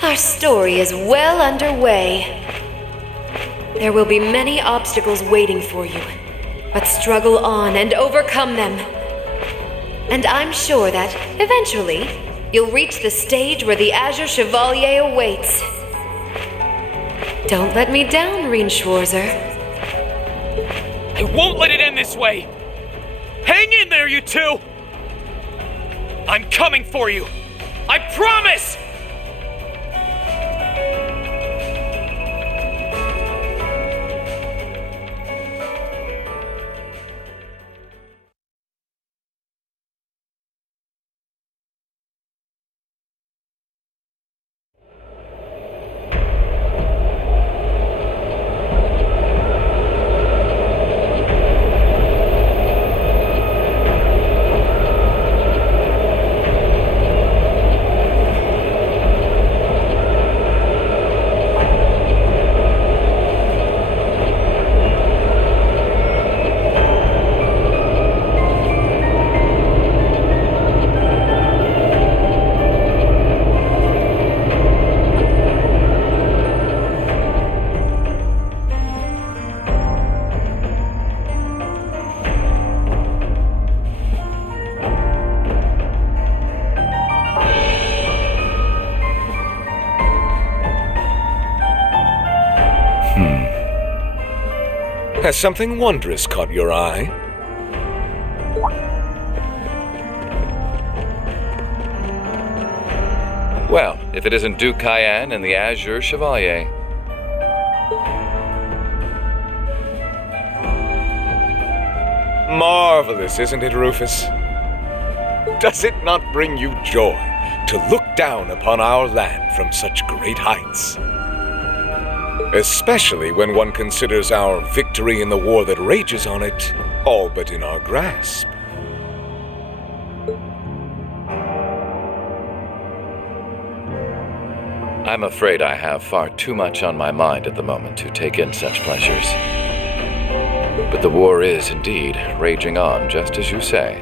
Our story is well underway. There will be many obstacles waiting for you, but struggle on and overcome them. And I'm sure that, eventually, you'll reach the stage where the Azure Chevalier awaits. Don't let me down, Reinschwarzer. I won't let it end this way! Hang in there, you two! I'm coming for you! I promise! Has something wondrous caught your eye? Well, if it isn't Duke Cayenne and the Azure Chevalier. Marvelous, isn't it, Rufus? Does it not bring you joy to look down upon our land from such great heights? Especially when one considers our victory in the war that rages on it all but in our grasp. I'm afraid I have far too much on my mind at the moment to take in such pleasures. But the war is indeed raging on, just as you say.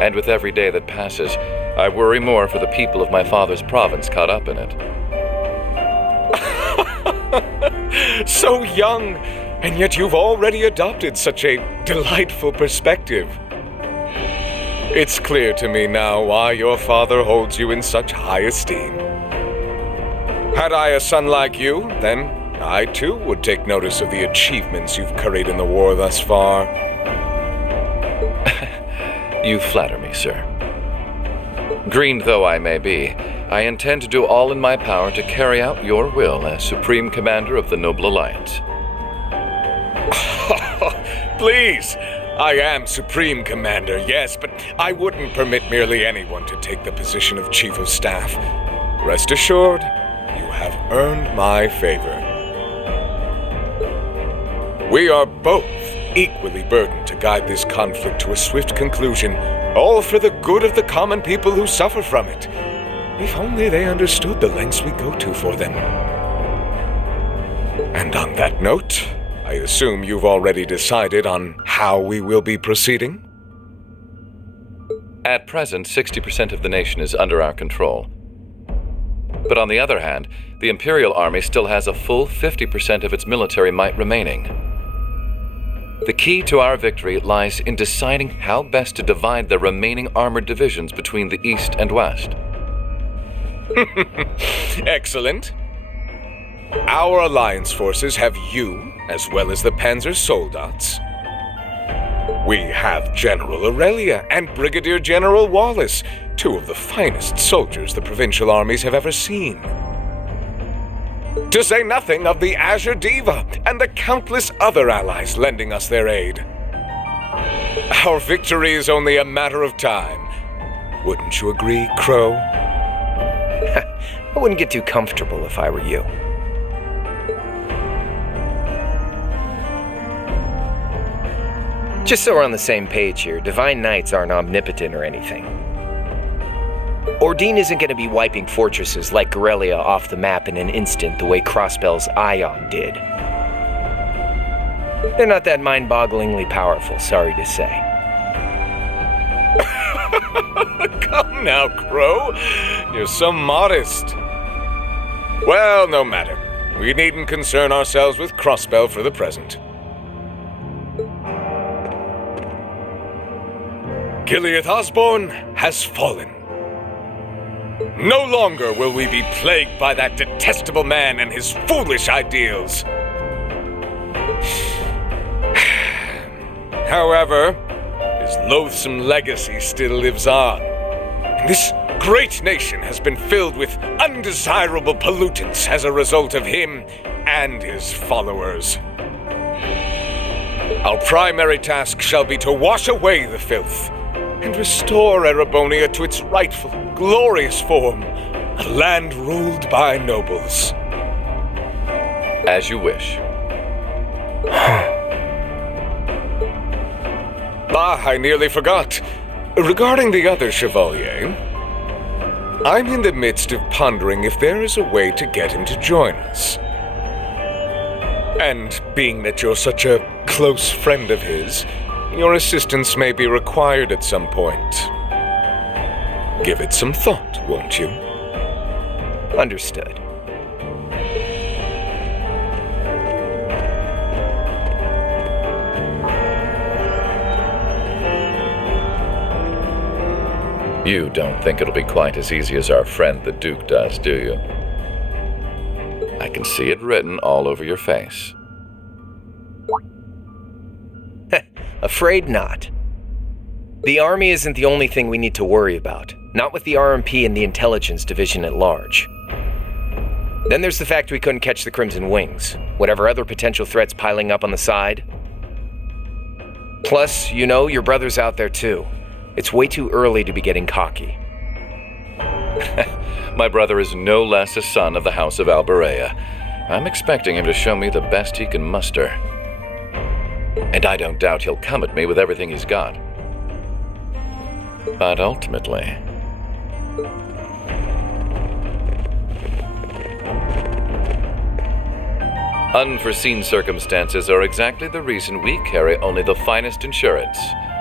And with every day that passes, I worry more for the people of my father's province caught up in it. So young, and yet you've already adopted such a delightful perspective. It's clear to me now why your father holds you in such high esteem. Had I a son like you, then I too would take notice of the achievements you've curried in the war thus far. You flatter me, sir. Green though I may be, I intend to do all in my power to carry out your will as Supreme Commander of the Noble Alliance. Please! I am Supreme Commander, yes, but I wouldn't permit merely anyone to take the position of Chief of Staff. Rest assured, you have earned my favor. We are both equally burdened to guide this conflict to a swift conclusion, all for the good of the common people who suffer from it. If only they understood the lengths we go to for them. And on that note, I assume you've already decided on how we will be proceeding? At present, 60% of the nation is under our control. But on the other hand, the Imperial Army still has a full 50% of its military might remaining. The key to our victory lies in deciding how best to divide the remaining armored divisions between the East and West. Excellent. Our alliance forces have you, as well as the Panzer Soldats. We have General Aurelia and Brigadier General Wallace, two of the finest soldiers the provincial armies have ever seen. To say nothing of the Azure Diva and the countless other allies lending us their aid. Our victory is only a matter of time. Wouldn't you agree, Crow? I wouldn't get too comfortable if I were you. Just so we're on the same page here, Divine Knights aren't omnipotent or anything. Ordein isn't going to be wiping fortresses like Gorelia off the map in an instant the way Crossbell's Ion did. They're not that mind-bogglingly powerful, sorry to say. Come now, Crow. You're so modest. Well, no matter. We needn't concern ourselves with Crossbell for the present. Gilead Osborne has fallen. No longer will we be plagued by that detestable man and his foolish ideals. However, his loathsome legacy still lives on. And this great nation has been filled with undesirable pollutants as a result of him and his followers. Our primary task shall be to wash away the filth and restore Erebonia to its rightful, glorious form, a land ruled by nobles. As you wish. I nearly forgot. Regarding the other Chevalier, I'm in the midst of pondering if there is a way to get him to join us. And being that you're such a close friend of his, your assistance may be required at some point. Give it some thought, won't you? Understood. You don't think it'll be quite as easy as our friend the Duke does, do you? I can see it written all over your face. Afraid not. The army isn't the only thing we need to worry about, not with the RMP and the intelligence division at large. Then there's the fact we couldn't catch the Crimson Wings, whatever other potential threats piling up on the side. Plus, you know, your brother's out there too. It's way too early to be getting cocky. My brother is no less a son of the House of Alberea. I'm expecting him to show me the best he can muster. And I don't doubt he'll come at me with everything he's got. But ultimately... unforeseen circumstances are exactly the reason we carry only the finest insurance.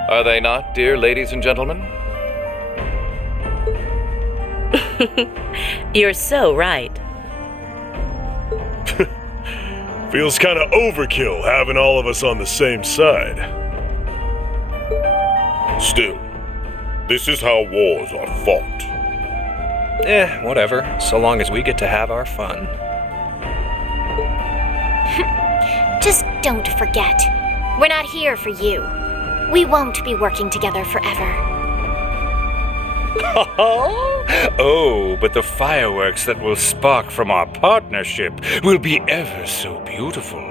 Are they not, dear ladies and gentlemen? You're so right. Feels kind of overkill having all of us on the same side. Still, this is how wars are fought. Whatever, so long as we get to have our fun. Just don't forget, we're not here for you. We won't be working together forever. Oh, but the fireworks that will spark from our partnership will be ever so beautiful.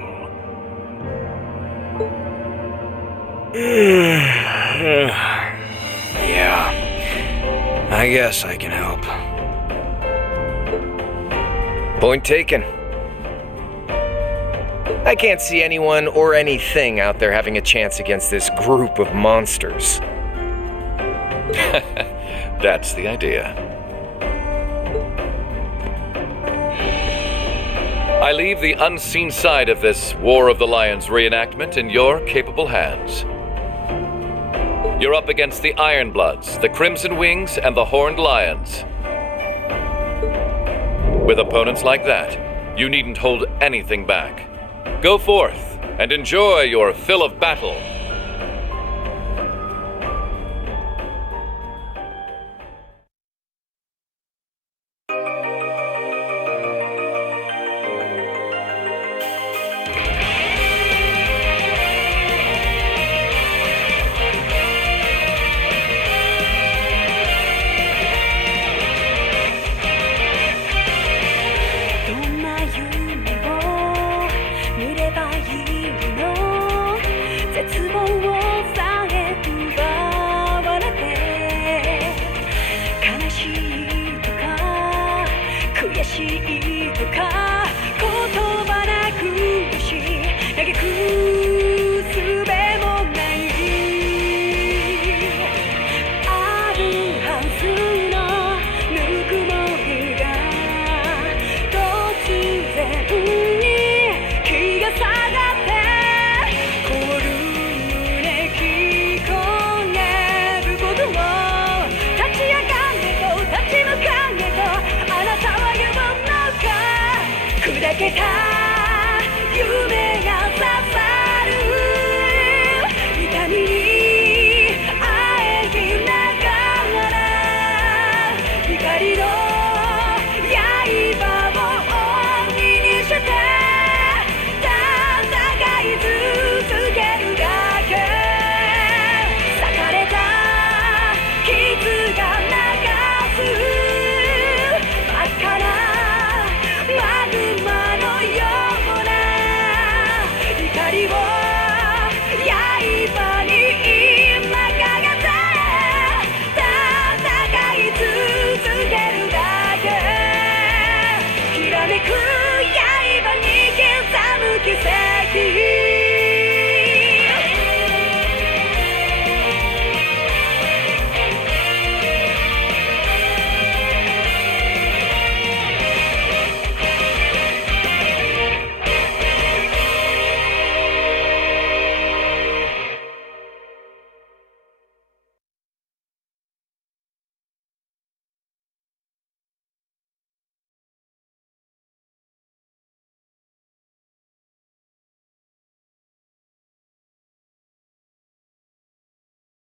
Yeah, I guess I can help. Point taken. I can't see anyone or anything out there having a chance against this group of monsters. That's the idea. I leave the unseen side of this War of the Lions reenactment in your capable hands. You're up against the Ironbloods, the Crimson Wings, and the Horned Lions. With opponents like that, you needn't hold anything back. Go forth and enjoy your fill of battle. Get